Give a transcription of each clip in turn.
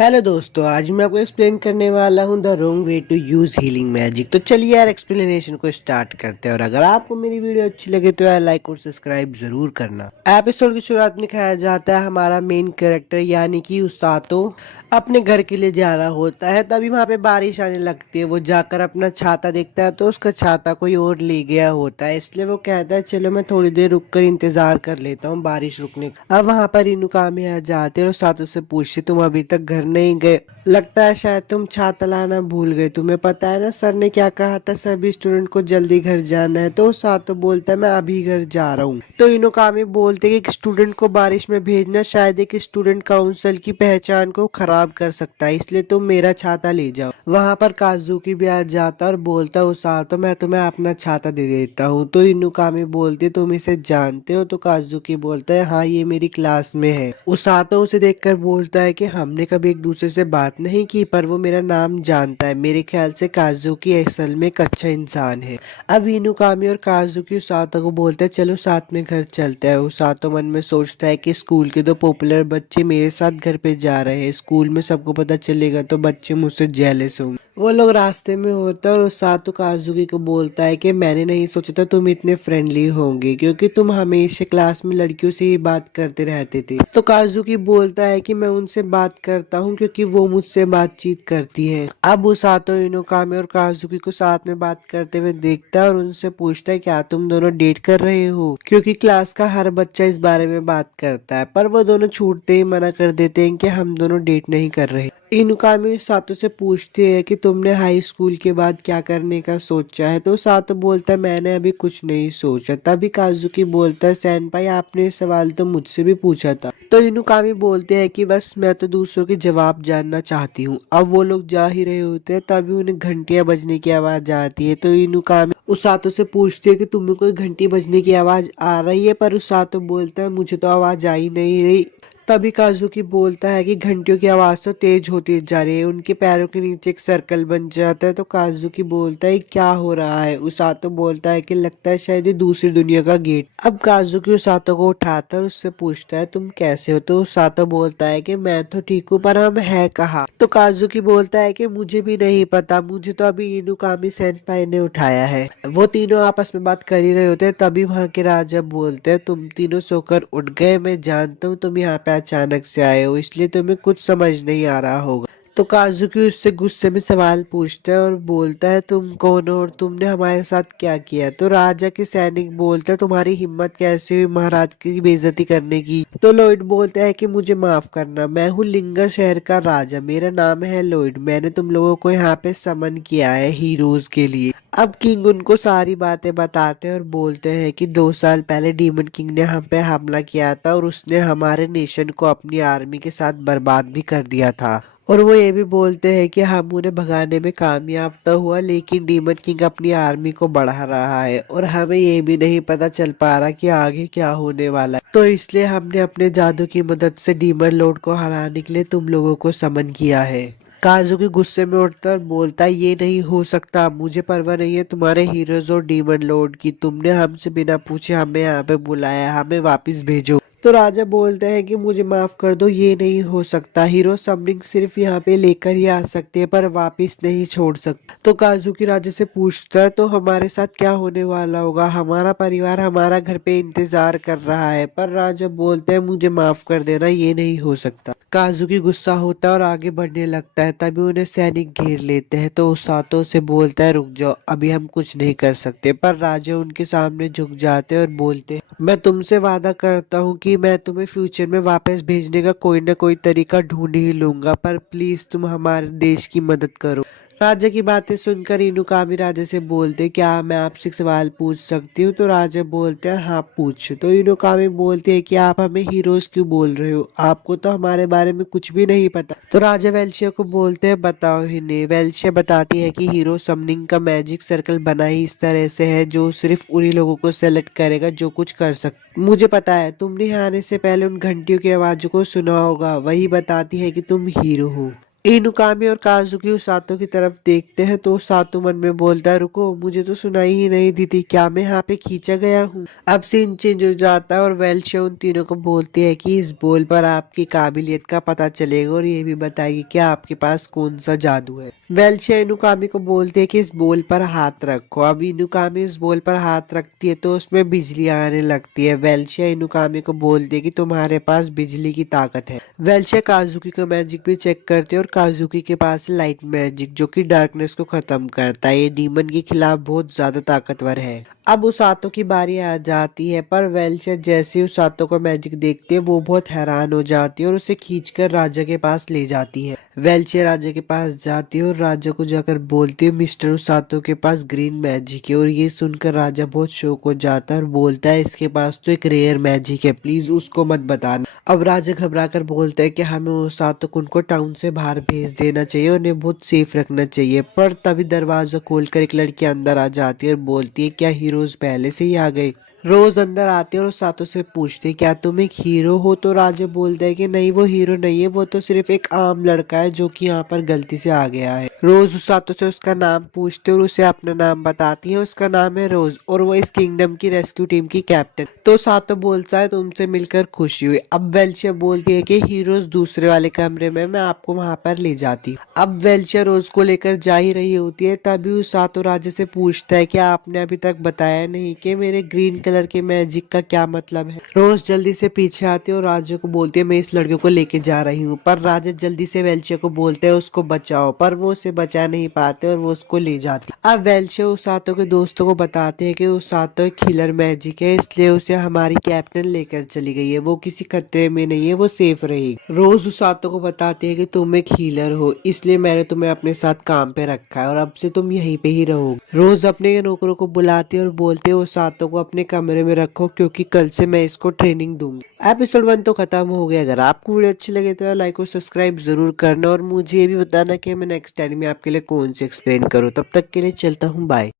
Hello दोस्तों, आज मैं आपको एक्सप्लेन करने वाला हूँ the wrong way to use healing magic. तो चलिए यार एक्सप्लेनेशन को स्टार्ट करते हैं। और अगर आपको मेरी वीडियो अच्छी लगे तो यार लाइक और सब्सक्राइब जरूर करना। एपिसोड की शुरुआत में दिखाया जाता है हमारा मेन कैरेक्टर यानी कि उसातो अपने घर के लिए जा रहा होता है। तभी वहाँ पे बारिश आने लगती है। वो जाकर अपना छाता देखता है तो उसका छाता कोई और ले गया होता है, इसलिए वो कहता है चलो मैं थोड़ी देर रुक कर इंतजार कर लेता हूँ बारिश रुकने का। अब वहाँ पर इनुकामी आ जाते हैं और सातों से पूछते तुम अभी तक घर नहीं गए, लगता है शायद तुम छाता लाना भूल गए। तुम्हें पता है ना सर ने क्या कहा था, सभी स्टूडेंट को जल्दी घर जाना है। तो सातो बोलता है मैं अभी घर जा रहा हूँ। तो इनुकामी बोलते कि एक स्टूडेंट को बारिश में भेजना शायद एक स्टूडेंट काउंसिल की पहचान को खराब कर सकता है, इसलिए तुम मेरा छाता ले जाओ। वहां पर काजुकी भी आ जाता और बोलता उसातो मैं तुम्हें अपना छाता दे देता हूँ। तो इनुकामी बोलती तुम इसे जानते हो? तो काजुकी बोलता है हाँ ये मेरी क्लास में है। उसातो उसे देखकर बोलता है कि हमने कभी एक दूसरे से बात नहीं की पर वो मेरा नाम जानता है। मेरे ख्याल से काजुकी असल में एक अच्छा इंसान है। अब इनुकामी और काजुकी उसातो को बोलते हैं चलो साथ में घर चलते हैं। उसातो मन में सोचता है कि स्कूल के दो पॉपुलर बच्चे मेरे साथ घर पे जा रहे हैं, स्कूल में सबको पता चलेगा तो बच्चे मुझसे जेलस होंगे। वो लोग रास्ते में होते हैं और उसातो काजुकी को बोलता है कि मैंने नहीं सोचा था तुम इतने फ्रेंडली होंगे, क्योंकि तुम हमेशा क्लास में लड़कियों से ही बात करते रहते थे। तो काजुकी बोलता है कि मैं उनसे बात करता हूँ क्योंकि वो मुझसे बातचीत करती है। अब उसातो इनुकामी और काजुकी को साथ में बात करते हुए देखता है और उनसे पूछता है क्या तुम दोनों डेट कर रहे हो, क्योंकि क्लास का हर बच्चा इस बारे में बात करता है। पर वो दोनों छूटते ही मना कर देते हैं कि हम दोनों डेट नहीं कर रहे। इनुकामी सातो से पूछती है कि तुमने हाई स्कूल के बाद क्या करने का सोचा है। तो सातो बोलता है मैंने अभी कुछ नहीं सोचा। तभी काजुकी बोलता है सेनपाई आपने ये सवाल तो मुझसे भी पूछा था। तो इनुकामी बोलते हैं कि बस मैं तो दूसरों के जवाब जानना चाहती हूँ। अब वो लोग जा ही रहे होते हैं तभी उन्हें घंटियां बजने की आवाज आती है। तो इनुकामी उसातो से पूछती है कि तुम्हें कोई घंटी बजने की आवाज आ रही है, पर उसातो बोलता है मुझे तो आवाज आ ही नहीं रही। तभी काजुकी बोलता है कि घंटियों की आवाज तो तेज होती जा रही है। उनके पैरों के नीचे एक सर्कल बन जाता है। तो काजुकी बोलता है क्या हो रहा है। उसातो बोलता है कि लगता है शायद ये दूसरी दुनिया का गेट। अब काजुकी उसातो को उठाता है और उससे पूछता है तुम कैसे हो। तो उसातो बोलता है कि मैं तो ठीक हूँ पर हम है कहाँ। तो काजुकी बोलता है कि मुझे भी नहीं पता, मुझे तो अभी इनुकामी सेनपाई ने उठाया है। वो तीनों आपस में बात कर ही रहे होते हैं तभी वहाँ के राजा बोलते हैं तुम तीनों सोकर उठ गए, मैं जानता हूँ तुम यहाँ पे अचानक से आए हो इसलिए तुम्हें कुछ समझ नहीं आ रहा होगा। तो काजुकी उससे गुस्से में सवाल पूछता है और बोलता है तुम कौन हो और तुमने हमारे साथ क्या किया। तो राजा के सैनिक बोलते हैं तुम्हारी हिम्मत कैसे हुई महाराज की बेइज्जती करने की। तो लॉयड बोलता है कि मुझे माफ करना, मैं हूँ लिंगर शहर का राजा, मेरा नाम है लॉयड, मैंने तुम लोगों को यहाँ पे समन किया है हीरोज के लिए। अब किंग उनको सारी बातें बताते हैं और बोलते हैं कि 2 साल पहले डीमन किंग ने हम पे हमला किया था और उसने हमारे नेशन को अपनी आर्मी के साथ बर्बाद भी कर दिया था। और वो ये भी बोलते हैं कि हम उन्हें भगाने में कामयाब तो हुआ लेकिन डीमन किंग अपनी आर्मी को बढ़ा रहा है और हमें ये भी नहीं पता चल पा रहा कि आगे क्या होने वाला है। तो इसलिए हमने अपने जादू की मदद से डीमन लॉर्ड को हराने के लिए तुम लोगों को समन किया है। काजुकी गुस्से में उठता है और बोलता है ये नहीं हो सकता, मुझे परवाह नहीं है तुम्हारे हीरोज और डीमन लॉर्ड की, तुमने हमसे बिना पूछे हमें यहाँ पे बुलाया, हमें वापस भेजो। तो राजा बोलते हैं कि मुझे माफ कर दो, ये नहीं हो सकता, हीरो समनिंग सिर्फ यहाँ पे लेकर ही आ सकते हैं पर वापस नहीं छोड़ सकते। तो काजुकी राजा से पूछता है तो हमारे साथ क्या होने वाला होगा, हमारा परिवार हमारा घर पे इंतजार कर रहा है। पर राजा बोलते हैं मुझे माफ कर देना, ये नहीं हो सकता। काजुकी गुस्सा होता है और आगे बढ़ने लगता है तभी उन्हें सैनिक घेर लेते हैं। तो उसातो से बोलता है रुक जाओ, अभी हम कुछ नहीं कर सकते। पर राजा उनके सामने झुक जाते हैं और बोलते हैं मैं तुमसे वादा करता हूँ कि मैं तुम्हें फ्यूचर में वापस भेजने का कोई ना कोई तरीका ढूंढ ही लूंगा, पर प्लीज तुम हमारे देश की मदद करो। राजा की बातें सुनकर इनुकामी राजा से बोलते क्या मैं आपसे एक सवाल पूछ सकती हूँ। तो राजा बोलते हैं हाँ पूछ। तो इनुकामी बोलते हैं कि आप हमें हीरोज क्यों बोल रहे हो, आपको तो हमारे बारे में कुछ भी नहीं पता। तो राजा वेल्शिया को बोलते हैं बताओ इन्हें। वेल्शिया बताती है कि हीरो समनिंग का मैजिक सर्कल बना ही इस तरह से है जो सिर्फ उन्हीं लोगों को सेलेक्ट करेगा जो कुछ कर सकते। मुझे पता है तुमने यहाँ आने से पहले उन घंटियों की आवाजों को सुना होगा, वही बताती है कि तुम हीरो हो। इनुकामी और काजुकी उसातो की तरफ देखते हैं तो उसातो मन में बोलता है, रुको, मुझे तो सुनाई ही नहीं दी थी, क्या मैं यहाँ पे खींचा गया हूँ। अब सीन चेंज हो जाता है और वेल्शिया उन तीनों को बोलती है कि इस बोल पर आपकी काबिलियत का पता चलेगा और ये भी बताइए कि आपके पास कौन सा जादू है। वेल्शिया इनुकामी को बोलती है कि इस बोल पर हाथ रखो। अब इनुकामी उस बोल पर हाथ रखती है तो उसमें बिजली आने लगती है। वेल्शिया इनुकामी को बोलती है कि तुम्हारे पास बिजली की ताकत है। वेल्शिया काजुकी का मैजिक भी चेक करते हैं और काजुकी के पास है लाइट मैजिक, जो कि डार्कनेस को खत्म करता है। ये डीमन के खिलाफ बहुत ज्यादा ताकतवर है। अब उसातो की बारी आ जाती है, पर वेल्शिया जैसे ही उसातो का मैजिक देखती है वो बहुत हैरान हो जाती है और उसे खींचकर राजा के पास ले जाती है। वेल्शिया राजा के पास जाती है और राजा को जाकर बोलती है, मिस्टर उसातो के पास ग्रीन मैजिक है। और ये सुनकर राजा बहुत शौक हो जाता है और बोलता है, इसके पास तो एक रेयर मैजिक है, प्लीज उसको मत बताना। अब राजा घबरा कर बोलता है कि हमें उसातो उनको टाउन से बाहर भेज देना चाहिए और उन्हें बहुत सेफ रखना चाहिए। पर तभी दरवाजा खोलकर एक लड़की अंदर आ जाती है और बोलती है, क्या हीरोज पहले से ही आ गए। रोज अंदर आते हैं और उसातो से पूछते हैं, क्या तुम एक हीरो हो। तो राजा बोलता है कि नहीं, वो हीरो नहीं है, वो तो सिर्फ एक आम लड़का है जो कि यहाँ पर गलती से आ गया है। रोज उसातो से उसका नाम पूछते और उसे अपना नाम बताती है। उसका नाम है रोज और वो इस किंगडम की रेस्क्यू टीम की कैप्टन। तो उसातो बोलता है, तुमसे मिलकर खुशी हुई। अब वेल्शिया बोलती है कि हीरोज दूसरे वाले कमरे में, मैं आपको वहां पर ले जाती। अब वेल्शिया रोज को लेकर जा ही रही होती है, तभी उसातो राजा से पूछता है कि आपने अभी तक बताया नहीं कि मेरे ग्रीन कलर के मैजिक का क्या मतलब है। रोज जल्दी से पीछे आती है और राजा को बोलती है, मैं इस लड़के को लेके जा रही हूँ। पर राजा जल्दी से वेल्शिया को बोलते है, उसको बचाओ, पर वो उसे बचा नहीं पाते और वो उसको ले जाती। अब वेल्शिया उसातो के दोस्तों को बताते हैं कि उसातो एक किलर मैजिक है, इसलिए उसे हमारी कैप्टन लेकर चली गई है। वो किसी खतरे में नहीं है, वो सेफ रहेगी। रोज उसातो को बताती है कि तुम एक हीलर हो, इसलिए मैंने तुम्हें अपने साथ काम पे रखा है और अब से तुम यहीं पे ही रहोगे। रोज अपने नौकरों को बुलाती है और बोलते है, उसातो को अपने कमरे में रखो क्योंकि कल से मैं इसको ट्रेनिंग दूंगी। एपिसोड 1 तो खत्म हो गया। अगर आपको वीडियो अच्छी लगे तो लाइक और सब्सक्राइब जरूर करना और मुझे ये भी बताना कि मैं नेक्स्ट टाइम में आपके लिए कौन से एक्सप्लेन करूँ। तब तक के लिए चलता हूँ, बाय।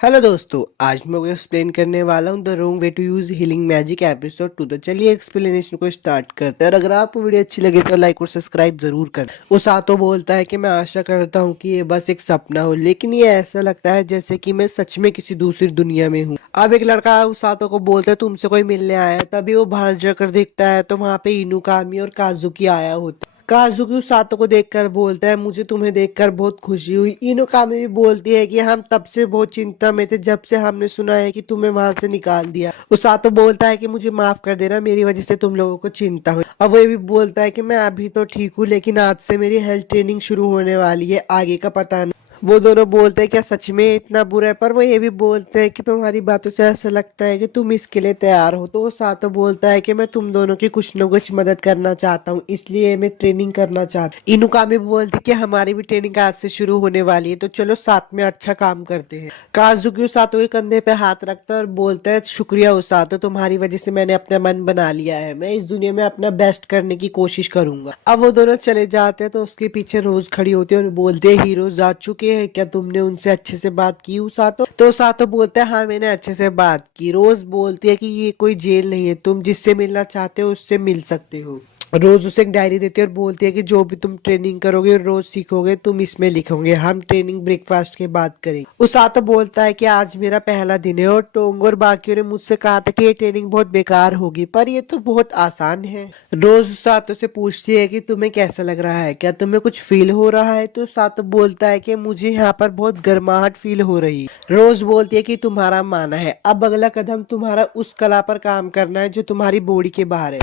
हेलो दोस्तों, आज मैं आपको एक्सप्लेन करने वाला हूँ the wrong way to use healing magic episode 2। तो चलिए एक्सप्लेनेशन को स्टार्ट करते हैं। और अगर आपको वीडियो अच्छी लगे तो लाइक और सब्सक्राइब जरूर करें। उसातो बोलता है कि मैं आशा करता हूँ कि ये बस एक सपना हो, लेकिन ये ऐसा लगता है जैसे कि मैं सच में किसी दूसरी दुनिया में हूँ। अब एक लड़का उसातो को बोलता है, तुमसे कोई मिलने आया है। तभी वो बाहर जाकर देखता है तो वहाँ पे इनुकामी और काजुकी आया होता। काजुकी उसातो को देखकर बोलता है, मुझे तुम्हें देखकर बहुत खुशी हुई। इनुकामी भी बोलती है कि हम तब से बहुत चिंता में थे जब से हमने सुना है कि तुम्हें वहां से निकाल दिया। उसातो बोलता है कि मुझे माफ कर देना, मेरी वजह से तुम लोगों को चिंता हुई। अब वो भी बोलता है कि मैं अभी तो ठीक हूँ, लेकिन आज से मेरी हेल्थ ट्रेनिंग शुरू होने वाली है, आगे का पता नहीं। वो दोनों बोलते हैं, क्या सच में इतना बुरा है। पर वो ये भी बोलते हैं कि तुम्हारी बातों से ऐसा लगता है कि तुम इसके लिए तैयार हो। तो वो सातो बोलता है कि मैं तुम दोनों की कुछ न कुछ मदद करना चाहता हूँ, इसलिए मैं ट्रेनिंग करना चाहता हूँ। इनुकामी बोलती कि हमारी भी ट्रेनिंग आज से शुरू होने वाली है, तो चलो साथ में अच्छा काम करते हैं। काजुकी उसातो के कंधे पे हाथ रखता है और बोलता है, शुक्रिया उसातो, तुम्हारी वजह से मैंने अपना मन बना लिया है, मैं इस दुनिया में अपना बेस्ट करने की कोशिश करूंगा। अब वो दोनों चले जाते हैं तो उसके पीछे रोज खड़ी होती है और बोलते हैं, हीरोज आ चुके हैं, क्या तुमने उनसे अच्छे से बात की उसातो। तो उसातो बोलता है, हाँ मैंने अच्छे से बात की। रोज बोलती है कि ये कोई जेल नहीं है, तुम जिससे मिलना चाहते हो उससे मिल सकते हो। रोज उसे एक डायरी देती है और बोलती है कि जो भी तुम ट्रेनिंग करोगे और रोज सीखोगे तुम इसमें लिखोगे, हम ट्रेनिंग ब्रेकफास्ट के बाद करेंगे। उसातो बोलता है कि आज मेरा पहला दिन है और टोंग और बाकियों ने मुझसे कहा था कि ये ट्रेनिंग बहुत बेकार होगी, पर ये तो बहुत आसान है। रोज उसातो से पूछती है कि तुम्हें कैसा लग रहा है, क्या तुम्हें कुछ फील हो रहा है। तो उसातो बोलता है कि मुझे यहाँ पर बहुत गर्माहट फील हो रही है। रोज बोलती है कि तुम्हारा माना है, अब अगला कदम तुम्हारा उस कला पर काम करना है जो तुम्हारी बॉडी के बाहर है।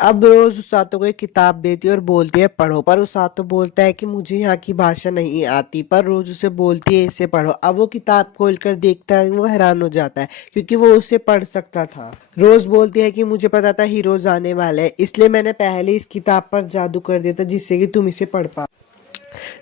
अब रोज उसातो को एक किताब देती है और बोलती है, पढ़ो। पर उसातो बोलता है कि मुझे यहाँ की भाषा नहीं आती। पर रोज उसे बोलती है, इसे पढ़ो। अब वो किताब खोलकर देखता है, वो हैरान हो जाता है क्योंकि वो उसे पढ़ सकता था। रोज बोलती है कि मुझे पता था हीरोज आने वाले हैं, इसलिए मैंने पहले इस किताब पर जादू कर दिया था जिससे कि तुम इसे पढ़ पाओ।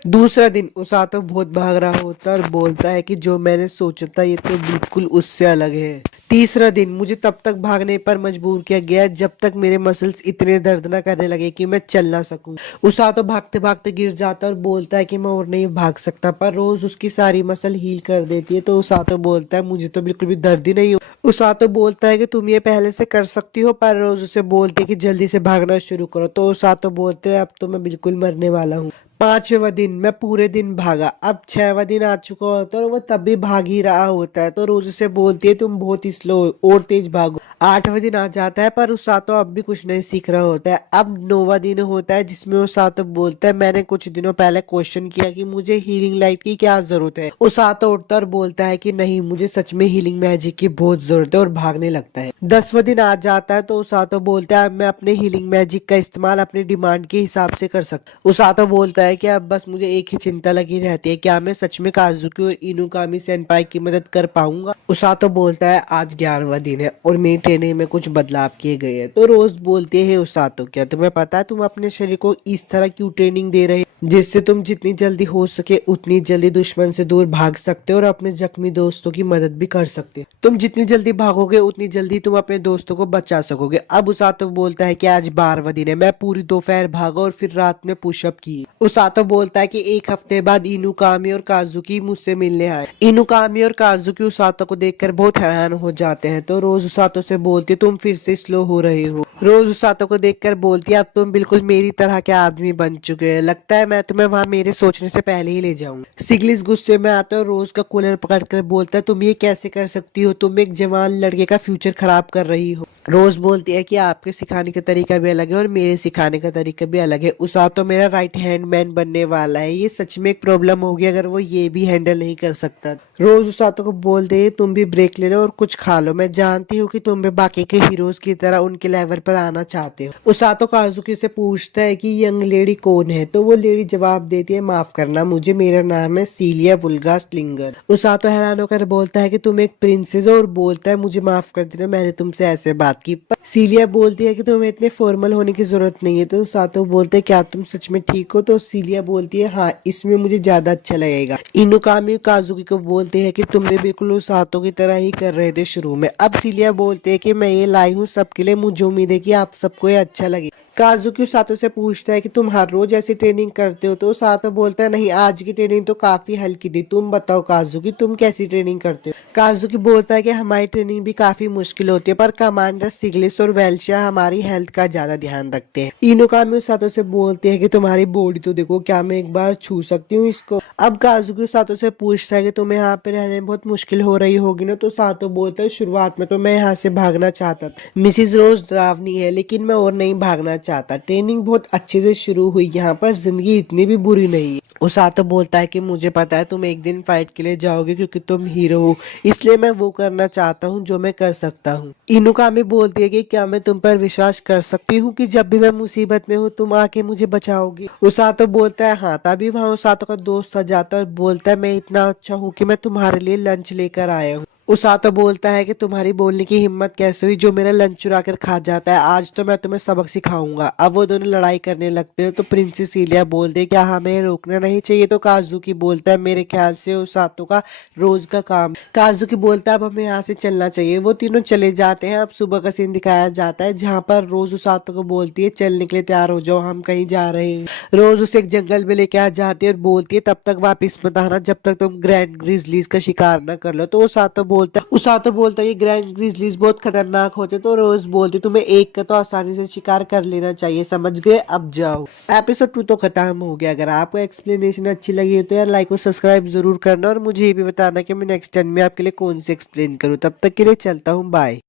दूसरा दिन उसातो बहुत भाग रहा होता है और बोलता है कि जो मैंने सोचा था ये तो बिल्कुल उससे अलग है। तीसरा दिन मुझे तब तक भागने पर मजबूर किया गया जब तक मेरे मसल्स इतने दर्द न करने लगे कि मैं चल ना सकूं। उसातो भागते भागते गिर जाता है और बोलता है कि मैं और नहीं भाग सकता, पर रोज उसकी सारी मसल हील कर देती है। तो उसातो बोलता है मुझे तो बिल्कुल भी दर्द ही नहीं हो। उसातो बोलता है कि तुम ये पहले से कर सकती हो, पर रोज उसे बोलती है कि जल्दी से भागना शुरू करो। तो उसातो बोलते हैं अब तो मैं बिल्कुल मरने वाला हूँ। पांचवा दिन मैं पूरे दिन भागा। अब छठवां दिन आ चुका होता है और वो तब भी भाग ही रहा होता है। तो रोज उसे बोलती है तुम बहुत ही स्लो हो और तेज भागो। आठवां दिन आ जाता है पर उसातो अब भी कुछ नहीं सीख रहा होता है। अब नौवां दिन होता है जिसमें उसातो बोलता है मैंने कुछ दिनों पहले क्वेश्चन किया कि मुझे हीलिंग लाइट की क्या जरूरत है। उसातो उठता है और बोलता है कि नहीं, मुझे सच में हीलिंग मैजिक की बहुत जरूरत है और भागने लगता है। 10वां दिन आ जाता है तो उसातो बोलता है मैं अपने हीलिंग मैजिक का इस्तेमाल अपनी डिमांड के हिसाब से कर सकता। उसातो बोलता है कि अब बस मुझे एक ही चिंता लगी रहती है, क्या मैं सच में काजुकी और इनुकामी सेनपाई की मदद कर पाऊंगा। उसातो बोलता है आज 11वां दिन है और मेरी ट्रेनिंग में कुछ बदलाव किए गए हैं। तो रोज बोलते हैं उसातो क्या तुम्हें पता है तुम अपने शरीर को इस तरह क्यों ट्रेनिंग दे रहे हो जिससे तुम जितनी जल्दी हो सके उतनी जल्दी दुश्मन से दूर भाग सकते हो और अपने जख्मी दोस्तों की मदद भी कर सकते हो। तुम जितनी जल्दी भागोगे उतनी जल्दी तुम अपने दोस्तों को बचा सकोगे। अब उसातो बोलता है कि आज 12वां दिन है, मैं पूरी दोपहर भागा और फिर रात में पुशअप किए। उसातो बोलता है कि एक हफ्ते बाद इनुकामी और काजुकी मुझसे मिलने आए। इनुकामी और काजुकी उसातो को देखकर बहुत हैरान हो जाते हैं। तो रोज उसातो से बोलती तुम फिर से स्लो हो रहे हो। रोज उसातो को देखकर बोलती है अब तुम बिल्कुल मेरी तरह के आदमी बन चुके हैं, लगता है मैं तुम्हें वहां मेरे सोचने से पहले ही ले जाऊं। सिगलिस गुस्से में आता है और रोज का कूलर पकड़कर बोलता है तुम ये कैसे कर सकती हो, तुम एक जवान लड़के का फ्यूचर खराब कर रही हो। रोज बोलती है कि आपके सिखाने का तरीका भी अलग है और मेरे सिखाने का तरीका भी अलग है। उसातो मेरा राइट हैंड मैन बनने वाला है, ये सच में एक प्रॉब्लम होगी अगर वो ये भी हैंडल नहीं कर सकता। रोज उसातो को बोलते है तुम भी ब्रेक ले लो और कुछ खा लो, मैं जानती हूँ कि तुम भी बाकी के हीरोज की तरह उनके लेवल पर आना चाहते हो। उसातो काजुकी से पूछता है कि यंग लेडी कौन है, तो वो लेडी जवाब देती है माफ करना मुझे, मेरा नाम है सीलिया वुल्गा स्लिंगर। उसातो हैरान होकर बोलता है कि तुम एक प्रिंसेस हो और बोलता है मुझे माफ कर देना मैंने तुमसे ऐसे बात की। पर सीलिया बोलती है कि तुम्हें इतने फॉर्मल होने की जरूरत नहीं है। तो उसातो बोलते है क्या तुम सच में ठीक हो। तो सीलिया बोलती है हाँ, इसमें मुझे ज्यादा अच्छा लगेगा। इनुकामी काजुकी को बोलते हैं कि तुमने बिल्कुल उसातो की तरह ही कर रहे थे शुरू में। अब सीलिया बोलते है कि मैं ये लाई हूँ सबके लिए, मुझे उम्मीद है कि आप सबको ये अच्छा लगे। काजुकी उसातो से पूछता है कि तुम हर रोज ऐसी ट्रेनिंग करते हो। तो उसातो बोलता है नहीं, आज की ट्रेनिंग तो काफी हल्की थी, तुम बताओ काजुकी तुम कैसी ट्रेनिंग करते हो। काजुकी बोलता है कि हमारी ट्रेनिंग भी काफी मुश्किल होती है पर कमांडर सिगलिस और वेल्शिया हमारी हेल्थ का ज्यादा ध्यान रखते हैं। इनुकामी उसातो से बोलते हैं कि तुम्हारी बॉडी तो देखो, क्या मैं एक बार छू सकती हूँ इसको। अब काजुकी उसातो से पूछता है कि तुम्हें यहाँ पे रहने में बहुत मुश्किल हो रही होगी ना। तो उसातो बोलता है शुरुआत में तो मैं यहाँ से भागना चाहता था, मिसिज रोज डरावनी है लेकिन मैं और नहीं भागना चाहता, ट्रेनिंग बहुत अच्छे से शुरू हुई, यहाँ पर जिंदगी इतनी भी बुरी नहीं है। उसातो बोलता है कि मुझे पता है तुम एक दिन फाइट के लिए जाओगे क्योंकि तुम हीरो हो, इसलिए मैं वो करना चाहता हूँ जो मैं कर सकता हूँ। इनुकामी बोलती है कि क्या मैं तुम पर विश्वास कर सकती हूँ कि जब भी मैं मुसीबत में हूँ तुम आके मुझे बचाओगी। उसातो बोलता है हाँ। तभी वहाँ उसातो का दोस्त आ जाता है और बोलता है मैं इतना अच्छा हूँ कि मैं तुम्हारे लिए लंच लेकर आया हूँ। उसातो बोलता है कि तुम्हारी बोलने की हिम्मत कैसे हुई जो मेरा लंच चुरा कर खा जाता है, आज तो मैं तुम्हें सबक सिखाऊंगा। अब वो दोनों लड़ाई करने लगते हैं तो प्रिंसेस सीलिया बोलते क्या हमें रोकना नहीं चाहिए। तो काजुकी बोलता है मेरे ख्याल से उसातो का रोज का काम। काजुकी बोलता है अब हमें यहाँ से चलना चाहिए। वो तीनों चले जाते हैं। अब सुबह का सीन दिखाया जाता है जहाँ पर रोज उसातो को बोलती है चलने के लिए तैयार हो जाओ, हम कहीं जा रहे हैं। रोज उसे एक जंगल में लेके आ जाती है और बोलती है तब तक वापिस मत आना जब तक तुम ग्रैंड ग्रिजलीज का शिकार न कर लो। तो उसातो बोलता है ये ग्रैंड ग्रिजलीज बहुत खतरनाक होते। तो रोज बोलती तुम्हें एक का तो आसानी से शिकार कर लेना चाहिए, समझ गए, अब जाओ। एपिसोड 2 तो खत्म हो गया। अगर आपको एक्सप्लेनेशन अच्छी लगी हो तो यार लाइक और सब्सक्राइब जरूर करना और मुझे ये भी बताना कि मैं नेक्स्ट टाइम में आपके लिए कौन सी एक्सप्लेन करूँ। तब तक के लिए चलता हूँ, बाय।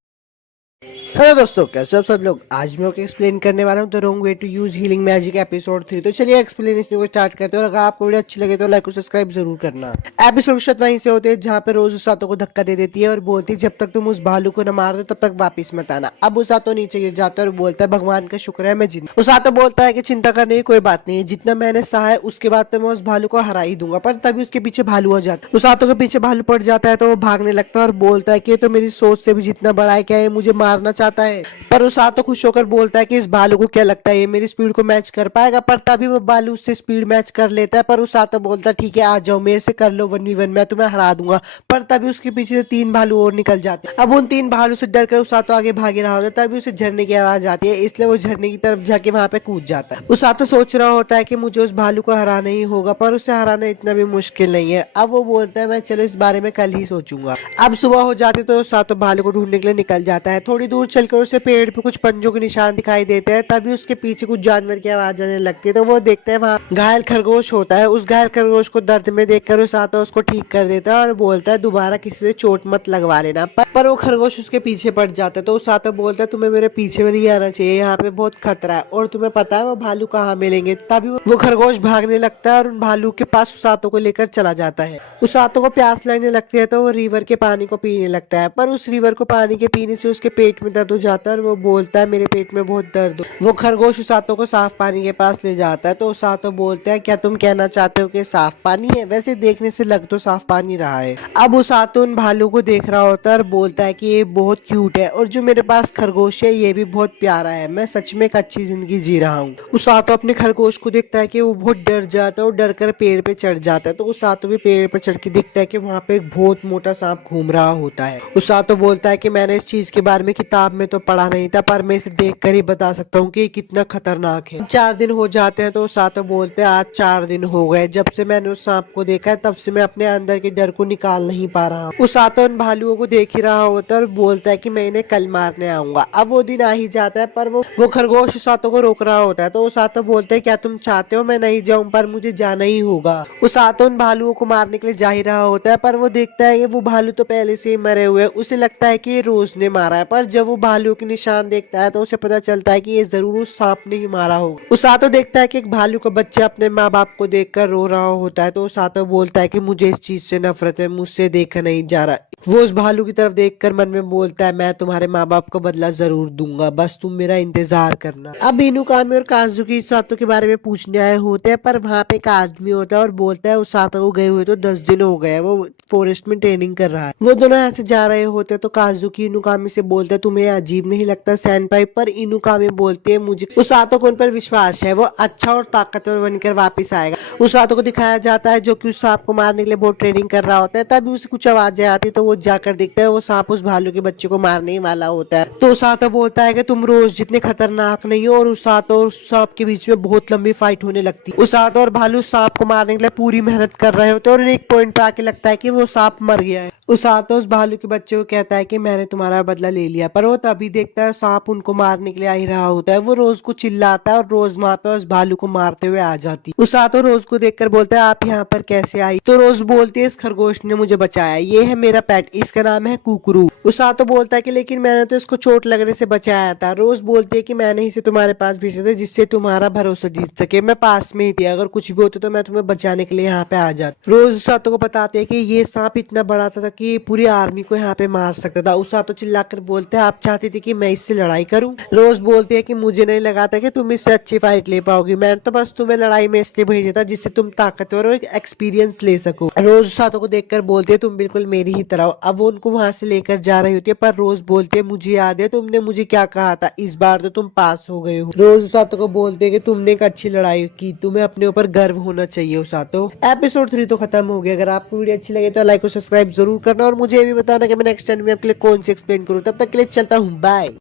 हेलो दोस्तों, कैसे हो सब लोग। आज मैं आपको एक्सप्लेन करने वाला हूँ the wrong way to use healing magic episode 3। तो चलिए एक्सप्लेनेशन को स्टार्ट करते हैं और अगर आपको वीडियो अच्छी लगे तो लाइक और सब्सक्राइब जरूर करना। एपिसोड शुरुआत वहीं से होते हैं जहाँ पे रोज उसातो को धक्का दे देती है और बोलती है जब तक तुम उस भालू को न मार दो तब तक वापिस मत आना। अब उसातो नीचे गिर जाता है और बोलता है भगवान का शुक्र है मैं जिंदा। उसातो बोलता है कि चिंता करने की कोई बात नहीं है, जितना मैंने सहा है उसके बाद तो मैं उस भालू को हरा ही दूंगा। पर तभी उसके पीछे भालू आ जाता है। उसातो के पीछे भालू पड़ जाता है तो वो भागने लगता है और बोलता है कि ये तो मेरी सोच से भी जितना बड़ा है, क्या ये मुझे मारना चाहता जाता है। पर उसातो खुश होकर बोलता है कि इस भालू को क्या लगता है ये मेरी स्पीड को मैच कर पाएगा, पर तभी वो भालू उससे स्पीड मैच कर लेता है। पर उसातो बोलता है ठीक है आ जाओ मेरे से कर लो 1v1, मैं तुम्हें हरा दूंगा। पर तभी उसके पीछे से 3 भालू और निकल जाते हैं। अब उन 3 भालू से डरकर उसातो आगे भाग रहा होता है, तभी उसे झरने की आवाज आती है, इसलिए वो झरने की तरफ जाके वहां पे कूद जाता है। उसातो सोच रहा होता है कि मुझे उस भालू को हराना ही होगा, पर उसे हराना इतना भी मुश्किल नहीं है। अब वो बोलता है मैं चलो इस बारे में कल ही सोचूंगा। अब सुबह हो जाती तो उसातो भालू को ढूंढने के लिए निकल जाता है। थोड़ी दूर चलकर उसे पेड़ पे कुछ पंजों के निशान दिखाई देते हैं, तभी उसके पीछे कुछ जानवर की आवाज आने लगती है। तो वो देखते हैं वहाँ घायल खरगोश होता है। उस घायल खरगोश को दर्द में देखकर उसातो उसको ठीक कर देता है और बोलता है दोबारा किसी से चोट मत लगवा लेना। पर वो खरगोश उसके पीछे पड़ जाता है। तो उसातो बोलता है तुम्हें मेरे पीछे में नहीं आना चाहिए, यहाँ पे बहुत खतरा है और तुम्हें पता है वो भालू कहाँ मिलेंगे। तभी वो खरगोश भागने लगता है और उन भालू के पास उसातो को लेकर चला जाता है। उसातो को प्यास लगने लगती है तो वो रिवर के पानी को पीने लगता है, पर उस रिवर को पानी के पीने से उसके पेट में दर्द हो जाता है और वो बोलता है मेरे पेट में बहुत दर्द हो। वो खरगोश उसातो को साफ पानी के पास ले जाता है। तो उसातो बोलता है क्या तुम कहना चाहते हो कि साफ पानी है? वैसे देखने से लग तो साफ पानी रहा है। अब उसातो उन भालू को देख रहा होता है और बोलता है कि ये बहुत क्यूट है और जो मेरे पास खरगोश है ये भी बहुत प्यारा है, मैं सच में एक अच्छी जिंदगी जी रहा हूँ। उसातो अपने खरगोश को देखता है कि वो बहुत डर जाता है और डर कर पेड़ पे चढ़ जाता है। तो उसातो भी पेड़ पर चढ़ के देखता है कि वहाँ पे एक बहुत मोटा सांप घूम रहा होता है। उसातो बोलता है कि मैंने इस चीज के बारे में किताब में तो पढ़ा नहीं था, पर मैं इसे देख कर ही बता सकता हूँ कि ये कितना खतरनाक है। 4 दिन हो जाते हैं तो उसातो बोलते हैं आज 4 दिन हो गए जब से मैंने उस सांप को देखा है, तब से मैं अपने अंदर के डर को निकाल नहीं पा रहा हूँ। उसातो उन भालुओं को देख ही रहा होता है और बोलता है कि मैं इन्हें कल मारने आऊंगा। अब वो दिन आ ही जाता है, पर वो खरगोश उसातो को रोक रहा होता है। तो उसातो बोलते है क्या तुम चाहते हो मैं नहीं जाऊं, पर मुझे जाना ही होगा। उसातो उन भालुओं को मारने के लिए जा ही रहा होता है, पर वो देखता है कि वो भालू तो पहले से ही मरे हुए हैं। उसे लगता है कि ये रोज ने मारा है, पर जब वो भालू के निशान देखता है तो उसे पता चलता है कि ये जरूर उस सांप ने ही मारा होगा। उसातो देखता है कि एक भालू का बच्चा अपने माँ बाप को देखकर रो रहा होता है। तो उसातो बोलता है कि मुझे इस चीज से नफरत है, मुझसे देखा नहीं जा रहा। वो उस भालू की तरफ देखकर मन में बोलता है मैं तुम्हारे माँ बाप को बदला जरूर दूंगा, बस तुम मेरा इंतजार करना। अब इनुकामी और काजुकी उसातो के बारे में पूछने आए होते हैं, पर वहाँ पे एक आदमी होता है और बोलता है उसातो को गए हुए तो 10 दिन हो गए, वो फॉरेस्ट में ट्रेनिंग कर रहा है। वो दोनों यहाँ से जा रहे होते हैं तो काजुकी इनुकामी से बोलता है तुम्हें अजीब नहीं लगता सैनपाई? पर इनुकामी बोलती है मुझे उसातो को उन पर विश्वास है, वो अच्छा और ताकतवर बनकर वापस आएगा। उसातो को दिखाया जाता है जो कि उस सांप को मारने के लिए बहुत ट्रेनिंग कर रहा होता है। तभी उसे कुछ आवाजें आती तो वो जाकर देखता है वो सांप उस भालू के बच्चे को मारने ही वाला होता है। तो उसातो बोलता है कि तुम रोज जितने खतरनाक नहीं हो, और उसातो और सांप के बीच में बहुत लंबी फाइट होने लगती है। उसातो और भालू सांप को मारने के लिए पूरी मेहनत कर रहे होते हैं और एक पॉइंट पे आके लगता है कि वो सांप मर गया है। उसातो उस भालू के बच्चे को कहता है कि मैंने तुम्हारा बदला ले लिया, पर वो तभी देखता है सांप उनको मारने के लिए आ ही रहा होता है। वो रोज को चिल्लाता है और रोज वहाँ पे उस भालू को मारते हुए आ जाती है। उसातो रोज को देखकर बोलता है आप यहाँ पर कैसे आई? तो रोज बोलती है इस खरगोश ने मुझे बचाया, ये है मेरा पेट, इसका नाम है कुकरू। उसातो बोलता है कि लेकिन मैंने तो इसको चोट लगने से बचाया था। रोज बोलती है कि मैंने इसे तुम्हारे पास भेजा था जिससे तुम्हारा भरोसा जीत सके, मैं पास में ही थी, अगर कुछ भी होता तो मैं तुम्हें बचाने के लिए यहाँ पे आ जाती। रोज उसातो को बताते है कि ये सांप इतना बड़ा था कि पूरी आर्मी को यहाँ पे मार सकता था। उसातो चिल्लाकर बोलते हैं आप चाहती थी कि मैं इससे लड़ाई करूं? रोज बोलती है कि मुझे नहीं लगा था कि तुम इससे अच्छी फाइट ले पाओगी, मैंने तो बस तुम्हें लड़ाई में इसलिए भेजा था जिससे तुम ताकतवर और एक्सपीरियंस ले सको। रोज उसातो को देखकर बोलती है तुम बिल्कुल मेरी ही तरह हो। अब वो उनको वहां से लेकर जा रही होती है, पर रोज बोलती है मुझे याद है तुमने मुझे क्या कहा था, इस बार तो तुम पास हो गए हो। रोज उसातो को बोलते है कि तुमने एक अच्छी लड़ाई की, तुम्हें अपने ऊपर गर्व होना चाहिए। उसातो एपिसोड 3 तो खत्म हो गया। अगर आपको वीडियो अच्छी लगे तो लाइक और सब्सक्राइब जरूर करना और मुझे भी बताना कि मैं नेक्स्ट टाइम में आपके लिए कौन सी एक्सप्लेन करूँ। तब तक के लिए चलता हूँ, बाय।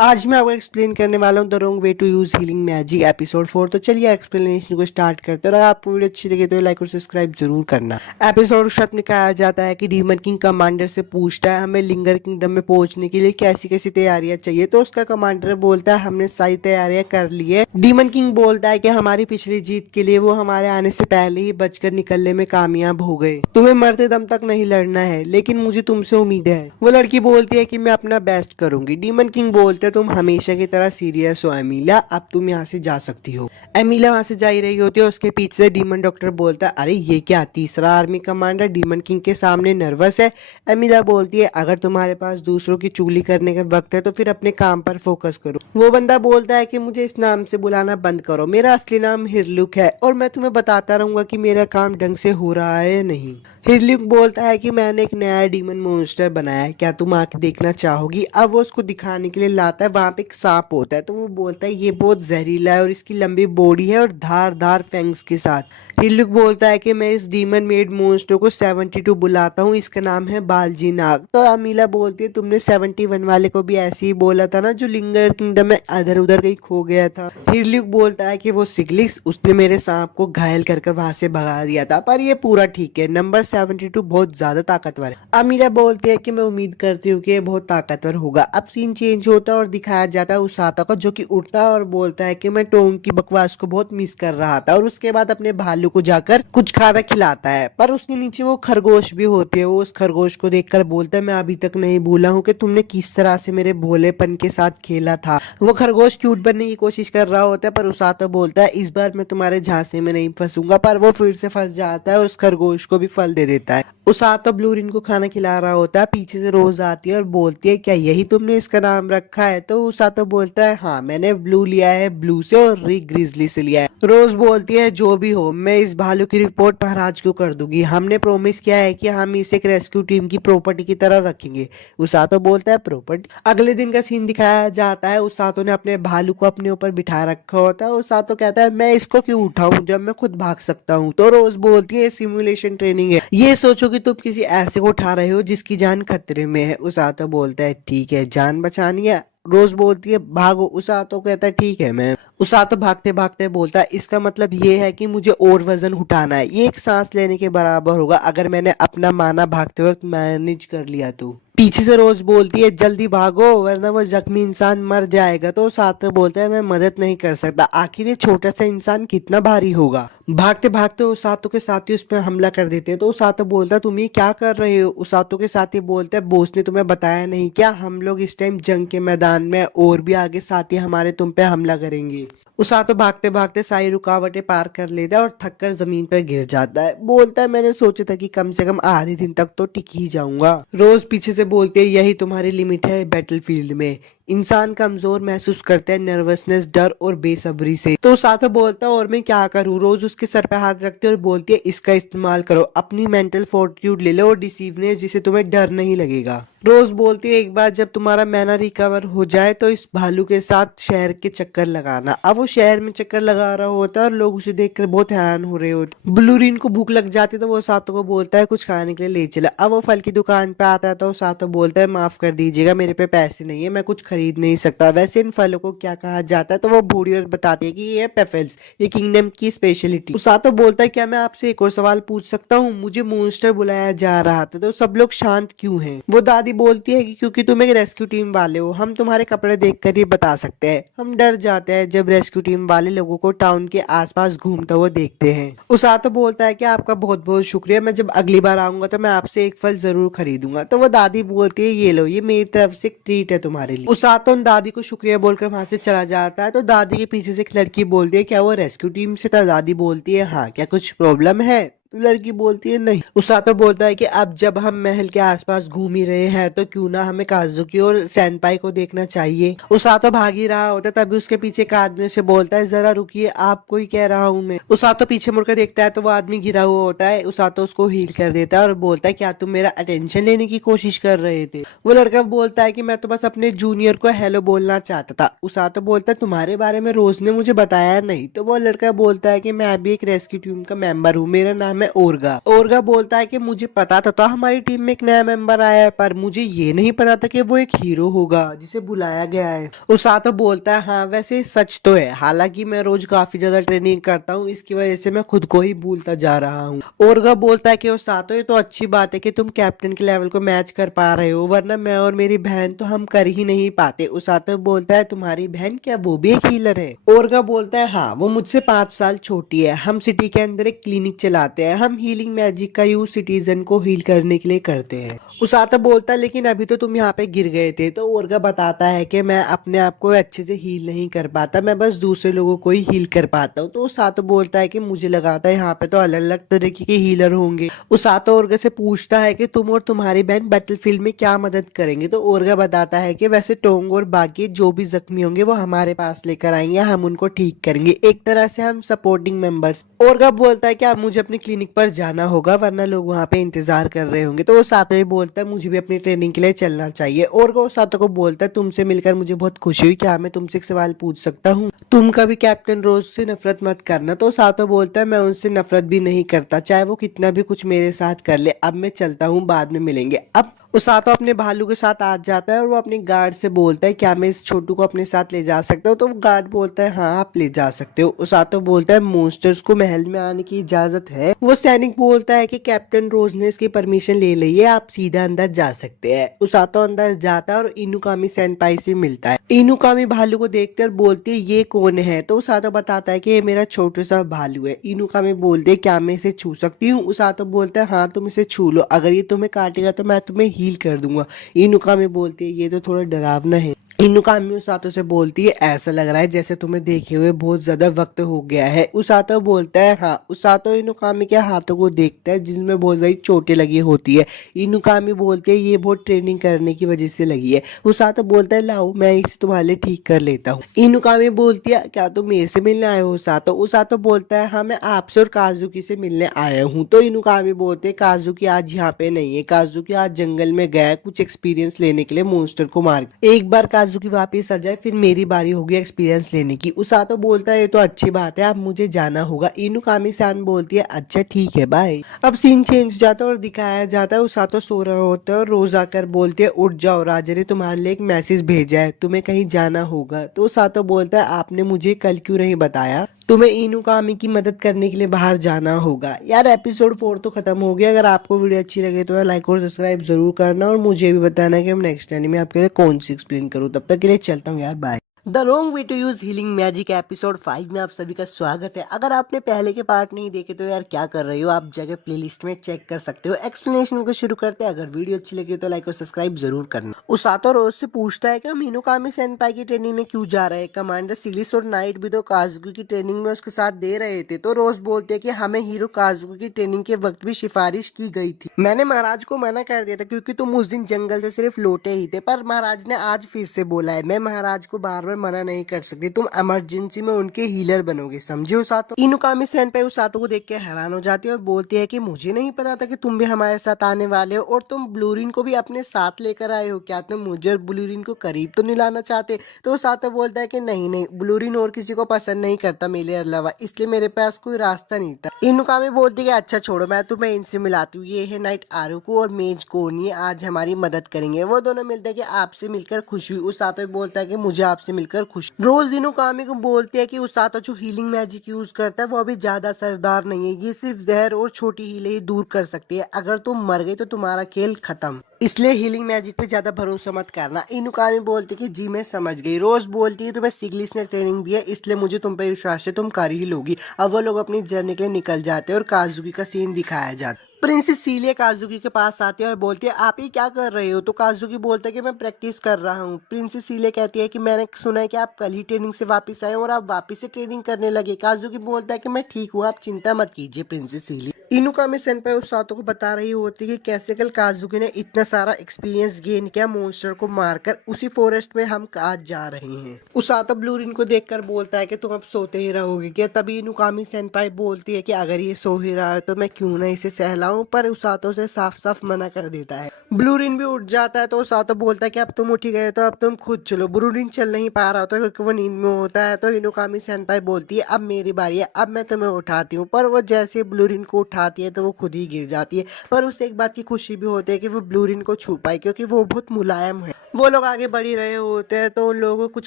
आज मैं आपको एक्सप्लेन करने वाला हूँ the wrong way to use healing magic episode 4। तो चलिए एक्सप्लेनेशन को स्टार्ट करते हैं। अगर आपको वीडियो अच्छी लगे तो लाइक और सब्सक्राइब जरूर करना। एपिसोड शब्द में कहा जाता है कि डीमन किंग कमांडर से पूछता है हमें लिंगर किंगडम में पहुंचने के लिए कैसी कैसी तैयारियां चाहिए। तो उसका कमांडर बोलता है हमने सारी तैयारियां कर ली है। डीमन किंग बोलता है कि हमारी पिछली जीत के लिए वो हमारे आने से पहले ही बचकर निकलने में कामयाब हो गए, तुम्हें मरते दम तक नहीं लड़ना है, लेकिन मुझे तुमसे उम्मीद है। वो लड़की बोलती है कि मैं अपना बेस्ट करूंगी। डीमन किंग बोलते तुम हमेशा की तरह सीरियस हो एमिलिया, अब तुम यहाँ से जा सकती हो। एमिलिया वहां से जा ही रही होती है, उसके पीछे से डीमन डॉक्टर बोलता है अरे ये क्या, तीसरा आर्मी कमांडर डीमन किंग के सामने नर्वस है। एमिलिया बोलती है अगर तुम्हारे पास दूसरों की चुगली करने का वक्त है तो फिर अपने काम पर फोकस करो। वो बंदा बोलता है कि मुझे इस नाम से बुलाना बंद करो, मेरा असली नाम हिरलुक है और मैं तुम्हें बताता रहूंगा कि मेरा काम ढंग से हो रहा है या नहीं। हिरल्यूक बोलता है कि मैंने एक नया डीमन मॉन्स्टर बनाया है, क्या तुम आके देखना चाहोगी। अब वो उसको दिखाने के लिए लाता है, वहां पे एक सांप होता है तो वो बोलता है ये बहुत जहरीला है और इसकी लंबी बॉडी है और धारदार फैंग्स के साथ। हिरल्यूक बोलता है कि मैं इस डीमन मेड मॉन्स्टर को 72 बुलाता हूँ, इसका नाम है बालजी नाग। तो अमीला बोलती है तुमने 71 वाले को भी ऐसे ही बोला था ना, जो लिंगर किंगडम में इधर उधर कहीं खो गया था। हिरल्यूक बोलता है कि वो सिग्लिक्स, उसने मेरे सांप को घायल कर वहां से भगा दिया था, पर ये पूरा ठीक है, नंबर 72 बहुत ज्यादा ताकतवर है। अमीरा बोलती है कि मैं उम्मीद करती हूँ कि ये बहुत ताकतवर होगा। अब सीन चेंज होता है और दिखाया जाता है उसाता को, जो कि उठता है और बोलता है कि मैं टोंग की बकवास को बहुत मिस कर रहा था, और उसके बाद अपने भालू को जाकर कुछ खाना खिलाता है। पर उसके नीचे वो खरगोश भी होती है। वो उस खरगोश को देखकर बोलता है मैं अभी तक नहीं भूला हूँ कि तुमने किस तरह से मेरे भोलेपन के साथ खेला था। वो खरगोश क्यूट बनने की कोशिश कर रहा होता है, पर उसातो बोलता है इस बार मैं तुम्हारे झांसे में नहीं फंसूंगा, पर वो फिर से फंस जाता है और उस खरगोश को भी फल दे देता है। उसातो ब्लूरिन को खाना खिला रहा होता है, पीछे से रोज आती है और बोलती है क्या यही तुमने इसका नाम रखा है। तो उसातो बोलता है हाँ, मैंने ब्लू लिया है ब्लू से और रिक ग्रिजली से लिया है। रोज बोलती है जो भी हो, मैं इस भालू की रिपोर्ट महाराज को कर दूंगी, हमने प्रॉमिस किया है कि हम इसे एक रेस्क्यू टीम की प्रॉपर्टी की तरह रखेंगे। उसातो बोलता है प्रॉपर्टी। अगले दिन का सीन दिखाया जाता है, उसातो ने अपने भालू को अपने ऊपर बिठा रखा होता है। उसातो कहता है मैं इसको क्यों उठाऊं जब मैं खुद भाग सकता हूँ। तो रोज बोलती है सिमुलेशन ट्रेनिंग है, ये सोचो कि तुम किसी ऐसे को उठा रहे हो जिसकी जान खतरे में है। उसातो बोलता है ठीक है, जान बचानी है। रोज बोलती है भागो। उसातो कहता है ठीक है मैं। उसातो भागते भागते बोलता है इसका मतलब ये है कि मुझे और वजन उठाना है, ये एक सांस लेने के बराबर होगा अगर मैंने अपना माना भागते वक्त मैनेज कर लिया तो। पीछे से रोज बोलती है जल्दी भागो वरना वो जख्मी इंसान मर जाएगा। तो उसातो बोलता है मैं मदद नहीं कर सकता, आखिर ये छोटा सा इंसान कितना भारी होगा। भागते भागते उसातो के साथी उस पर हमला कर देते हैं। तो उसातो बोलता है तुम ये क्या कर रहे हो। उसातो के साथी बोलते हैं बॉस ने तुम्हें बताया नहीं क्या, हम लोग इस टाइम जंग के मैदान में, और भी आगे साथी हमारे तुम पे हमला करेंगे। उसातो भागते भागते सारी रुकावटें पार कर लेता है और थककर जमीन पर गिर जाता है। बोलता है मैंने सोचा था कि कम से कम आधे दिन तक तो टिक ही जाऊंगा। रोज पीछे से बोलते है यही तुम्हारी लिमिट है बैटलफील्ड में, इंसान कमजोर महसूस करते हैं नर्वसनेस, डर और बेसब्री से। तो उसातो बोलता है और मैं क्या करूं। रोज उसके सर पे हाथ रखते और बोलती है इसका इस्तेमाल करो, अपनी मेंटल फोर्टिट्यूड ले लो और डिसीवनेस, जिसे तुम्हें डर नहीं लगेगा। रोज बोलती है एक बार जब तुम्हारा मैना रिकवर हो जाए तो इस भालू के साथ शहर के चक्कर लगाना। अब वो शहर में चक्कर लगा रहा होता है और लोग उसे देखकर बहुत हैरान हो रहे होते। ब्लूरिन को भूख लग जाती है तो वो उसातो को बोलता है कुछ खाने के लिए ले चला। अब वो फल की दुकान पे आता है तो उसातो बोलता है माफ कर दीजिएगा मेरे पे पैसे नहीं है, मैं कुछ खरीद नहीं सकता। वैसे इन फलों को क्या कहा जाता है। तो वो बूढ़ी और बताती है कि ये पेफल्स, ये किंगडम की स्पेशलिटी। उसातो बोलता है क्या मैं आपसे एक और सवाल पूछ सकता हूँ, मुझे मॉन्स्टर बुलाया जा रहा था तो सब लोग शांत क्यों हैं। वो दादी बोलती है कि क्योंकि तुम एक रेस्क्यू टीम वाले हो, हम तुम्हारे कपड़े देखकर ही बता सकते हैं, हम डर जाते हैं जब रेस्क्यू टीम वाले लोगों को टाउन के आसपास घूमते हुए देखते हैं। उसातो बोलता है कि आपका बहुत बहुत शुक्रिया, मैं जब अगली बार आऊंगा तो मैं आपसे एक फल जरूर खरीदूंगा। तो वो दादी बोलती है ये लो, ये मेरी तरफ से एक ट्रीट है तुम्हारे लिए। उसातो दादी को शुक्रिया बोलकर वहां से चला जाता है। तो दादी के पीछे से एक लड़की बोलती है क्या वो रेस्क्यू टीम से था। दादी बोलती है हाँ, क्या कुछ प्रॉब्लम है। लड़की बोलती है नहीं। उसातो बोलता है कि अब जब हम महल के आसपास घूम ही रहे हैं तो क्यों ना हमें काजुकी और सैनपाई को देखना चाहिए। उसातो भाग ही रहा होता है, तभी उसके पीछे एक आदमी से बोलता है जरा रुकिए, आपको ही कह रहा हूँ मैं। उसातो पीछे मुड़कर देखता है तो वो आदमी गिरा हुआ होता है। उसातो उसको हील कर देता है और बोलता है क्या तुम मेरा अटेंशन लेने की कोशिश कर रहे थे। वो लड़का बोलता है कि मैं तो बस अपने जूनियर को हेलो बोलना चाहता था। उसातो बोलता है तुम्हारे बारे में रोज ने मुझे बताया नहीं। तो वो लड़का बोलता है कि मैं भी एक रेस्क्यू टीम का मेंबर हूँ, मेरा नाम है ओरगा। ओरगा बोलता है कि मुझे पता था तो हमारी टीम में एक नया मेंबर आया है, पर मुझे ये नहीं पता था कि वो एक हीरो होगा जिसे बुलाया गया है। उसातो बोलता है हाँ वैसे सच तो है, हालांकि मैं रोज काफी ज्यादा ट्रेनिंग करता हूँ, इसकी वजह से मैं खुद को ही भूलता जा रहा हूँ। ओरगा बोलता है कि उसातो ये तो अच्छी बात है कि तुम कैप्टन के लेवल को मैच कर पा रहे हो, वरना मैं और मेरी बहन तो हम कर ही नहीं पाते। उसातो बोलता है तुम्हारी बहन क्या वो भी एक हीलर है। ओरगा बोलता है हाँ, वो मुझसे 5 साल छोटी है, हम सिटी के अंदर एक क्लिनिक चलाते हैं, हम हीलिंग मैजिक का यूज सिटीजन को हील करने के लिए करते हैं। उसातो बोलता है लेकिन अभी तो तुम यहाँ पे गिर गए थे। तो ओरगा बताता है कि मैं अपने आप को अच्छे से हील नहीं कर पाता, मैं बस दूसरे लोगों को ही हील कर पाता हूँ। तो उसातो बोलता है कि मुझे लगा था यहाँ पे तो अलग अलग तरीके के हीलर होंगे। उसातो ओरगा से पूछता है कि तुम और तुम्हारी बहन बैटलफील्ड में क्या मदद करेंगे। तो ओरगा बताता है कि वैसे टोंग और बाकी जो भी जख्मी होंगे वो हमारे पास लेकर आएंगे, हम उनको ठीक करेंगे, एक तरह से हम सपोर्टिंग मेंबर्स। ओरगा बोलता है कि अब मुझे अपनी क्लिनिक पर जाना होगा वरना लोग वहाँ पे इंतजार कर रहे होंगे। तो वो सातो ही बोलता है मुझे भी अपनी ट्रेनिंग के लिए चलना चाहिए। और वो सातो को बोलता है तुमसे मिलकर मुझे बहुत खुशी हुई, क्या मैं तुमसे एक सवाल पूछ सकता हूँ? तुम कभी कैप्टन रोज से नफरत मत करना। तो सातो बोलता है मैं उनसे नफरत भी नहीं करता, चाहे वो कितना भी कुछ मेरे साथ कर ले। अब मैं चलता हूँ, बाद में मिलेंगे। अब उसातो अपने भालू के साथ आ जाता है और वो अपने गार्ड से बोलता है क्या मैं इस छोटू को अपने साथ ले जा सकता हूँ? तो वो गार्ड बोलता है हाँ आप ले जा सकते हो। उसातो बोलता है मॉन्स्टर्स को महल में आने की इजाजत है? वो सैनिक बोलता है कि कैप्टन रोज ने इसकी परमिशन ले ली है, आप सीधा अंदर जा सकते हैं। उसातो अंदर जाता है और इनुकामी सेनपाई से मिलता है। इनुकामी भालू को देखकर बोलती है ये कौन है? तो उसातो बताता है कि ये मेरा छोटा सा भालू है। इनुकामी बोलते है क्या मैं इसे छू सकती हूँ? उसातो बोलता है हाँ तुम इसे छू लो, अगर ये तुम्हें काटेगा तो मैं तुम्हें हील कर दूंगा। इनुकामी बोलती है ये तो थोड़ा डरावना है। इनुकामी उसातो से बोलती है ऐसा लग रहा है जैसे तुम्हें देखे हुए बहुत ज्यादा वक्त हो गया है। उसातो बोलता है हाँ। उसातो इनुकामी के हाथों को देखता है जिसमें बहुत सारी चोटें लगी होती है। इनुकामी बोलती है ये बहुत ट्रेनिंग करने की वजह से लगी है। उसातो बोलता है लाओ मैं इसे तुम्हारे लिए ठीक कर लेता हूँ। इनुकामी बोलती है क्या तुम मेरे से मिलने आए हो उसातो? उसातो बोलता है हाँ मैं आपसे और काजुकी से मिलने आया हूँ। तो इनुकामी बोलते हैं काजुकी आज यहाँ पे नहीं है, काजुकी आज जंगल में गया है कुछ एक्सपीरियंस लेने के लिए मॉन्स्टर को मार। एक बार काजुकी वापस आ जाए फिर मेरी बारी होगी एक्सपीरियंस लेने की। उसातो बोलता है ये तो अच्छी बात है, अब मुझे जाना होगा। इनुकामी सान बोलती है अच्छा ठीक है बाय। अब सीन चेंज हो जाता है और दिखाया जाता है उसातो सो रहा होता है और रोज आकर बोलते है उठ जाओ, राजा ने तुम्हारे लिए एक मैसेज भेजा है, तुम्हें कहीं जाना होगा। तो उसातो बोलता है आपने मुझे कल क्यों नहीं बताया? तुम्हें इनुकामी की मदद करने के लिए बाहर जाना होगा। यार एपिसोड 4 तो खत्म हो गया। अगर आपको वीडियो अच्छी लगे तो लाइक और सब्सक्राइब जरूर करना और मुझे भी बताना कि हम नेक्स्ट एनीमे आपके लिए कौन सी एक्सप्लेन करूँ। तब तक के लिए चलता हूँ यार, bye. The wrong way to use healing magic episode 5 में आप सभी का स्वागत है। अगर आपने पहले के पार्ट नहीं देखे तो यार क्या कर रहे हो, आप जगह प्लेलिस्ट में चेक कर सकते हो। एक्सप्लेनेशन को शुरू करते हैं। अगर वीडियो अच्छी लगी तो लाइक और सब्सक्राइब जरूर करना। उसातो रोज से पूछता है कि हम इनुकामी सेनपाई की ट्रेनिंग में क्यों जा रहे हैं, कमांडर सिलिस और नाइट भी तो काजुकी की ट्रेनिंग में उसके साथ दे रहे थे। तो रोज बोलते हैं कि हमें हीरो काजुकी की ट्रेनिंग के वक्त भी सिफारिश की गई थी, मैंने महाराज को मना कर दिया था क्योंकि तुम उस दिन जंगल से सिर्फ लौटे ही थे, पर महाराज ने आज फिर से बोला है, मैं महाराज को बार बार मना नहीं कर सकती, तुम इमरजेंसी में उनके हीलर बनोगे, समझे उसातो? इनुकामी सेनपाई उसातो को देख के हैरान हो जाती है और बोलती है कि मुझे नहीं पता था कि तुम भी हमारे साथ आने वाले हो और तुम ब्लूरिन को भी अपने साथ लेकर आए हो, क्या तुम मुझे और ब्लूरिन को करीब तो नहीं लाना चाहते? तो उसातो बोलता है कि नहीं नहीं, ब्लूरिन और किसी को पसंद नहीं करता मेरे अलावा, इसलिए मेरे पास कोई रास्ता नहीं था। इनुकामी बोलती है अच्छा छोड़ो, मैं तुम्हें इनसे मिलाती हूँ, ये है नाइट आरुको और मेज कोन, ये आज हमारी मदद करेंगे। वो दोनों मिलते हैं कि आपसे मिलकर खुशी हुई। उसातो बोलता है कि मुझे आपसे मिलकर खुशी। रोज इनुकामी को बोलते हैं कि उसातो जो हीलिंग मैजिक यूज करता है वो अभी ज्यादा असरदार नहीं है, ये सिर्फ जहर और छोटी हीले ही दूर कर सकती है, अगर तुम मर गई तो तुम्हारा खेल खत्म, इसलिए हीलिंग मैजिक पे ज्यादा भरोसा मत करना। इनुकामी बोलती कि जी मैं समझ गई। रोज बोलती है तुम्हें सिग्लिस ने ट्रेनिंग दी है इसलिए मुझे तुम पे विश्वास है, तुम कर ही लोगी। अब वो लोग अपनी जर्नी के लिए निकल जाते हैं और काजुकी का सीन दिखाया जाता है। प्रिंसेस सीलिया काजुकी के पास आती है और बोलती है आप ही क्या कर रहे हो? तो काजुकी बोलता है कि मैं प्रैक्टिस कर रहा हूँ। प्रिंसेस सीलिया कहती है कि मैंने सुना है कि आप कल ही ट्रेनिंग से वापस आए और आप वापस से ट्रेनिंग करने लगे। काजुकी बोलता है कि मैं ठीक हूँ, आप चिंता मत कीजिए प्रिंसेस सीलिया। इनुकामी सेनपाई उसातो को बता रही होती है कि कैसे कल काजुकी ने इतना सारा एक्सपीरियंस गेन किया मॉन्स्टर को मारकर, उसी फॉरेस्ट में हम आज जा रहे हैं। उसातो ब्लूरिन को देखकर बोलता है कि तुम अब सोते ही रहोगे क्या? तभी इनुकामी सेनपाई बोलती है कि अगर ये सो ही रहा है तो मैं क्यों ना इसे सहलाऊं, पर उसातो से साफ साफ मना कर देता है। ब्लूरिन भी उठ जाता है तो उसातो बोलता है कि अब तुम उठ गए तो अब तुम खुद चलो। ब्लूरिन चल नहीं पा रहा होता क्योंकि वो नींद में होता है। तो इनुकामी सेनपाई बोलती है अब मेरी बारी है, अब मैं तुम्हें उठाती हूँ, पर वो जैसे ब्लूरिन को उठाती है तो वो खुद ही गिर जाती है। पर उसे एक बात की खुशी भी होती है कि वो ब्लूरिन को छू पाई क्योंकि वो बहुत मुलायम है। वो लोग आगे बढ़ ही रहे होते हैं तो उन लोगों को कुछ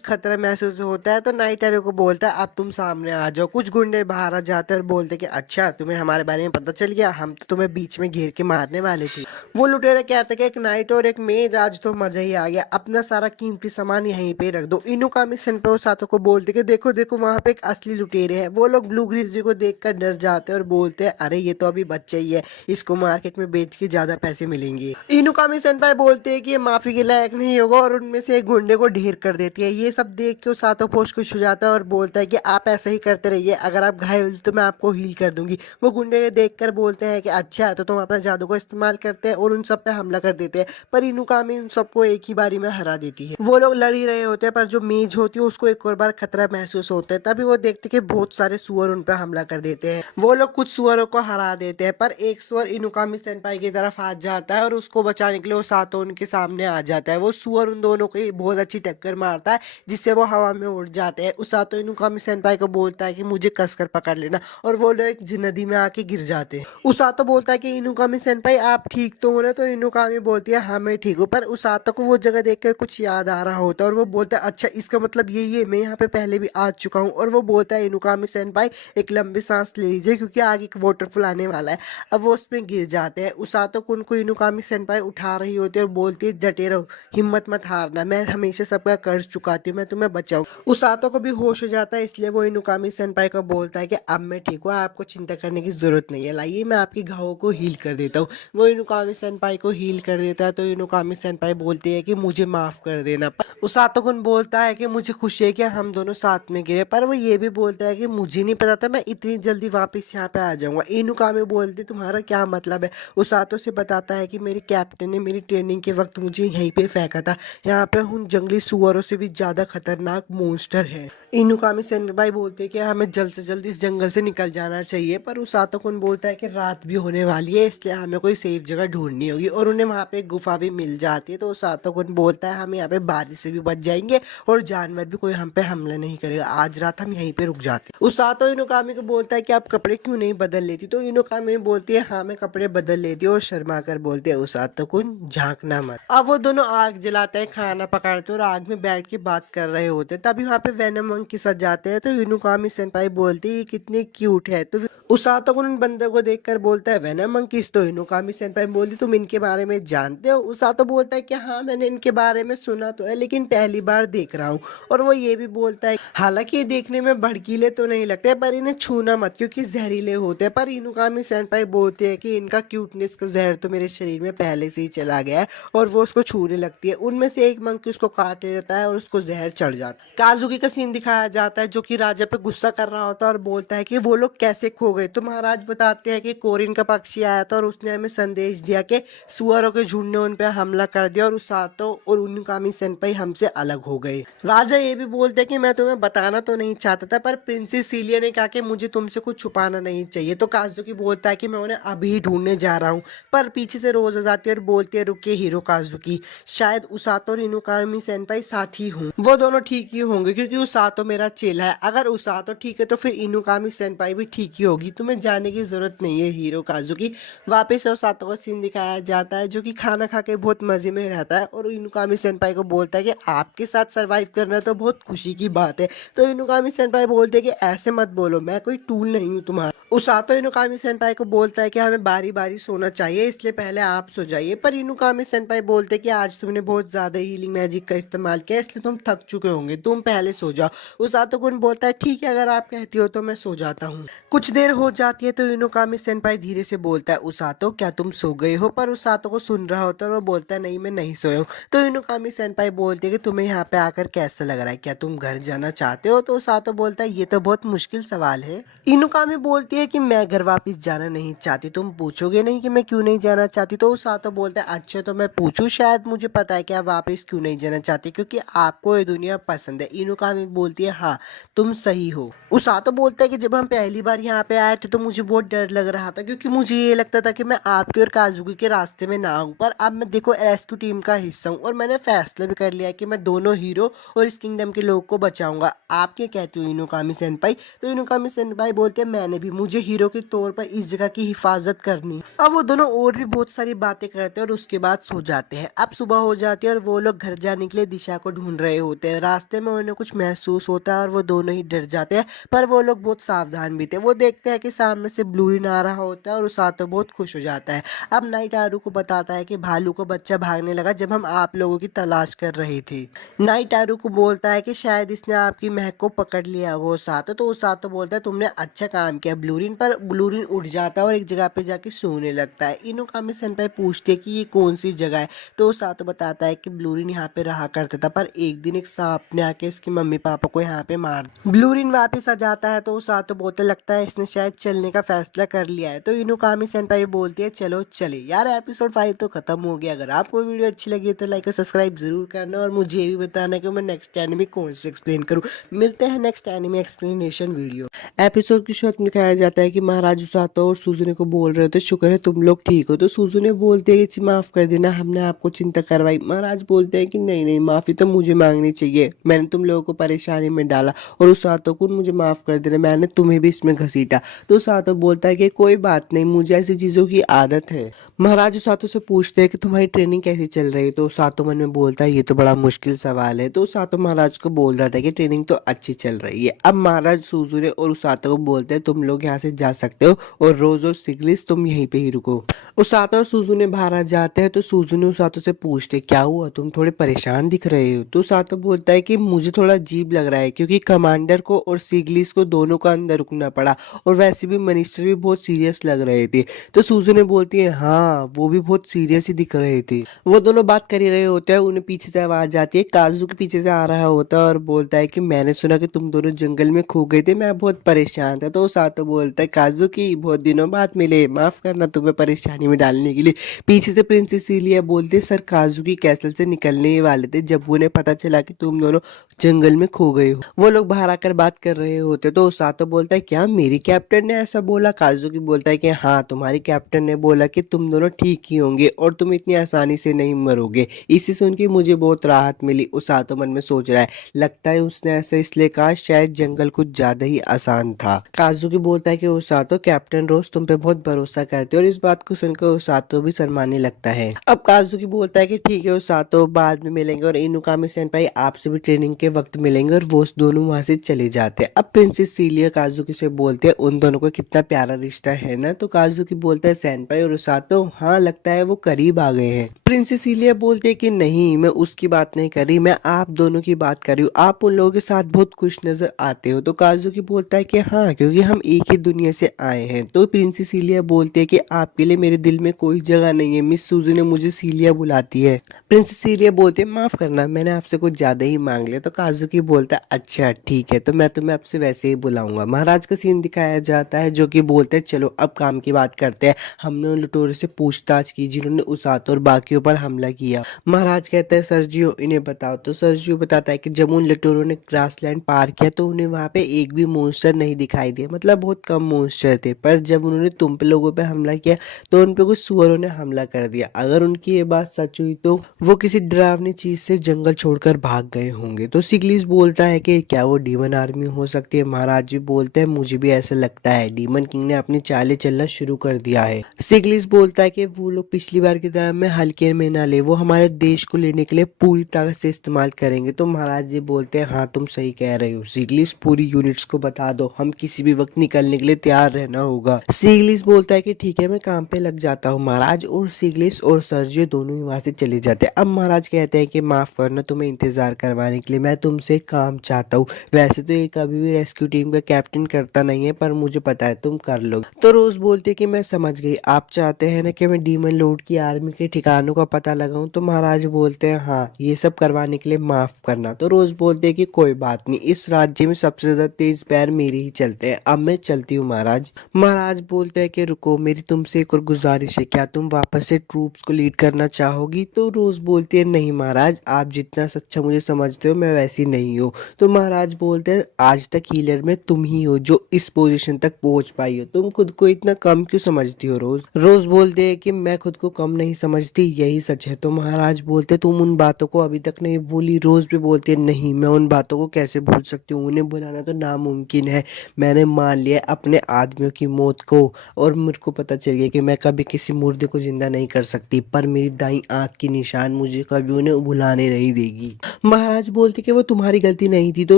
खतरा महसूस होता है तो नाइट एरो को बोलता है अब तुम सामने आ जाओ। कुछ गुंडे बाहर आ जाते हैं और बोलते कि अच्छा तुम्हें हमारे बारे में पता चल गया, हम तो तुम्हें बीच में घेर के मारने वाले थे। वो लुटेरे कहते कि एक नाइट और एक मेज, आज तो मजा ही आ गया, अपना सारा कीमती सामान यहीं पे रख दो। इनुकामी सेनपाई साथों को बोलते कि देखो देखो वहां पे एक असली लुटेरे हैं। वो लोग ब्लू ग्रिज़ली को देखकर डर जाते हैं और बोलते हैं अरे ये तो अभी बच्चा ही है, इसको मार्केट में बेच के ज्यादा पैसे मिलेंगे। इनुकामी सेनपाई बोलते हैं कि ये माफी के लायक नहीं होगा और उनमें से एक गुंडे को ढेर कर देती है। ये सब देख के सातो पोष खुश हो जाता है और बोलता है कि आप ऐसा ही करते रहिए, अगर आप घायल हुए तो मैं आपको हील कर दूंगी। वो गुंडे ये देख कर बोलते हैं कि अच्छा तो तुम अपना जादू को इस्तेमाल करते हैं और उन सब पे हमला कर देते हैं, पर इनुकामी उन सबको एक ही बारी में हरा देती है। वो लोग लड़ ही रहे होते हैं पर जो मेज होती है उसको एक और बार खतरा महसूस होता है। तभी वो देखते कि बहुत सारे सुअर उन पर हमला कर देते हैं। वो लोग कुछ सुअरों को हरा देते हैं पर एक सुअर इनुकामी सेनपाई की तरफ आ जाता है और उसको बचाने के लिए वो सातो उनके सामने आ जाता है। वो सुअर उन दोनों को बहुत अच्छी टक्कर मारता है जिससे वो हवा में उड़ जाते हैं। उसातो इनुकामी सेनपाई को बोलता है कि मुझे कसकर पकड़ लेना और वो लोग एक नदी में आके गिर जाते हैं। उसातो बोलता है कि इनुकामी सेनपाई आप ठीक तो हो ना, तो इनुकामी बोलती है हाँ मैं ठीक हूँ, पर उसातो को वो जगह देखकर कुछ याद आ रहा होता है और वो बोलता है अच्छा इसका मतलब यही है, मैं यहाँ पे पहले भी आ चुका हूँ। और वो बोलता है इनुकामी सेनपाई एक लंबी सांस ले लीजिए क्योंकि आगे एक वाटरफॉल आने वाला है। अब वो उसमें गिर जाते हैं। उसातो को उनको इनुकामी सेनपाई उठा रही होती है और बोलती है डटे रहो, हिम्मत मत हारना, मैं हमेशा सबका कर्ज चुकाती हूँ, मैं तुम्हें बचाऊँ। उसातो को भी होश हो जाता है इसलिए वो इनुकामी सेनपाई को बोलता है कि अब मैं ठीक हूँ, आपको चिंता करने की जरूरत नहीं है, लाइए मैं आपकी घावों को हील कर देता हूँ। वो इनुकामी सेनपाई को हील कर देता है तो इनुकामी सेनपाई बोलती है कि मुझे माफ कर देना। पर उसातो कुन बोलता है कि मुझे खुशी है कि हम दोनों साथ में गिरे, पर वो ये भी बोलता है कि मुझे नहीं पता था मैं इतनी जल्दी वापस यहाँ पे आ जाऊंगा। इनुकामी बोलती तुम्हारा क्या मतलब है। उसातो से बताता है कि मेरे कैप्टन ने मेरी ट्रेनिंग के वक्त मुझे यहीं पे फेंका था, यहाँ पे उन जंगली सुअरों से भी ज्यादा खतरनाक मॉन्स्टर है। इनुकामी सेनपाई बोलते हैं कि हमें जल्द से जल्द इस जंगल से निकल जाना चाहिए, पर उसातो कुन बोलता है कि रात भी होने वाली है इसलिए हमें कोई सेफ जगह ढूंढनी होगी और उन्हें वहाँ पे एक गुफा भी मिल जाती है। तो उसातो कुन बोलता है हम यहाँ पे बारिश से भी बच जाएंगे और जानवर भी कोई हम पे हमला नहीं करेगा, आज रात हम यहीं पे रुक जाते हैं। उसातो इनुकामी को बोलता है कि आप कपड़े क्यों नहीं बदल लेती, तो इनुकामी बोलती है हाँ मैं कपड़े बदल लेती हूँ और शर्मा कर बोलते हैं उसातो कुन झांकना मत। अब वो दोनों आग जलाते हैं, खाना पकाते और आग में बैठ के बात कर रहे होते हैं। तभी वहाँ पे वेनम के साथ जाते हैं तो इनुकामी सेनपाई बोलती है ये कितनी क्यूट है। तो उसातो कुन उन बंदर को देखकर बोलता है वेनम मंकीज। तो इनुकामी सेनपाई बोलती तुम इनके बारे में जानते हो। उसातो बोलता है कि हाँ मैंने इनके बारे में सुना तो है लेकिन पहली बार देख रहा हूँ। और वो ये भी बोलता है हालांकि ये देखने में भड़कीले तो नहीं लगते पर इन्हें छूना मत क्योंकि जहरीले होते हैं। पर इनुकामी सेनपाई बोलते हैं कि इनका क्यूटनेस का जहर तो मेरे शरीर में पहले से ही चला गया है और वो उसको छूने लगती है। उनमें से एक मंकी उसको काट लेता है और उसको जहर चढ़ जाता है। काजुकी का सीन दिखाया जाता है जो कि राजा पे गुस्सा कर रहा होता है और बोलता है कि वो लोग कैसे खो गए। तो महाराज बताते हैं कि कोरिन का पक्षी आया था और उसने हमें संदेश दिया कि सुअरों के झुंड ने उन पे हमला कर दिया और उसातो और इनुकामी सेनपाई हमसे अलग हो गए। राजा ये भी बोलते हैं कि मैं तुम्हें बताना तो नहीं चाहता था पर प्रिंसेस सीलिया ने कहा कि मुझे तुमसे कुछ छुपाना नहीं चाहिए। तो काजुकी बोलता है कि मैं उन्हें अभी ढूंढने जा रहा हूँ, पर पीछे से रोज आ जाती है और बोलती है रुकिए हीरो काजुकी, शायद उसातो और इनुकामी सेनपाई साथ ही हों, वो दोनों ठीक ही होंगे क्योंकि उसातो मेरा चेला है, अगर उसातो ठीक है तो फिर इनुकामी सेनपाई भी ठीक ही होगी, तुम्हें जाने की जरूरत नहीं है हीरो काजुकी। वापस उसातो का सीन दिखाया जाता है जो कि खाना खा के बहुत मजे में रहता है और इनुकामी सेनपाई को बोलता है कि आपके साथ सरवाइव करना तो बहुत खुशी की बात है। तो इनुकामी सेनपाई बोलते हैं कि ऐसे मत बोलो, मैं कोई टूल नहीं हूँ तुम्हारा। उसातो इनुकामी सेनपाई को बोलता है कि हमें बारी बारी सोना चाहिए इसलिए पहले आप सो जाइए, पर इनुकामी सेनपाई बोलते हैं कि आज तुमने बहुत ज्यादा हीलिंग मैजिक का इस्तेमाल किया इसलिए तुम थक चुके होंगे, तुम पहले सो जाओ। उसातो कुन बोलता है ठीक है अगर आप कहती हो तो मैं सो जाता हूँ। कुछ देर हो जाती है तो इनुकामी सेनपाई धीरे से बोलता है उसातो क्या तुम सो गए हो, पर उसातो को सुन रहा होता है और वो बोलता है नहीं मैं नहीं सोया हूँ। तो इनुकामी सेनपाई बोलती है कि तुम्हें यहाँ पे आकर कैसा लग रहा है, क्या तुम घर जाना चाहते हो। तो उसातो बोलता है ये तो बहुत मुश्किल सवाल है। इनुकामी बोलती है कि मैं घर वापस जाना नहीं चाहती, तुम पूछोगे नहीं कि मैं क्यों नहीं जाना चाहती। तो उसातो बोलता है अच्छा तो मैं पूछूं, शायद मुझे पता है कि आप वापस क्यों नहीं जाना चाहती क्योंकि आपको ये दुनिया पसंद है। इनुकामी बोलती है हाँ तुम सही हो। उसातो बोलता है कि जब हम पहली बार यहाँ पे आए थे तो मुझे बहुत डर लग रहा था क्योंकि मुझे ये लगता था कि मैं आपके और काजुकी के रास्ते में ना आऊं, पर अब मैं देखो रेस्क्यू टीम का हिस्सा हूँ और मैंने फैसला भी कर लिया कि मैं दोनों हीरो और इस किंगडम के लोग को बचाऊंगा। आप क्या कहती हो इनुकामी सेनपाई। तो इनुकामी सेनपाई बोलते हैं मैंने भी, मुझे हीरो के तौर पर इस जगह की हिफाजत करनी। अब वो दोनों और भी बहुत सारी बातें करते हैं और उसके बाद सो जाते हैं। अब सुबह हो जाती है और वो लोग घर जाने के लिए दिशा को ढूंढ रहे होते हैं। रास्ते में उन्हें कुछ महसूस होता है और वो दोनों ही डर जाते हैं, पर वो लोग बहुत सावधान भी थे। वो देखते हैं कि सामने से ब्लूरिन आ रहा होता है और उसातो बहुत खुश हो जाता है। अब नाइटारू को बताता है कि भालू को बच्चा भागने लगा जब हम आप लोगों की तलाश कर रहे थे। नाइटारू को बोलता है कि शायद इसने आपकी महक को पकड़ लिया होगा उसातो। तो उसातो बोलता है तुमने अच्छा काम किया ब्लूरिन, पर ब्लूरिन उठ जाता है और एक जगह पे जाके सोने लगता है। इनुकामी सेनपाई पूछते हैं कि ये कौन सी जगह है। तो उसातो बताता है कि ब्लूरिन यहाँ पे रहा करता था, पर एक दिन एक सांप ने आके इसके मम्मी पापा को यहाँ पे मार दिया। ब्लूरिन वापस आ जाता है तो उसातो बोलते लगता है इसने शायद चलने का फैसला कर लिया है। तो इनुकामी सेनपाई बोलती है चलो चले। यार एपिसोड 5 तो खत्म हो गया। अगर आपको वीडियो अच्छी लगी तो लाइक और सब्सक्राइब जरूर करना और मुझे ये भी बताना कि मैं नेक्स्ट एनिमे कौन से एक्सप्लेन करूँ। मिलते हैं next anime explanation video. Episode की शुरुआत में दिखाया जाता है कि महाराज उसातो और सुजुने को बोल रहे होते शुक्र है तुम लोग ठीक हो। तो सुजुने बोलते हैं कि माफ कर देना, हमने आपको चिंता करवाई। महाराज बोलते हैं कि नहीं नहीं, माफी तो मुझे मांगनी चाहिए, मैंने तुम लोगों को परेशानी में डाला और उसातो को मुझे माफ कर देना, मैंने तुम्हें भी इसमें घसीटा। तो उसातो बोलता है कि कोई बात नहीं, मुझे ऐसी चीजों की आदत है। महाराज उसातो से पूछते हैं कि तुम्हारी ट्रेनिंग कैसी चल रही है। तो उसातो मन में बोलता है ये तो बड़ा मुश्किल सवाल है। तो उसातो महाराज को बोल रहा था कि ट्रेनिंग तो अच्छी चल रही है। अब महाराज सुजुने और उसातो को बोलते हैं तुम लोग यहाँ से जा सकते हो और रोज और सिगलिस तुम यहीं पे ही रुको। उसातो और सुजुने बाहर आ जाते हैं तो सुजुने उसातो से पूछते क्या हुआ, तुम थोड़े परेशान दिख रहे हो। तो उसातो बोलता है कि मुझे थोड़ा अजीब लग रहा है क्योंकि कमांडर को और सिगलिस को दोनों का अंदर रुकना पड़ा और वैसे भी मिनिस्टर भी बहुत सीरियस लग रहे थे। तो सुजुने बोलती है हाँ वो भी बहुत सीरियस ही दिख रहे थे। वो दोनों बात कर ही रहे होते हैं, उन्हें पीछे से आवाज आती है, काजू के पीछे से आ रहा होता है और बोलता है कि मैंने सुना कि तुम दोनों जंगल में खो गए थे, मैं बहुत परेशान था। तो उसातो बोलता है काजू की बहुत दिनों बाद मिले, माफ करना तुम्हें परेशानी में डालने के लिए। पीछे से प्रिंसेस सीलिया बोलते सर काजू की कैसल से निकलने ही वाले थे जब उन्हें पता चला कि तुम दोनों जंगल में खो गए हो। वो लोग बाहर आकर बात कर रहे होते तो उसातो बोलता है क्या मेरी कैप्टन ने ऐसा बोला। काजू की बोलता है कि हाँ तुम्हारी कैप्टन ने बोला कि तुम दोनों ठीक ही होंगे और तुम इतनी आसानी से नहीं मरोगे। इसी सुन के मुझे बहुत राहत मिली। उसातो मन में सोच रहा है लगता है उसने ऐसा इसलिए कहा शायद जंगल कुछ ज्यादा ही आसान था। काजू की बोलता है कि उसातो कैप्टन रोज तुम पे बहुत भरोसा करते और इस बात को सुनकर उसातो भी शर्माने लगता है। अब काजू की बोलता है कि ठीक है उसातो बाद में मिलेंगे और इनुकामी सेनपाई आपसे भी ट्रेनिंग के वक्त मिलेंगे और वो दोनों वहां से चले जाते हैं। अब प्रिंसेस सीलिया काजुकी से बोलते हैं उन दोनों का कितना प्यारा रिश्ता है ना। तो काजुकी बोलता है सेनपाई और उसातो हाँ लगता है वो करीब आ गए हैं। प्रिंसेस सीलिया बोलते हैं कि नहीं मैं उसकी बात नहीं कर रही, मैं आप दोनों की बात कर रही हूँ, आप उन लोगों के साथ बहुत खुश नजर आते हो। तो काजुकी बोलता है कि हाँ क्योंकि हम एक ही दुनिया से आए हैं। तो प्रिंसेस सीलिया बोलते हैं कि आपके लिए मेरे दिल में कोई जगह नहीं है, मिस सूजी ने मुझे सीलिया बुलाती है। प्रिंसेस सीलिया बोलते हैं माफ करना मैंने आपसे कुछ ज्यादा ही मांग लिया। तो काजुकी बोलता है अच्छा ठीक है तो मैं तुम्हें आपसे वैसे ही बुलाऊंगा। महाराज का सीन दिखाया जाता है जो कि बोलते हैं चलो अब काम की बात करते हैं। हमने उन लुटेरों से पूछताछ की जिन्होंने उसातो और बाकियों पर हमला किया। महाराज कहते हैं सर्जियो इन्हें बताओ। तो सर्जियो बताता है कि जब उन लुटेरों ने ग्रासलैंड पार किया तो उन्हें वहां पे एक भी मॉन्स्टर नहीं दिखाई दिया, मतलब बहुत कम मॉन्स्टर थे। पर जब उन्होंने तुम पे लोगों पे हमला किया तो उन पे कुछ सुअरों ने हमला कर दिया। अगर उनकी ये बात सच हुई तो वो किसी डरावनी चीज से जंगल छोड़कर भाग गए होंगे। तो सिगलिस बोलता है कि क्या वो डीमन आर्मी हो सकती है। महाराज जी बोलते हैं मुझे भी ऐसा लगता है, डीमन किंग ने अपनी चालें चलना शुरू कर दिया है। सिगलिस बोलता है कि वो लोग पिछली बार की तरह में हल्के में ना ले, वो हमारे देश को लेने के लिए पूरी ताकत से इस्तेमाल करेंगे। तो महाराज जी बोलते हैं हाँ तुम सही कह रहे हो सिगलिस, पूरी यूनिट्स को बता दो, हम किसी भी वक्त निकलने के लिए तैयार रहना होगा। सिगलिस बोलता है कि ठीक है मैं काम पे लग जाता हूँ। महाराज और सिगलिस और सर्जियो दोनों ही वहां से चले जाते हैं। अब महाराज कहते हैं कि माफ करना तुम्हें इंतजार करवाने के लिए, मैं तुमसे काम चाहता हूँ। वैसे तो ये कभी भी रेस्क्यू टीम का कैप्टन करता नहीं है पर मुझे पता है तुम कर लो। तो रोज बोलती है कि मैं समझ गई, आप चाहते हैं ना कि मैं डीमन लॉर्ड की आर्मी के ठिकानों का पता लगाऊं। तो महाराज बोलते हैं हाँ ये सब करवाने के लिए माफ करना। तो रोज बोलते हैं कि कोई बात नहीं, इस राज्य में सबसे ज्यादा तेज पैर मेरे ही चलते हैं, अब मैं चलती हूँ महाराज। महाराज बोलते हैं कि रुको मेरी तुमसे एक और गुजारिश है, क्या तुम वापस से ट्रूप्स को लीड करना चाहोगी। तो रोज बोलती है नहीं महाराज, आप जितना सच्चा मुझे समझते हो मैं वैसी नहीं हूँ। तो महाराज बोलते हैं आज तक हीलर में तुम ही हो जो इस पोजीशन तक पहुंच पाई हो, तुम खुद को इतना कम क्यों समझती हो। रोज रोज बोलते हैं कि मैं खुद को कम नहीं समझती, यही सच है। तो महाराज बोलते तुम उन बातों को अभी तक नहीं भूली। रोज भी बोलते नहीं मैं उन बातों को कैसे भूल सकती हूँ, उन्हें भुलाना तो नामुमकिन है। मैंने मान लिया अपने आदमियों की मौत को और मुझे को पता चल गया कि मैं कभी किसी मुर्दे को जिंदा नहीं कर सकती, पर मेरी दाई आंख की निशान मुझे कभी उन्हें भुलाने नहीं देगी। महाराज बोलते कि वो तुम्हारी गलती नहीं थी। तो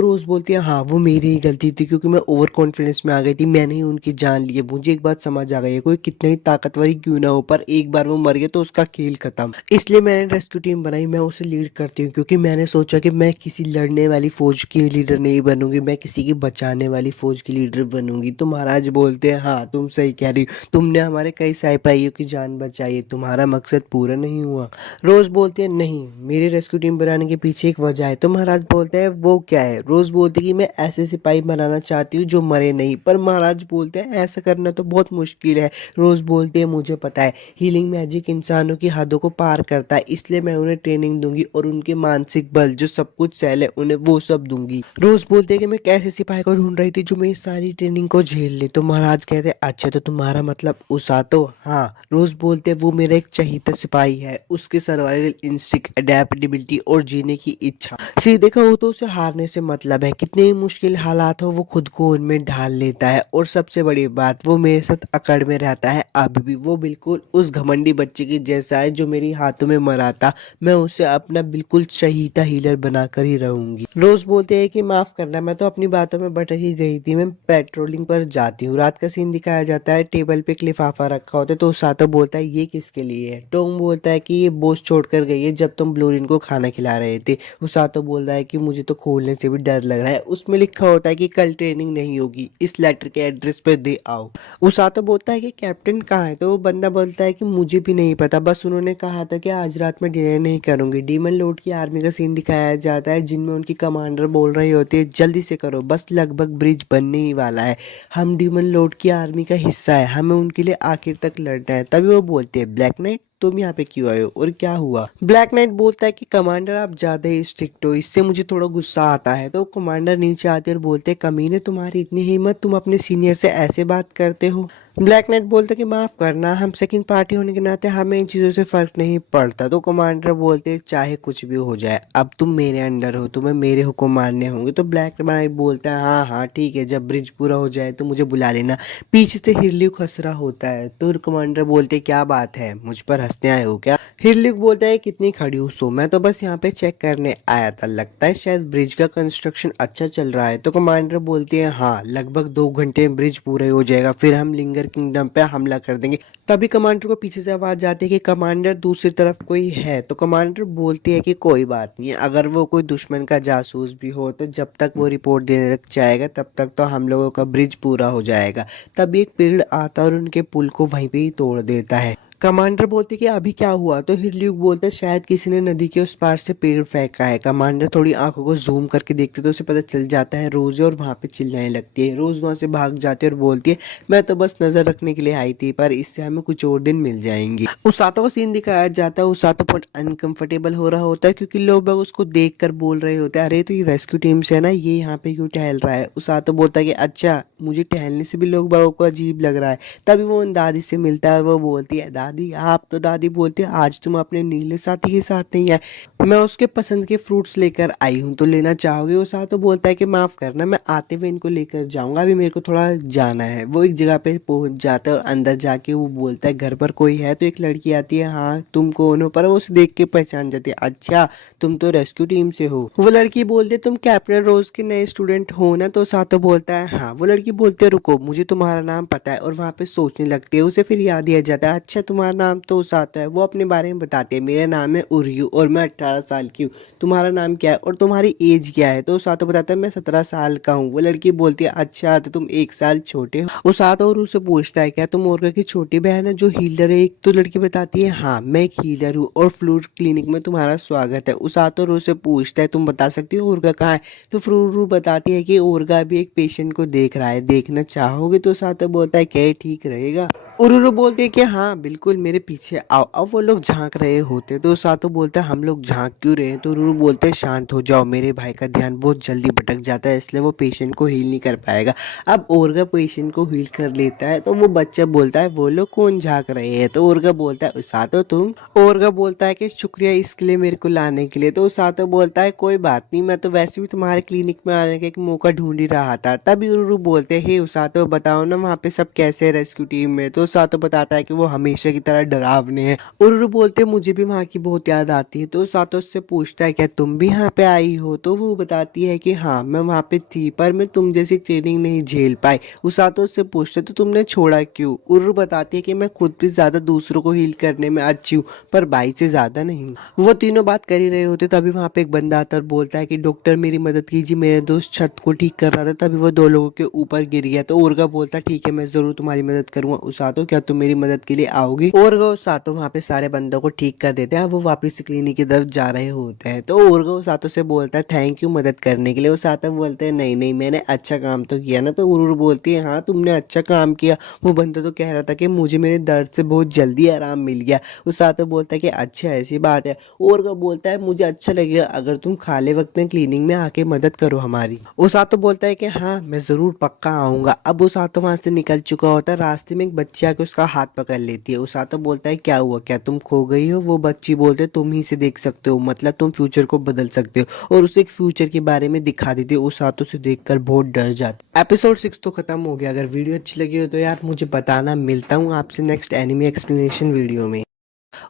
रोज बोलती है हाँ वो मेरी ही गलती थी क्योंकि मैं ओवर कॉन्फिडेंस में आ गई थी। थी, मैंने ही उनकी जान ली है। मुझे एक बात समझ आ गई है, कोई कितना ही ताकतवर ही क्यों ना हो, पर एक बार वो मर गया तो उसका खेल खत्म। इसलिए मैंने रेस्क्यू टीम बनाई, मैं उसे लीड करती हूँ, क्योंकि मैंने सोचा कि मैं किसी लड़ने वाली फौज की लीडर नहीं बनूंगी, मैं किसी की बचाने वाली फौज की लीडर बनूंगी। तो महाराज बोलते हैं हाँ तुम सही कह रही हो, तुमने हमारे कई सिपाहियों की जान बचाई है, तुम्हारा मकसद पूरा नहीं हुआ। रोज बोलते हैं नहीं, मेरी रेस्क्यू टीम बनाने के पीछे एक वजह है। तो महाराज बोलते हैं वो क्या है। रोज बोलते हैं कि मैं ऐसे सिपाही बनाना चाहती हूँ जो मरे नहीं। पर महाराज बोलते हैं ऐसा करना तो बहुत मुश्किल है। रोज बोलते हैं मुझे पता है, हीलिंग मैजिक इंसानों की हदों को पार करता है, इसलिए मैं उन्हें ट्रेनिंग दूंगी और उनके मानसिक बल जो सब कुछ सहले उन्हें वो सब दूंगी। रोज बोलते हैं कि मैं कैसे सिपाही को ढूंढ रही थी जो मेरी सारी ट्रेनिंग को झेल ले। तो महाराज कहते हैं अच्छा तो तुम्हारा मतलब उसातो। हाँ। रोज बोलते हैं वो मेरा एक चहीता सिपाही है, उसके सर्वाइवल इंस्टिंक्ट, अडेप्टेबिलिटी और जीने की इच्छा, सीधे कहो तो उसे हारने से मतलब है। कितने ही मुश्किल हालात हो वो खुद को उनमें ढाल लेता है। और सबसे बड़ी बात, वो मेरे साथ अकड़ में रहता है अभी भी। वो बिल्कुल उस घमंडी बच्चे की जैसा है जो मेरी हाथों में मरा था। मैं उसे अपना बिल्कुल चहीता हीलर बनाकर ही रहूंगी। रोज बोलते हैं कि माफ करना, मैं तो अपनी बातों में भटक ही गई थी, मैं पेट्रोलिंग पर जाती हूँ। रात का सीन दिखाया जाता है, टेबल पे एक लिफाफा रखा होता है। तो सातो बोलता है ये किसके लिए है। टोंग बोलता है कि ये बोझ छोड़ कर गई है जब तुम ब्लूरिन को खाना खिला रहे थे। उसातो बोल रहा है कि मुझे तो खोलने से भी डर लग रहा है, उसमें लिखा होता है कि कल ट्रेनिंग नहीं होगी, इस लेटर के एड्रेस पे दे आओ। उसातो बोलता है कि कैप्टन कहाँ है। तो वो बंदा बोलता है कि मुझे भी नहीं पता, बस उन्होंने कहा था कि आज रात में डिनर नहीं करूंगी। डीमन लॉर्ड की आर्मी का सीन दिखाया जाता है जिनमें उनकी कमांडर बोल रही होती है जल्दी से करो, बस लगभग ब्रिज बनने ही वाला है, हम डीमन लॉर्ड की आर्मी का हिस्सा है, हमें उनके लिए आखिर तक लड़ना है। तभी वो बोलते हैं ब्लैक नाइट तुम यहाँ पे क्यों आए हो और क्या हुआ। ब्लैक नाइट बोलता है कि कमांडर आप ज्यादा ही स्ट्रिक्ट हो, इससे मुझे थोड़ा गुस्सा आता है। तो कमांडर नीचे आते और बोलते कमीने तुम्हारी इतनी हिम्मत, तुम अपने सीनियर से ऐसे बात करते हो। ब्लैक नाइट बोलते कि माफ करना, हम सेकंड पार्टी होने के नाते हमें इन चीजों से फर्क नहीं पड़ता। तो कमांडर बोलते चाहे कुछ भी हो जाए अब तुम मेरे अंडर हो, तुम्हें मेरे हुक्म मानने होंगे। तो ब्लैक नाइट बोलता है हाँ हाँ ठीक है, जब ब्रिज पूरा हो जाए तो मुझे बुला लेना। पीछे से हिरल्यूक हंस रहा होता है। तो कमांडर बोलते क्या बात है, मुझ पर हंसने आए हो क्या। हिरल्यूक बोलता है कितनी खड़ी हूँ सो, मैं तो बस यहाँ पे चेक करने आया था, लगता है शायद ब्रिज का कंस्ट्रक्शन अच्छा चल रहा है। तो कमांडर बोलती है हाँ लगभग 2 घंटे में ब्रिज पूरा हो जाएगा, फिर हम लिंगर किंगडम पे हमला कर देंगे। तभी कमांडर को पीछे से आवाज आती है कि कमांडर दूसरी तरफ कोई है। तो कमांडर बोलती है कि कोई बात नहीं, अगर वो कोई दुश्मन का जासूस भी हो तो जब तक वो रिपोर्ट देने तक जाएगा तब तक तो हम लोगों का ब्रिज पूरा हो जाएगा। तभी एक पेड़ आता और उनके पुल को वहीं पे ही तोड़ देता है। कमांडर बोलते कि अभी क्या हुआ। तो हिरल्यूक बोलते शायद किसी ने नदी के उस पार से पेड़ फेंका है। कमांडर थोड़ी आंखों को जूम करके देखते तो उसे पता चल जाता है रोज, और वहां पे चिल्लाने लगती है। रोज वहां से भाग जाती है और बोलती है मैं तो बस नजर रखने के लिए आई थी, पर इससे हमें कुछ और दिन मिल जाएंगे। उसातो का सीन दिखाया जाता है। उसातो बहुत अनकंफर्टेबल हो रहा होता है क्योंकि लोग बाग उसको देख कर बोल रहे होते हैं अरे तो ये रेस्क्यू टीम से है ना, ये यहाँ पे क्यों टहल रहा है। उसातो बोलता है कि अच्छा मुझे टहलने से भी लोग बागों को अजीब लग रहा है। तभी वो उन दादी से मिलता है, वो बोलती है दादी आप। तो दादी बोलती है आज तुम अपने नीले साथी के साथ नहीं है, मैं उसके पसंद के फ्रूट्स लेकर आई हूँ, तो लेना चाहोगे। वो साथ तो बोलता है कि माफ करना, मैं आते हुए इनको लेकर जाऊंगा, अभी मेरे को थोड़ा जाना है। वो एक जगह पे पहुंच जाता है और अंदर जाके वो बोलता है घर पर कोई है। तो एक लड़की आती है हाँ तुम कौन हो, पर वो उसे देख के पहचान जाती है अच्छा तुम तो रेस्क्यू टीम से हो। वो लड़की बोलती है तुम कैप्टन रोज के नए स्टूडेंट हो ना। तो सातो बोलता है हाँ। वो लड़की बोलती है रुको मुझे तुम्हारा नाम पता है, और वहां पे सोचने लगती है। उसे फिर याद दिया जाता है अच्छा तुम्हारा नाम तो उसातो है। वो अपने बारे में बताती है मेरा नाम है उर्यू और मैं 18 साल की हूँ, तुम्हारा नाम क्या है और तुम्हारी एज क्या है। तो उसातो बताता है मैं 17 साल का हूँ। वो लड़की बोलती है अच्छा तो तुम 1 साल छोटे हो। उसातो और उसे पूछता है क्या तुम ओरगा की छोटी बहन है जो हीलर है एक। तो लड़की बताती है हाँ मैं एक हीलर हूँ और फ्लूर क्लिनिक में तुम्हारा स्वागत है। उसातो और उसे पूछता है तुम बता सकती हो ओरगा कहाँ है। तो फ्रूरू बताती है कि ओरगा भी एक पेशेंट को देख रहा है, देखना चाहोगे। तो उसातो बोलता है क्या ठीक रहेगा। उरुरु बोलते हैं कि हाँ बिल्कुल मेरे पीछे आओ। अब वो लोग झांक रहे होते तो सातो बोलता है हम लोग झांक क्यों रहे हैं। तो उरुरु बोलते हैं शांत हो जाओ, मेरे भाई का ध्यान बहुत जल्दी भटक जाता है इसलिए वो पेशेंट को हील नहीं कर पाएगा। अब ओरगा पेशेंट को हील कर लेता है तो वो बच्चा बोलता है वो लोग कौन झांक रहे हैं। तो ओरगा बोलता है सातो तुम। ओरगा बोलता है कि शुक्रिया इसके लिए मेरे को लाने के लिए। तो सातो बोलता है कोई बात नहीं, मैं तो वैसे भी तुम्हारे क्लिनिक में आने का एक मौका ढूंढ ही रहा था। तभी उरुरु बोलते हैं हे उसातो बताओ ना वहाँ पे सब कैसे है रेस्क्यू टीम में। तो तो उसातो बताता है कि वो हमेशा की तरह डरावने हैं। उरुरु बोलते मुझे भी वहाँ की बहुत याद आती है। तो उसातो उससे पूछता है क्या तुम भी यहाँ पे आई हो? तो वो बताती है कि हाँ मैं वहाँ पे थी, पर मैं तुम जैसी ट्रेनिंग नहीं झेल पाई। उसातो उससे पूछता है तो तुमने छोड़ा क्यों? उरुरु बताती है कि मैं खुद भी ज्यादा दूसरों को हील करने में अच्छी हूँ, पर भाई से ज्यादा नहीं। वो तीनों बात कर ही रहे होते तभी वहाँ पे एक बंदा आता और बोलता है कि डॉक्टर मेरी मदद कीजिए, मेरे दोस्त छत को ठीक कर रहा था, तभी वो दो लोगों के ऊपर गिर गया। तो ओरगा बोलता है ठीक है मैं जरूर तुम्हारी मदद करूंगा। उसातो क्या तुम मेरी मदद के लिए आओगे? ओरगा और उसातो वहाँ पे सारे बंदों को ठीक कर देते हैं। अब वो वापस क्लिनिक की तरफ जा रहे होते हैं। तो ओरगा उसातो से बोलता है थैंक यू मदद करने के लिए। उसातो बोलते हैं नहीं नहीं मैंने अच्छा काम तो किया ना। तो उरुरु बोलती है हाँ तुमने अच्छा काम किया, वो बंदा तो कह रहा था कि मुझे मेरे दर्द से बहुत जल्दी आराम मिल गया। उसातो बोलता है कि अच्छा ऐसी बात है। ओरगा बोलता है मुझे अच्छा लगेगा अगर तुम खाली वक्त में क्लीनिंग में आके मदद करो हमारी। उसातो बोलता है कि हाँ मैं जरूर पक्का आऊंगा। अब उसातो वहां से निकल चुका होता है। रास्ते में एक बच्ची आके उसका हाथ पकड़ लेती है। उसातो बोलता है क्या हुआ, क्या तुम खो गई हो? वो बच्ची बोलते तुम ही से देख सकते हो, मतलब तुम फ्यूचर को बदल सकते हो, और उसे एक फ्यूचर के बारे में दिखा देती है। उसातो से देखकर बहुत डर जाता है। एपिसोड 6 तो खत्म हो गया। अगर वीडियो अच्छी लगी हो तो यार मुझे बताना। मिलता हूँ आपसे नेक्स्ट एनिमे एक्सप्लेनेशन वीडियो में।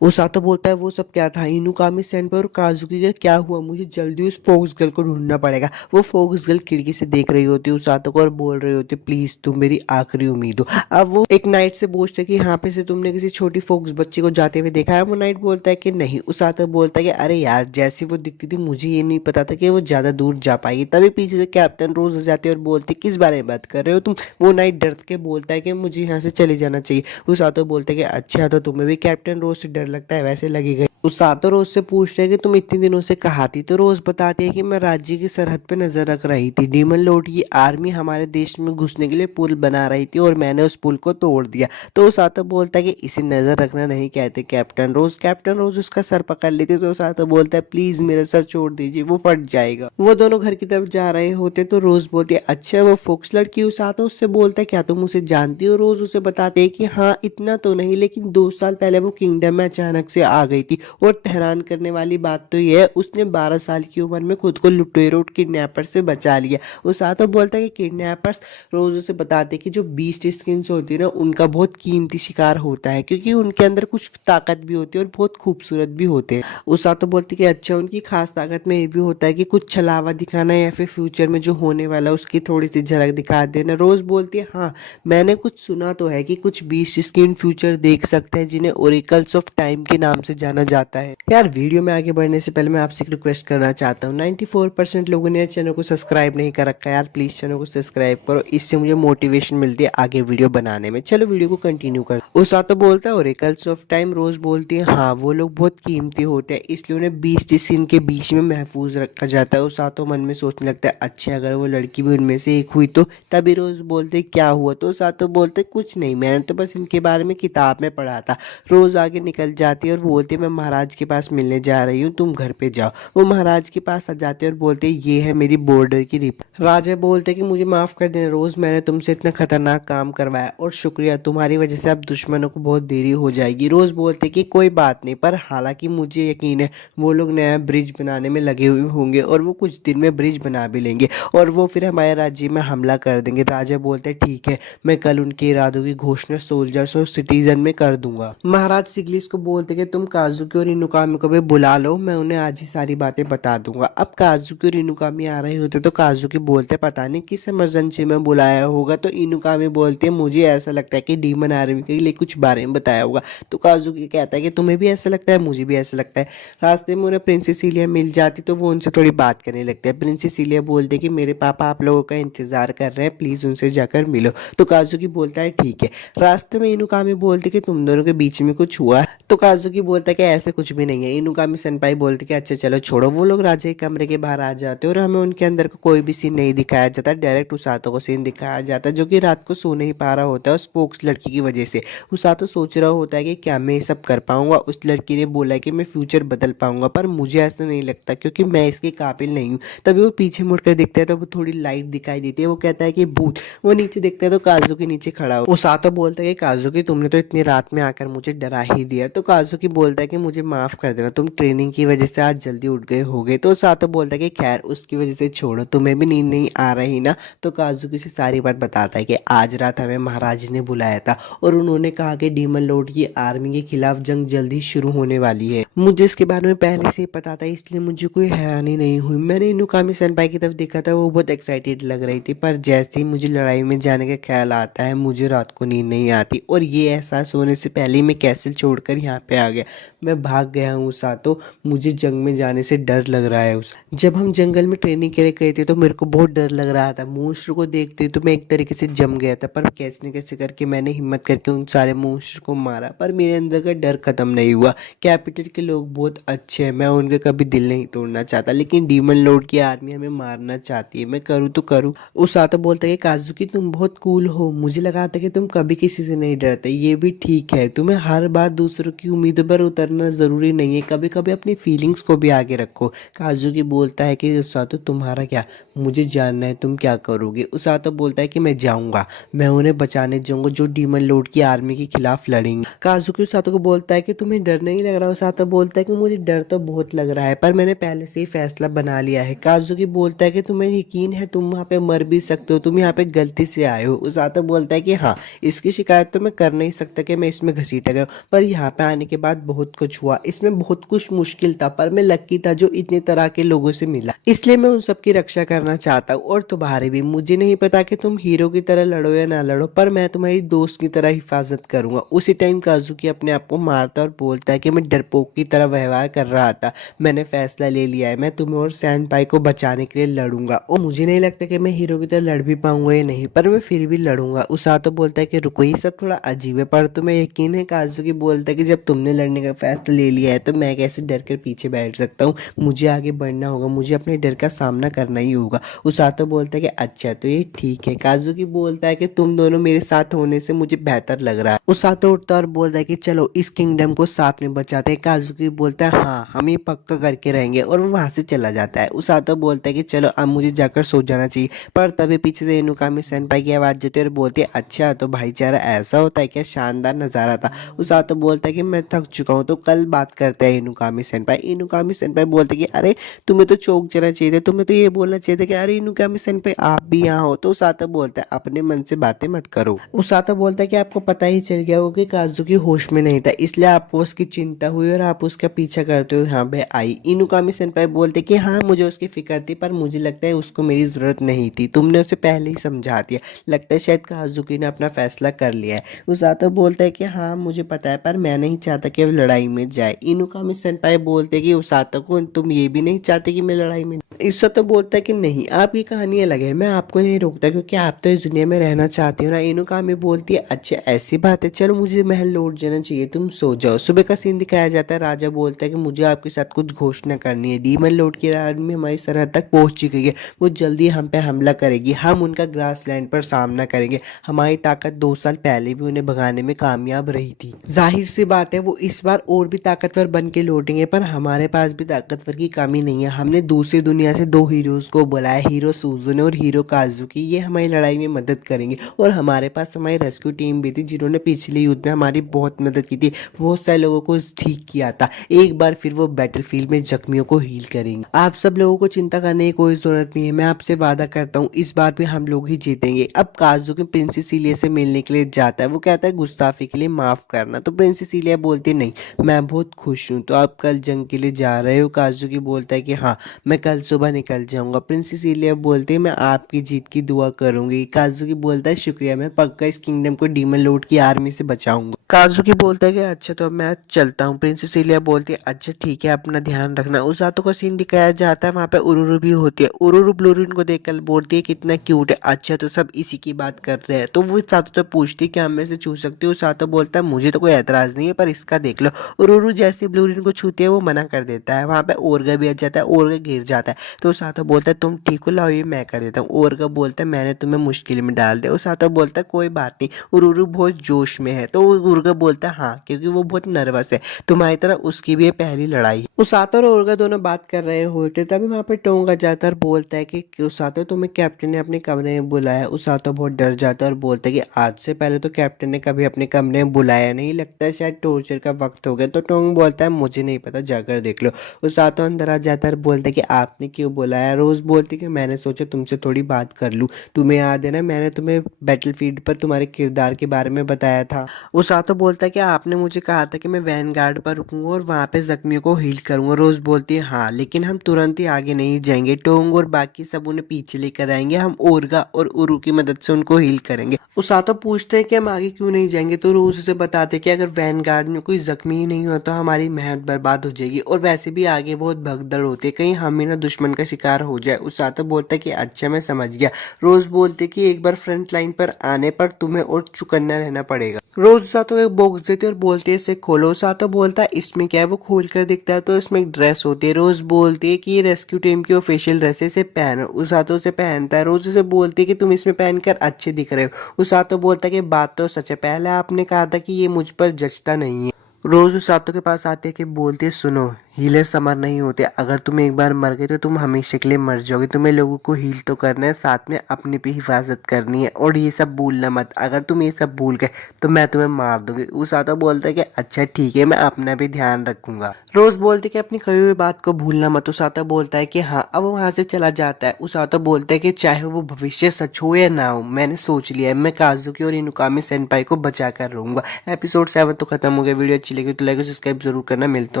उसातो बोलता है वो सब क्या था? इनुकामी सेंpai और काजुकी का क्या हुआ? मुझे जल्दी उस फोक्स गर्ल को ढूंढना पड़ेगा। वो फोक्स गर्ल खिड़की से देख रही होती है उसातो को और बोल रही होती है प्लीज तुम मेरी आखिरी उम्मीद हो। अब वो एक नाइट से पूछते कि यहाँ पे से तुमने किसी छोटी फोक्स बच्ची को जाते हुए देखा है? वो नाइट बोलता है कि नहीं। उसातो बोलता है कि अरे यार जैसी वो दिखती थी मुझे ये नहीं पता था कि वो ज्यादा दूर जा पाएगी। तभी पीछे से कैप्टन रोज आ जाते और बोलते किस बारे में बात कर रहे हो तुम? वो नाइट डर के बोलता है कि मुझे यहाँ से चले जाना चाहिए। उसातो बोलते कि अच्छा तो तुम्हें भी कैप्टन रोज से डर लगता है, वैसे लगेगा। उसातो रोज से पूछते हैं कि तुम इतने दिनों से कहाँ थी? तो रोज बताती है कि मैं राज्य की सरहद पे नजर रख रही थी। डीमन लॉर्ड की आर्मी हमारे देश में घुसने के लिए पुल बना रही थी और मैंने उस पुल को तोड़ दिया। तो उसातो बोलता है कि इसे नजर रखना नहीं कहते कैप्टन रोज। कैप्टन रोज उसका सर पकड़ लेती तो उसातो बोलता है प्लीज मेरा सर छोड़ दीजिए, वो फट जाएगा। वो दोनों घर की तरफ जा रहे होते तो रोज बोलती है अच्छा वो फोक्स लड़की? उसातो उससे बोलता है क्या तुम उसे जानती हो? रोज उसे बताते है कि हाँ इतना तो नहीं, लेकिन 2 साल पहले वो किंगडम में अचानक से आ गई थी। और हैरान करने वाली बात तो यह है उसने 12 साल की उम्र में खुद को लुटेरों और किडनैपर से बचा लिया। उसातो बोलता है कि किडनैपर्स रोज उसे बताते कि जो बीस्ट स्किन्स होती है ना उनका बहुत कीमती शिकार होता है, क्योंकि उनके अंदर कुछ ताकत भी होती है और बहुत खूबसूरत भी होते हैं। उसातो बोलती कि अच्छा उनकी खास ताकत में ये भी होता है कि कुछ छलावा दिखाना या फिर फ्यूचर में जो होने वाला उसकी थोड़ी सी झलक दिखा देना। रोज बोलती है हाँ मैंने कुछ सुना तो है कि कुछ बीस्ट स्किन फ्यूचर देख सकते हैं जिन्हें ओरेकल्स ऑफ टाइम के नाम से जाना जाता है। यार वीडियो में आगे बढ़ने से पहले मैं आपसे एक रिक्वेस्ट करना चाहता हूँ। 94% लोगों ने चैनल को सब्सक्राइब नहीं कर रखा है यार, प्लीज चैनल को सब्सक्राइब करो, इससे मुझे मोटिवेशन मिलती है आगे वीडियो बनाने में। चलो वीडियो को कंटिन्यू कर। उसातो बोलता है ओरेकल्स ऑफ टाइम। रोज बोलती है हाँ वो लोग बहुत कीमती होते हैं इसलिए उन्हें 20 सीन के बीच में महफूज रखा जाता है। उसातो मन में सोचने लगता है अच्छा अगर वो लड़की भी उनमें से एक हुई तो? तभी रोज बोलते क्या हुआ? तो उसातो बोलते कुछ नहीं, मैंने तो बस इनके बारे में किताब में पढ़ा था। रोज आगे निकल जाती है और बोलती है मैं महाराज के पास मिलने जा रही हूँ, तुम घर पे जाओ। वो महाराज के पास आ जाते हैं और बोलते ये है मेरी बॉर्डर की रिपोर्ट। राजा बोलते कि मुझे माफ कर देना रोज, मैंने तुमसे इतना खतरनाक काम करवाया और शुक्रिया, तुम्हारी वजह से अब दुश्मनों को बहुत देरी हो जाएगी। रोज बोलते कि कोई बात नहीं, पर हालांकि मुझे यकीन है वो लोग नया ब्रिज बनाने में लगे हुए होंगे और वो कुछ दिन में ब्रिज बना भी लेंगे और वो फिर हमारे राज्य में हमला कर देंगे। राजा बोलते ठीक है मैं कल उनके इरादों की घोषणा सोल्जर्स और सिटीजन में कर दूंगा। महाराज सिग्लिस को बोलते कि तुम काजुकी और इनुकामी को भी बुला लो, मैं उन्हें आज ही सारी बातें बता दूंगा। अब काजुकी और इनुकामी आ रहे होते तो काजुकी बोलते पता नहीं किस इमरजेंसी में बुलाया होगा। तो इनुकामी बोलते हैं मुझे ऐसा लगता है कि डीमन आर्मी के लिए कुछ बारे में बताया होगा। तो काजुकी कहता है कि तुम्हें भी ऐसा लगता है? मुझे भी ऐसा लगता है। रास्ते में उन्हें प्रिंसेस इलिया मिल जाती तो वो उनसे थोड़ी बात करने लगते हैं। प्रिंसेस इलिया बोलते कि मेरे पापा आप लोगों का इंतजार कर रहे हैं, प्लीज उनसे जाकर मिलो। तो काजुकी बोलता है ठीक है। रास्ते में इनुकामी बोलते कि तुम दोनों के बीच में कुछ हुआ? तो काजुकी बोलता है कि ऐसे कुछ भी नहीं है। इनुकामी सेनपाई बोलते कि अच्छा चलो छोड़ो। वो लोग राजा के कमरे के बाहर आ जाते हैं और हमें उनके अंदर को कोई भी सीन नहीं दिखाया जाता, डायरेक्ट उसातो को सीन दिखाया जाता है जो कि रात को सो नहीं पा रहा होता है उस फोक्स लड़की की वजह से। उसातो सोच रहा होता है कि क्या मैं ये सब कर पाऊंगा? उस लड़की ने बोला कि मैं फ्यूचर बदल पाऊंगा, पर मुझे ऐसा नहीं लगता क्योंकि मैं इसके काबिल नहीं हूँ। तभी वो पीछे मुड़कर देखता है तो वो थोड़ी लाइट दिखाई देती है। वो कहता है कि भूत। वो नीचे देखता है तो काजुकी नीचे खड़ा हो। उसातो बोलता है कि काजुकी तुमने तो इतनी रात में आकर मुझे डरा ही दिया। तो तो काजुकी बोलता है कि मुझे माफ़ कर देना, तुम ट्रेनिंग की वजह से आज जल्दी उठ गए होगे। तो सातो बोलता है कि खैर उसकी वजह से छोड़ो, तुम्हें भी नींद नहीं आ रही ना। तो काजुकी से सारी बात बताता है कि आज रात हमें महाराज ने बुलाया था और उन्होंने कहा कि डीमन लॉर्ड की आर्मी के खिलाफ जंग जल्दी शुरू होने वाली है। मुझे इसके बारे में पहले से ही पता था, इसलिए मुझे कोई हैरानी नहीं हुई। मैंने इनुकामी सेनपाई की तरफ देखा था, वो बहुत एक्साइटेड लग रही थी, पर जैसे ही मुझे लड़ाई में जाने का ख्याल आता है मुझे रात को नींद नहीं आती और ये एहसास होने से पहले ही मैं कैसल छोड़कर यहाँ पे आ गया। मैं भाग गया हूँ सातो, मुझे जंग में जाने से डर लग रहा है। उस जब हम जंगल में ट्रेनिंग के लिए गए थे तो मेरे को बहुत डर लग रहा था। मॉन्स्टर को देखते तो मैं एक तरीके से जम गया था, पर कैसे न कैसे करके मैंने हिम्मत करके उन सारे मॉन्स्टर को मारा, पर मेरे अंदर का डर खत्म नहीं हुआ। कैपिटल के लोग बहुत अच्छे हैं, मैं उनका कभी दिल नहीं तोड़ना चाहता, लेकिन डीमन लॉर्ड की आर्मी हमें मारना चाहती है, मैं करूँ तो करूँ। उसातो बोलता है कि काजुकी तुम बहुत कूल हो, मुझे लगा था कि तुम कभी किसी से नहीं डरते। ये भी ठीक है, तुम्हें हर बार दूसरों की उम्मीदों पर उतरना जरूरी नहीं है, कभी कभी अपनी फीलिंग्स को भी आगे रखो। काजुकी बोलता है कि उसातो तुम्हारा क्या, मुझे जानना है तुम क्या करोगे। उसातो बोलता है कि मैं जाऊंगा, मैं उन्हें बचाने जाऊंगा जो डीमन लॉर्ड की आर्मी के खिलाफ लड़ेंगे। काजुकी उसातो को बोलता है कि तुम्हें डर नहीं लग रहा। उसातो बोलता है कि मुझे डर तो बहुत लग रहा है, पर मैंने पहले से ही फैसला बना लिया है। काजुकी बोलता है कि तुम्हें यकीन है तुम वहाँ पे मर भी सकते हो, तुम यहाँ पे गलती से आए हो। उसातो बोलता है कि हाँ, इसकी शिकायत तो मैं कर नहीं सकता कि मैं इसमें घसीटा गया, पर यहाँ पे आने के बाद बहुत कुछ हुआ, इसमें बहुत कुछ मुश्किल था, पर मैं लकी था जो इतने तरह के लोगों से मिला, इसलिए मैं उन सबकी रक्षा करना चाहता हूँ और तुम्हारी भी। मुझे नहीं पता कि तुम हीरो की तरह लड़ो या ना लड़ो, पर मैं तुम्हारी दोस्त की तरह हिफाजत करूंगा। उसी टाइम काजुकी अपने आप को मारता और बोलता है कि मैं डरपोक की तरह व्यवहार कर रहा था, मैंने फैसला ले लिया है, मैं तुम्हें और सैनपाई को बचाने के लिए लड़ूंगा और मुझे नहीं लगता कि मैं हीरो की तरह लड़ भी पाऊंगा या नहीं, पर मैं फिर भी लड़ूंगा। उसातो बोलता है कि रुको, ये सब थोड़ा अजीब है, पर तुम्हें यकीन है। काजुकी बोलता है कि जब तुमने लड़ने का फैसला ले लिया है तो मैं कैसे डर कर पीछे बैठ सकता हूँ, मुझे आगे बढ़ना होगा, मुझे अपने डर का सामना करना ही होगा। उसातो बोलता है कि अच्छा तो ये ठीक है। काजुकी बोलता है कि तुम दोनों मेरे साथ होने से मुझे बेहतर लग रहा है। उसातो उठता और बोलता है कि चलो इस किंगडम को साथ में बचाते हैं। काजुकी बोलता है हाँ, हम ये पक्का करके रहेंगे, और वो वहां से चला जाता है। उसातो बोलता है कि चलो अब मुझे जाकर सो जाना चाहिए, पर तभी पीछे से इनुकामी सेनपाई की आवाज देती है और बोलती है अच्छा तो भाईचारा ऐसा होता है क्या, शानदार नजारा था। उसातो बोलता है कि मैं थक चुका हूँ, तो कल बात करते हैं इनुकामी सेनपाई। इनुकामी सेनपाई बोलते कि अरे तुम्हें तो चौंक जाना चाहिए था, तुम्हें तो ये बोलना चाहिए था कि अरे इनुकामी सेनपाई आप भी यहाँ हो। तो उसातो बोलता है अपने मन से बातें मत करो। उसातो बोलता है कि आपको पता ही चल गया हो कि काजुकी होश में नहीं था, इसलिए आपको उसकी चिंता हुई और आप उसका पीछा करते हुए यहाँ पे आई। इनुकामी सेनपाई बोलते कि हाँ मुझे उसकी फिक्र थी, पर मुझे लगता है उसको मेरी जरूरत नहीं थी, तुमने उसे पहले ही समझा दिया, लगता है शायद काजुकी ने अपना फैसला कर लिया है। उसातो बोलता है कि हाँ मुझे पता है, पर मैं नहीं चाहता कि वो लड़ाई में जाए। इनुकामी सेनपाई बोलते कि उसातो को तुम ये भी नहीं चाहते कि मैं लड़ाई में। उसातो बोलता है कि नहीं, आपकी कहानी अलग है, मैं आपको नहीं रोकता क्योंकि आप तो इस दुनिया में रहना चाहते हो ना। इनुकामी बोलती है अच्छा ऐसी बात है, चलो मुझे महल लौट जाना चाहिए, तुम सो जाओ। सुबह का सीन दिखाया जाता है। राजा बोलता है कि मुझे आपके साथ कुछ घोषणा करनी है, डीमन लॉर्ड की आर्मी हमारी सरहद तक पहुंच चुकी है, वो जल्दी हम पे हमला करेगी, हम उनका ग्रास लैंड पर सामना करेंगे। हमारी ताकत 2 साल पहले भी उन्हें भगाने में कामयाब रही थी, जाहिर सी बात है वो इस बार और भी ताकतवर बन के लौटेंगे, पर हमारे पास भी ताकतवर की कमी नहीं है। हमने दूसरी दुनिया से 2 हीरोज को बुलाया, हीरो सुजुने और हीरो काजुकी, ये हमारी लड़ाई में मदद करेंगे, और हमारे पास हमारी रेस्क्यू टीम भी थी जिन्होंने पिछले युद्ध में हमारी बहुत मदद की थी, बहुत सारे लोगों को ठीक किया था। एक बार फिर वो बैटलफील्ड में जख्मियों को हील करेंगे। आप सब लोगों को चिंता करने की कोई जरूरत नहीं है, मैं आपसे वादा करता हूँ इस बार भी हम लोग ही जीतेंगे। अब काजुकी प्रिंसेस इलिया से मिलने के लिए जाता है, वो कहता है गुस्ताफी के लिए माफ करना, तो प्रिंसेस इलिया बोलती नहीं मैं बहुत खुश हूँ। तो आप कल जंग के लिए जा रहे हो? काजुकी बोलता है कि हाँ मैं कल सुबह निकल जाऊंगा। प्रिंसेस इलिया बोलती है मैं आपकी जीत की दुआ करूंगी। काजुकी बोलता है शुक्रिया, मैं पक्का इस किंगडम को डीमन लॉर्ड की आर्मी से बचाऊंगा। काजुकी बोलता है कि अच्छा तो मैं चलता हूँ। प्रिंसेस इलिया बोलती है अच्छा ठीक है, अपना ध्यान रखना। उसातो का सीन दिखाया जाता है, वहाँ पे उरुरु भी होती है। उरुरु ब्लूरिन को देखकर बोलती है कितना क्यूट है। अच्छा तो सब इसी की बात कर रहे हैं, तो वो उसातो तो पूछती है क्या मैं इसे छू सकती हूँ? उसातो बोलता है मुझे तो कोई एतराज नहीं है, पर इसका देख लो। उरुरु जैसे ब्लूरिन को छूती है वो मना कर देता है, वहाँ पे ओरगा भी आ जाता है, ओरगा गिर जाता है। तो उसातो बोलता है तुम ठीक हो, लाओ ये मैं कर देता हूँ। ओरगा बोलता है मैंने तुम्हें मुश्किल में डाल दिया। उसातो बोलता है कोई बात नहीं, उरुरु बहुत जोश में है। तो उरगा बोलता है हाँ, क्योंकि वो बहुत नर्वस है, तुम्हारी तरह तरह उसकी भी ये पहली लड़ाई है। उसातो और ओरगा दोनों बात कर रहे होते तभी वहां पे टोंगा जाता है और बोलता है कि उसातो तुम्हें कैप्टन ने अपने कमरे में बुलाया। उसातो बहुत डर जाता है और बोलता है कि आज से पहले तो कैप्टन ने कभी अपने कमरे में बुलाया नहीं, लगता है शायद टॉर्चर का वक्त हो गया। तो टोंग बोलता है मुझे नहीं पता, जाकर देख लो। उसातो अंदर आ जाता है और बोलता है कि आपने क्यों बुलाया। रोज बोलती है कि मैंने सोचा तुमसे थोड़ी बात कर लूं, तुम्हें याद है ना मैंने तुम्हें बैटलफील्ड पर तुम्हारे किरदार के बारे में बताया था। उसातो बोलता है कि आपने मुझे कहा था कि मैं वैनगार्ड पर रुकूंगा और वहां पे जख्मियों को हील करूंगा। रोज बोलती है हाँ, लेकिन हम तुरंत ही आगे नहीं जाएंगे, टोंग और बाकी सब उन्हें पीछे लेकर आएंगे, हम ओरगा और उरु की मदद से उनको हील करेंगे। उसातो पूछते हैं कि हम आगे क्यों नहीं जाएंगे। तो रोज उसे बताते हैं कि अगर वैनगार्ड में कोई जख्मी ही नहीं हो तो हमारी मेहनत बर्बाद हो जाएगी, और वैसे भी आगे बहुत भगदड़ होती है, कहीं हम ही ना दुश्मन का शिकार हो जाए। उसातो बोलता है कि अच्छा मैं समझ गया। रोज बोलते कि एक बार फ्रंट लाइन पर आने पर तुम्हें और चुकन्ना रहना पड़ेगा। रोज सातो एक बॉक्स देती है और बोलती है इसे खोलो। सातो बोलता है इसमें क्या है। वो खोल कर दिखता है तो इसमें एक ड्रेस होती है। रोज बोलती है कि ये रेस्क्यू टीम की ऑफिशियल ड्रेस है, इसे पहनो। उसातो उसे पहनता है। रोज उसे बोलती है कि तुम इसमें पहनकर अच्छे दिख रहे हो। उसातो बोलता है कि बात तो सच है, पहले आपने कहा था कि ये मुझ पर जचता नहीं है। रोज उसातो के पास आते है कि बोलती है सुनो, हीलर समर नहीं होते, अगर तुम एक बार मर गए तो तुम हमेशा के लिए मर जाओगे, तुम्हें लोगों को हील तो करना है, साथ में अपनी भी हिफाजत करनी है, और ये सब भूलना मत, अगर तुम ये सब भूल गए तो मैं तुम्हें मार दूंगी। उसातो बोलता है कि अच्छा ठीक है, मैं अपना भी ध्यान रखूंगा। रोज बोलती है कि अपनी कही हुई बात को भूलना मत। उसातो बोलता है कि हाँ। अब वहां से चला जाता है। उसातो बोलता है कि चाहे वो भविष्य सच हो या ना हो, मैंने सोच लिया है, मैं काजुकी और इनुकामी सेनपाई को बचा कर रहूंगा। एपिसोड 7 तो खत्म हो गया। वीडियो अच्छी लगी तो लाइक और सब्सक्राइब जरूर करना। मिलता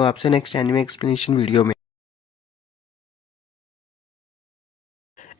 हूँ आपसे नेक्स्ट एनिमे एक्सप्लेनेशन वीडियो में।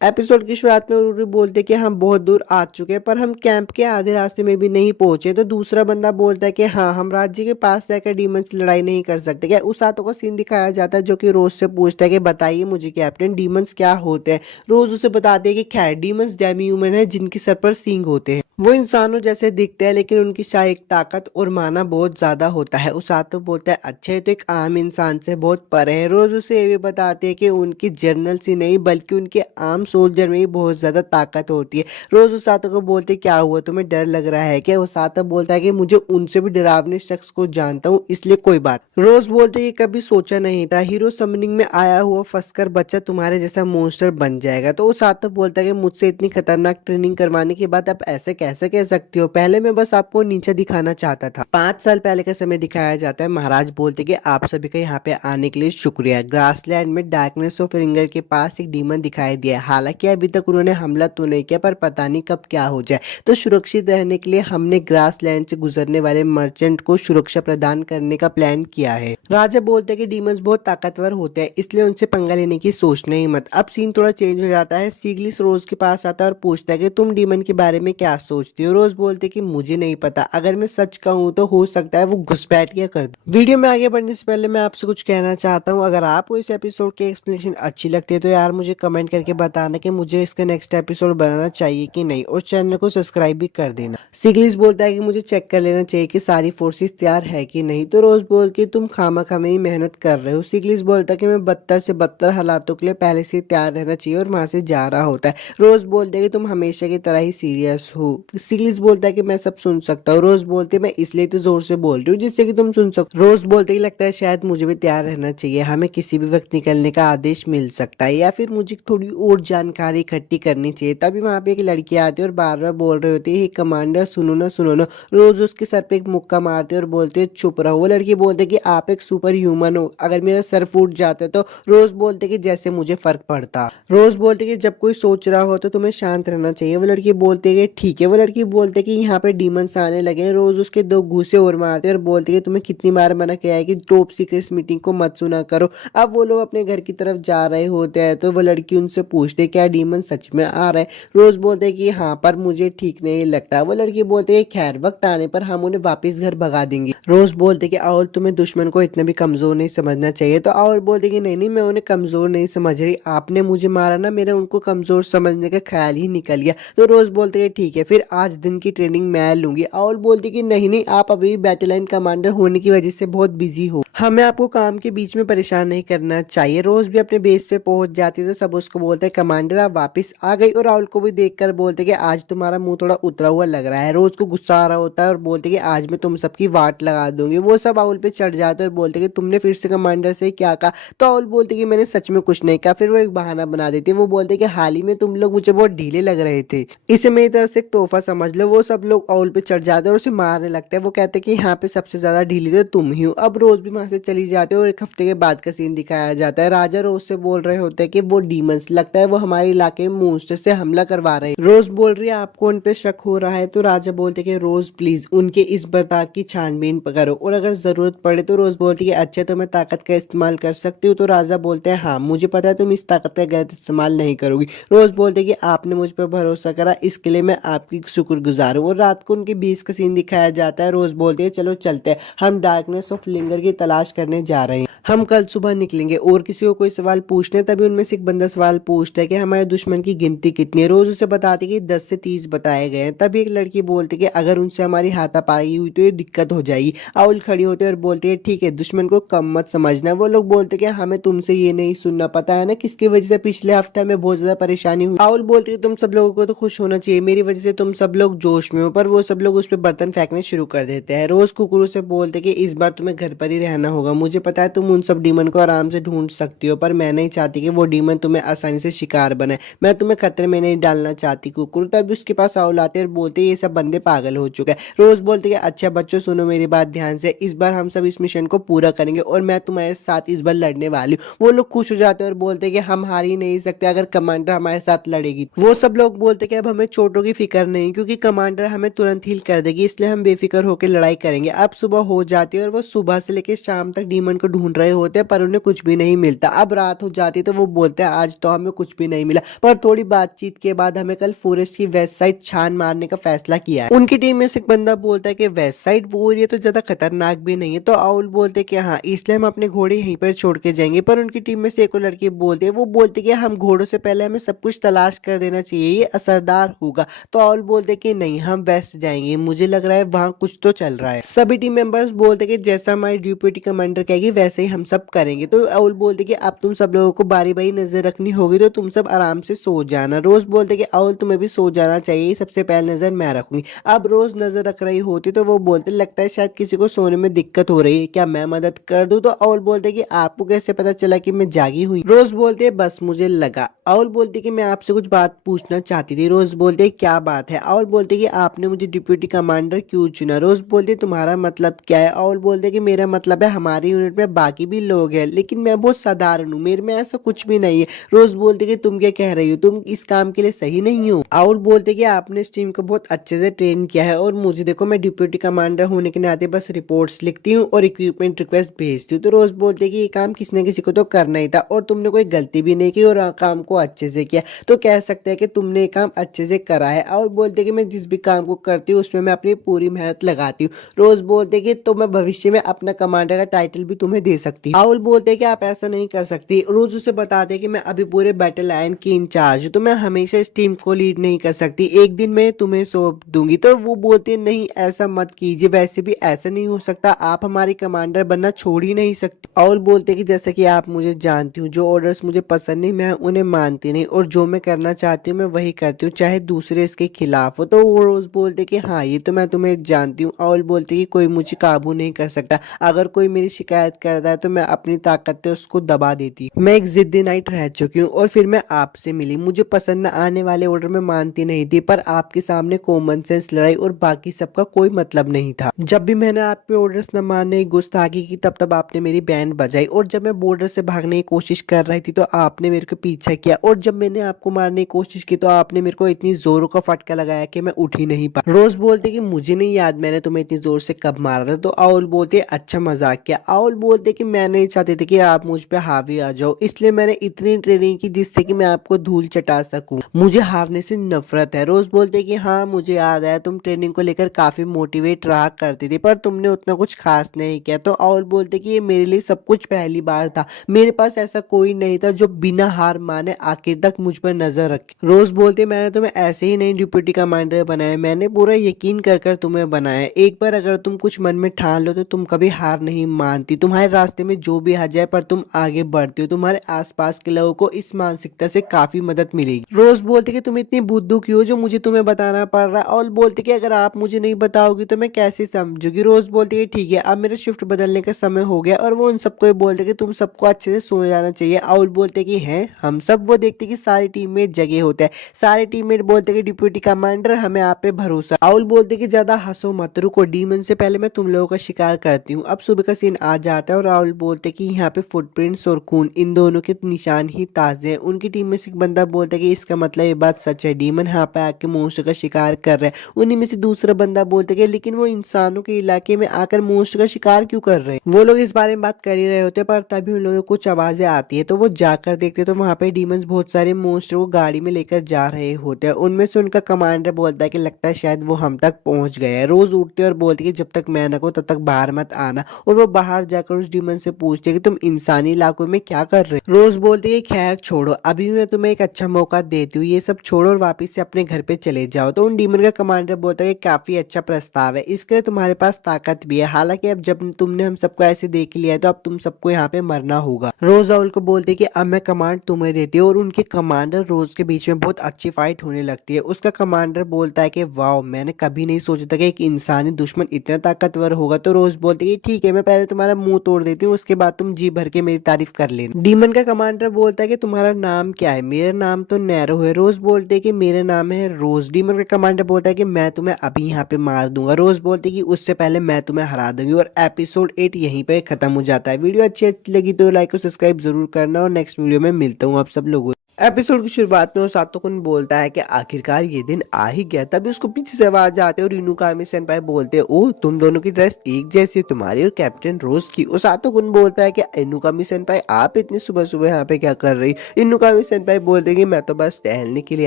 एपिसोड की शुरुआत में उरुरी बोलते कि हम बहुत दूर आ चुके हैं पर हम कैंप के आधे रास्ते में भी नहीं पहुंचे। तो दूसरा बंदा बोलता है कि हाँ, हम राज्य के पास जाकर डीमन से लड़ाई नहीं कर सकते क्या। उसातो का सीन दिखाया जाता है जो कि रोज से पूछता है कि बताइए मुझे कैप्टन, डीमंस क्या होते हैं। रोज उसे बताते हैं कि खैर डीमंस डेमी ह्यूमन है जिनके सर पर सींग होते हैं। वो इंसानों जैसे दिखते हैं लेकिन उनकी शारीरिक ताकत और माना बहुत ज्यादा होता है। उसातो बोलता है अच्छा, ये तो एक आम इंसान से बहुत परे है। रोज उसे ये भी बताते हैं कि उनकी जर्नल से नहीं बल्कि उनके आम सोल्जर में ही बहुत ज्यादा ताकत होती है। रोज उसातो को बोलते क्या हुआ, तुम्हें डर लग रहा है क्या। उसातो बोलता है कि मुझे उनसे भी डरावने शख्स को जानता हूँ इसलिए कोई बात। रोज बोलते कि कभी सोचा नहीं था हीरो समनिंग में आया हुआ फंसकर बच्चा तुम्हारे जैसा मॉन्स्टर बन जाएगा। तो उसातो बोलता है कि मुझसे इतनी खतरनाक ट्रेनिंग करवाने के बाद आप ऐसे कैसे कह सकती हो, पहले मैं बस आपको नीचे दिखाना चाहता था। 5 साल पहले का समय दिखाया जाता है। महाराज बोलते कि आप सभी का यहाँ पे आने के लिए शुक्रिया। ग्रासलैंड में डार्कनेस ऑफ रिंगर के पास एक डीमन दिखाई दिया। हालांकि अभी तक उन्होंने हमला तो नहीं किया पर पता नहीं कब क्या हो जाए, तो सुरक्षित रहने के लिए हमने ग्रासलैंड से गुजरने वाले मर्चेंट को सुरक्षा प्रदान करने का प्लान किया है। राजा बोलते कि डीमंस बहुत ताकतवर होते हैं इसलिए उनसे पंगा लेने की सोचना ही मत। अब सीन थोड़ा चेंज हो जाता है। सीगलिस रोज के पास आता है और पूछता है कि तुम डीमन के बारे में क्या सोचती हो। रोज बोलते कि मुझे नहीं पता, अगर मैं सच कहूँ तो हो सकता है वो घुसपैठ के कर दे। वीडियो में आगे बढ़ने से पहले मैं आपसे कुछ कहना चाहता हूँ, अगर आपको इस एपिसोड की एक्सप्लेनेशन अच्छी लगती है तो यार मुझे कमेंट करके बताना कि मुझे इसका नेक्स्ट एपिसोड बनाना चाहिए कि नहीं, और चैनल को सब्सक्राइब भी कर देना। सीगलिस बोलता है कि मुझे चेक कर लेना चाहिए कि सारी फोर्सेस तैयार है कि नहीं। तो रोज बोल के तुम खामखा में ही मेहनत कर रहे हो। सीगलिस बोलता है कि मैं 72 से 72 हालातों के लिए पहले से तैयार रहना चाहिए और वहां से जा रहा होता है। रोज बोलते है कि तुम हमेशा की तरह ही सीरियस हो। सीगलिस बोलता है कि मैं सब सुन सकता हूँ। रोज बोलते मैं इसलिए तो जोर से बोल रही हूँ जिससे कि तुम सुन सको। रोज बोलते कि लगता है शायद मुझे भी तैयार रहना चाहिए, हमें किसी भी वक्त निकलने का आदेश मिल सकता है या फिर मुझे थोड़ी और जानकारी इकट्ठी करनी चाहिए। तभी वहां पे एक लड़की आती है और बार बार बोल रही होती है कमांडर सुनो ना सुनो ना। रोज उसके सर पे एक मुक्का मारते और बोलते चुप रहो। वो लड़की बोलते कि आप एक सुपर ह्यूमन हो, अगर मेरा सर फूट जाता तो। रोज बोलते कि जैसे मुझे फर्क पड़ता। रोज बोलते कि जब कोई सोच रहा हो तो तुम्हें शांत रहना चाहिए। वो लड़की बोलते कि ठीक है। वो लड़की बोलते कि यहाँ पे डीमंस आने लगे। रोज उसके 2 घूंसे और मारते और बोलते कि तुम्हें कितनी बार मना किया है कि टॉप सीक्रेट मीटिंग को मत सुना करो। अब वो लोग अपने घर की तरफ जा रहे होते हैं तो वो लड़की उनसे पूछते क्या डीमन सच में आ रहा है। रोज बोलते कि हाँ पर मुझे ठीक नहीं लगता। वो लड़की बोलते कि खैर वक्त आने पर हम उन्हें वापस घर भगा देंगे। रोज बोलते कि आओल तुम्हें दुश्मन को इतना भी कमजोर नहीं समझना चाहिए। तो आओल बोलते कि नहीं नहीं, मैं उन्हें कमजोर नहीं समझ रही, आपने मुझे मारा ना, मेरा उनको कमजोर समझने का ख्याल ही निकल गया। तो रोज बोलते कि ठीक है फिर आज दिन की ट्रेनिंग मैं लूंगी। आओल बोलती कि नहीं नहीं, आप अभी बैटल लाइन कमांडर होने की वजह से बहुत बिजी हो, हमें आपको काम के बीच में परेशान नहीं करना चाहिए। रोज भी अपने बेस पे पहुंच जाती है तो सब उसको बोलते हैं कमांडर आप वापस आ गई। और राहुल को भी देखकर बोलते कि आज तुम्हारा मुंह थोड़ा उतरा हुआ लग रहा है। रोज को गुस्सा आ रहा होता है और बोलते कि आज मैं तुम सबकी वाट लगा दूंगी। वो सब राहुल पे चढ़ जाते हैं और बोलते कि तुमने फिर से कमांडर से क्या कहा। तो राहुल बोलते कि मैंने सच में कुछ नहीं कहा। फिर वो एक बहाना बना देती है। वो बोलते कि हाल ही में तुम लोग मुझे बहुत ढीले लग रहे थे, इसे मेरी तरफ से एक तोहफा समझ लो। वो सब लोग राहुल पे चढ़ जाते हैं और उसे मारने लगते हैं। वो कहते हैं कि यहाँ पे सबसे ज्यादा ढीली तो तुम ही हो। अब रोज भी वहां से चली जाती है और एक हफ्ते के बाद का सीन दिखाया जाता है। राजा रोज से बोल रहे होते हैं कि वो डीमंस, लगता है वो हमारे इलाके में मॉन्स्टर से हमला करवा रहे हैं। रोज बोल रही है आपको उन पे शक हो रहा है। तो राजा बोलते कि रोज प्लीज उनके इस बर्ताव की छानबीन करो और अगर जरूरत पड़े तो रोज बोलती है अच्छा तो मैं ताकत का इस्तेमाल कर सकती हूँ। तो राजा बोलते हैं हाँ मुझे पता है तुम इस ताकत का गलत इस्तेमाल नहीं करोगी। रोज बोलते कि आपने मुझ पर भरोसा करा, इसके लिए मैं आपकी शुक्रगुजार हूँ। और रात को उनके बीच का सीन दिखाया जाता है। रोज बोलते हैं चलो चलते हैं, हम डार्कनेस ऑफ लिंगर की तलाश करने जा रहे हैं, हम कल सुबह निकलेंगे। और किसी को कोई सवाल पूछने, तभी उनमें से एक बंदा सवाल पूछता है कि हमारे दुश्मन की गिनती कितनी है। रोज उसे बताती कि 10 से 30 बताए गए हैं। तभी एक लड़की बोलती कि अगर उनसे हमारी हाथापाई हुई तो ये दिक्कत हो जाएगी। आउल खड़ी होती है और बोलती है ठीक है दुश्मन को कम मत समझना। वो लोग बोलते कि हमें तुमसे ये नहीं सुनना, पता है ना किसकी वजह से पिछले हफ्ते में बहुत ज्यादा परेशानी हुई। आउल बोलती है तुम सब लोगों को तो खुश होना चाहिए, मेरी वजह से तुम सब लोग जोश में हो। पर वो सब लोग उस पर बर्तन फेंकने शुरू कर देते हैं। रोज कुकुर से बोलते कि इस बार तुम्हें घर पर ही रहना होगा, मुझे पता है तुम उन सब डीमन को आराम से ढूंढ सकती हो, पर मैं नहीं चाहती कि वो डीमन तुम्हें आसानी से शिकार बनाए। मैं तुम्हें खतरे में नहीं डालना चाहती कुकुर। तभी उसके पास आउल आते हैं और बोलते ये सब बंदे पागल हो चुके हैं। रोज बोलते कि अच्छा बच्चों सुनो मेरी बात ध्यान से, इस बार हम सब इस मिशन को पूरा करेंगे और मैं तुम्हारे साथ इस बार लड़ने वाली हूँ। वो लोग खुश हो जाते हैं और बोलते हैं कि हम हार ही नहीं सकते अगर कमांडर हमारे साथ लड़ेगी। वो सब लोग बोलते कि अब हमें चोटों की फिक्र नहीं, क्योंकि कमांडर हमें तुरंत हील कर देगी, इसलिए हम बेफिक्र होकर लड़ाई करेंगे। अब सुबह हो जाती है और वो सुबह से लेकर शाम तक डीमन को ढूंढ रहे होते हैं पर उन्हें कुछ भी नहीं मिलता। अब रात हो जाती तो वो बोलते हैं आज तो हमें कुछ भी नहीं मिला, पर थोड़ी बातचीत के बाद हमें कल फॉरेस्ट की वेस्ट साइड छान मारने का फैसला किया है। उनकी टीम में से एक बंदा बोलता है कि वेस्ट साइड वो एरिया तो ज्यादा खतरनाक भी नहीं है। तो आउल बोलते कि हाँ इसलिए हम अपने घोड़े यहीं पर छोड़ के जाएंगे। पर उनकी टीम में से एक लड़की बोलती है, वो बोलती कि हम घोड़ों से पहले हमें सब कुछ तलाश कर देना चाहिए, ये असरदार होगा। तो आउल बोलते कि नहीं हम वेस्ट जाएंगे, मुझे लग रहा है वहाँ कुछ तो चल रहा है। सभी टीम मेंबर्स बोलते कि जैसा हमारी डिप्टी कमांडर कहेगी वैसे ही हम सब करेंगे। तो आउल बोलते कि अब तुम सब लोगों को बारी बारी नजर रखनी होगी, तो तुम सब आराम से सो जाना। रोज बोलते कि आउल तुम्हें भी सो जाना चाहिए, सबसे पहले नजर मैं रखूंगी। अब रोज नजर रख रही होती तो वो बोलते लगता है शायद किसी को सोने में दिक्कत हो रही है, क्या मैं मदद कर दूं। तो आउल बोलते कि आपको कैसे पता चला कि मैं जागी हुई। रोज बोलते बस मुझे लगा। आउल बोलते कि मैं आपसे कुछ बात पूछना चाहती थी। रोज बोलते क्या बात है। आउल बोलते कि आपने मुझे डिप्टी कमांडर क्यों चुना। रोज बोलते तुम्हारा मतलब क्या है। आउल बोलते कि मेरा मतलब है हमारी यूनिट में बाकी भी लोग हैं, लेकिन मैं बहुत साधारण हूँ, मेरे में ऐसा कुछ भी नहीं है। रोज बोलते कि तुम क्या कह रही हो, तुम इस काम के लिए सही नहीं हो। आउल बोलते कि आपने इस टीम को बहुत अच्छे से ट्रेन किया है और मुझे देखो मैं डिप्टी कमांडर होने के नाते बस रिपोर्ट्स लिखती हूँ और इक्विपमेंट रिक्वेस्ट भेजती हूँ। तो रोज बोलते कि ये काम किसी न किसी को तो करना ही था और तुमने कोई गलती भी नहीं की और काम को अच्छे से किया, तो कह सकते हैं कि तुमने ये काम अच्छे से करा है। और बोलते कि मैं जिस भी काम को करती हूँ उसमें मैं अपनी पूरी मेहनत लगाती हूँ। रोज बोलते कि तो मैं भविष्य में अपना कमांडर का टाइटल भी तुम्हें दे सकती हूँ। आउल बोलते कि आप ऐसा नहीं कर सकती। रोज उसे बताते कि मैं अभी पूरे बैटल लाइन की इंचार्ज हूँ, तो मैं हमेशा इस टीम को लीड नहीं कर सकती, एक दिन मैं तुम्हें सौंप दूंगी। तो वो बोलते नहीं ऐसा मत कीजिए, वैसे भी ऐसा नहीं हो सकता, आप हमारी कमांडर बनना छोड़ ही नहीं सकती। आउल बोलते कि जैसे कि आप मुझे जानती हूँ, जो ऑर्डर्स मुझे पसंद नहीं मैं उन्हें मानती नहीं और जो मैं करना चाहती हूँ मैं वही करती हूँ, चाहे दूसरे इसके खिलाफ हो। तो वो रोज बोलते कि हाँ ये तो मैं तुम्हें जानती हूँ। आउल बोलते कि कोई मुझे काबू नहीं कर सकता, अगर कोई मेरी शिकायत करता है तो मैं अपनी ताकत से उसको दबा देती। मैं एक जिद्दी नाइट रह चुकी हूँ और फिर मैं आपसे मिली, मुझे पसंद न आने वाले ऑर्डर में मानती नहीं थी, पर आपके सामने कॉमन सेंस लड़ाई और बाकी सबका कोई मतलब नहीं था। जब भी मैंने आप पे ऑर्डर्स न मानने की गुस्ताखी की तब तब आपने मेरी बैंड बजाई, और जब मैं बॉर्डर से भागने की कोशिश कर रही थी तो आपने मेरे को पीछा किया, और जब मैंने आपको मारने की कोशिश की तो आपने मेरे को इतनी जोरों का फटका लगाया कि मैं उठ ही नहीं पा। रोज बोलते कि मुझे नहीं याद मैंने तुम्हें इतनी जोर से कब मारा था। तो आउल बोलते अच्छा मजाक किया। आउल बोलते कि मैं नहीं चाहती थी कि आप मुझ पे हावी आ जाओ, इसलिए मैंने इतनी ट्रेनिंग की जिससे कि मैं आपको धूल चटा सकूं, मुझे हारने से नफरत है। रोज बोलते कि हाँ मुझे याद है तुम ट्रेनिंग को लेकर काफी मोटिवेट रहा करती थी, पर तुमने उतना कुछ खास नहीं किया। तो आउल बोलते कि ये मेरे लिए सब कुछ पहली बार था, मेरे पास ऐसा कोई नहीं था जो बिना हार माने आखिर तक मुझ पर नजर रखे। रोज बोलते मैंने तुम्हें ऐसे ही नहीं डिप्टी कमांडर बनाया, मैंने पूरा यकीन कर कर तुम्हें बनाया। एक बार अगर तुम कुछ मन में ठान लो तो तुम कभी हार नहीं मानती, तुम्हारे रास्ते में जो भी आ जाए पर तुम आगे बढ़ती हो। तुम्हारे आसपास के लोगों को इस मानसिकता मानसिकता से काफी मदद मिलेगी। रोज बोलती कि तुम इतनी बुद्धू क्यों हो जो मुझे तुम्हें बताना पड़ रहा है, और बोलती कि अगर आप मुझे नहीं बताओगी तो मैं कैसे समझूंगी। रोज बोलती है ठीक है अब मेरा शिफ्ट बदलने का समय हो गया, और वो उन सबको ये बोलते कि तुम सबको अच्छे से सो जाना चाहिए। आउल बोलते कि हैं हम सब। वो देखते कि सारे टीममेट जगे होते हैं। सारे टीममेट बोलते कि डिप्टी कमांडर हमें आप पे भरोसा। आउल बोलते कि ज्यादा हंसो मत, रुको डीमन से पहले मैं तुम लोगों का शिकार करती हूँ। अब सुबह का सीन आ जाता है और राहुल बोलते कि यहाँ पे फुटप्रिंट्स और खून इन दोनों के निशान ही ताजे हैं। उनकी टीम में से एक बंदा बोलता है कि इसका मतलब ये बात सच है, डीमन यहाँ पे आके मोस्ट का शिकार कर रहे हैं। उन्हीं में से दूसरा बंदा बोलता है कि लेकिन वो इंसानों के इलाके में आकर मोस्ट का शिकार क्यों कर रहे हैं। वो लोग इस बारे में बात कर ही रहे होते हैं, पर तभी उन लोगों को कुछ आवाजें आती है। तो वो जाकर देखते तो वहां पे डीमंस बहुत सारे मोस्ट को गाड़ी में लेकर जा रहे होते हैं। उनमें से उनका कमांडर बोलता है कि लगता है शायद वो हम तक पहुंच गए हैं। रोज उठते और बोलती है कि जब तक मैं न कहूं तब तक बाहर मत आना, और वो बाहर जाकर उस डीमन से पूछते हैं कि तुम इंसानी इलाकों में क्या कर रहे हो। रोज बोलती है खैर छोड़ो, अभी मैं तुम्हें एक अच्छा मौका देती हूँ, ये सब छोड़ो और वापस से अपने घर पे चले जाओ। तो उन डीमन का कमांडर बोलता है कि काफी अच्छा प्रस्ताव है, इसके लिए तुम्हारे पास ताकत भी है, हालांकि अब जब तुमने हम सबको ऐसे देख लिया है तो अब तुम सबको यहाँ पे मरना होगा। रोज राहुल को बोलती है कि अब मैं कमांड तुम्हें देती हूँ, और उनके कमांडर रोज के बीच में बहुत अच्छी फाइट होने लगती है। उसका कमांडर बोलता है कि वाह मैंने कभी नहीं सोचा था कि एक इंसानी दुश्मन इतना ताकतवर होगा। तो रोज बोलती है ठीक है मैं पहले तुम्हारा मुंह तोड़ देती हूँ, उसके बाद तुम जी भर के मेरी तारीफ कर लेना। डीमन का कमांडर बोलता है कि तुम्हारा नाम क्या है। मेरा नाम तो नैरो है। रोज बोलते है कि मेरा नाम है रोज। डीमन का कमांडर बोलता है कि मैं तुम्हें अभी यहाँ पे मार दूंगा। रोज बोलते है कि उससे पहले मैं तुम्हें हरा दूंगी। और एपिसोड 8 यहीं पे खत्म हो जाता है। वीडियो अच्छी लगी तो लाइक और सब्सक्राइब जरूर करना, और नेक्स्ट वीडियो में मिलता हूँ आप सब लोगों। एपिसोड की शुरुआत में वो सातोकुन बोलता है कि आखिरकार ये दिन आ ही गया। तभी उसको पीछे से आवाज आते हैं और इनुकामी सेनपाई बोलते हैं ओ तुम दोनों की ड्रेस एक जैसी है, तुम्हारी और कैप्टन रोज की। और सातोकुन बोलता है कि इनुकामी सेनपाई आप इतनी सुबह सुबह यहाँ पे क्या कर रही। इनुकामी सेनपाई बोलते हैं कि मैं तो बस टहलने के लिए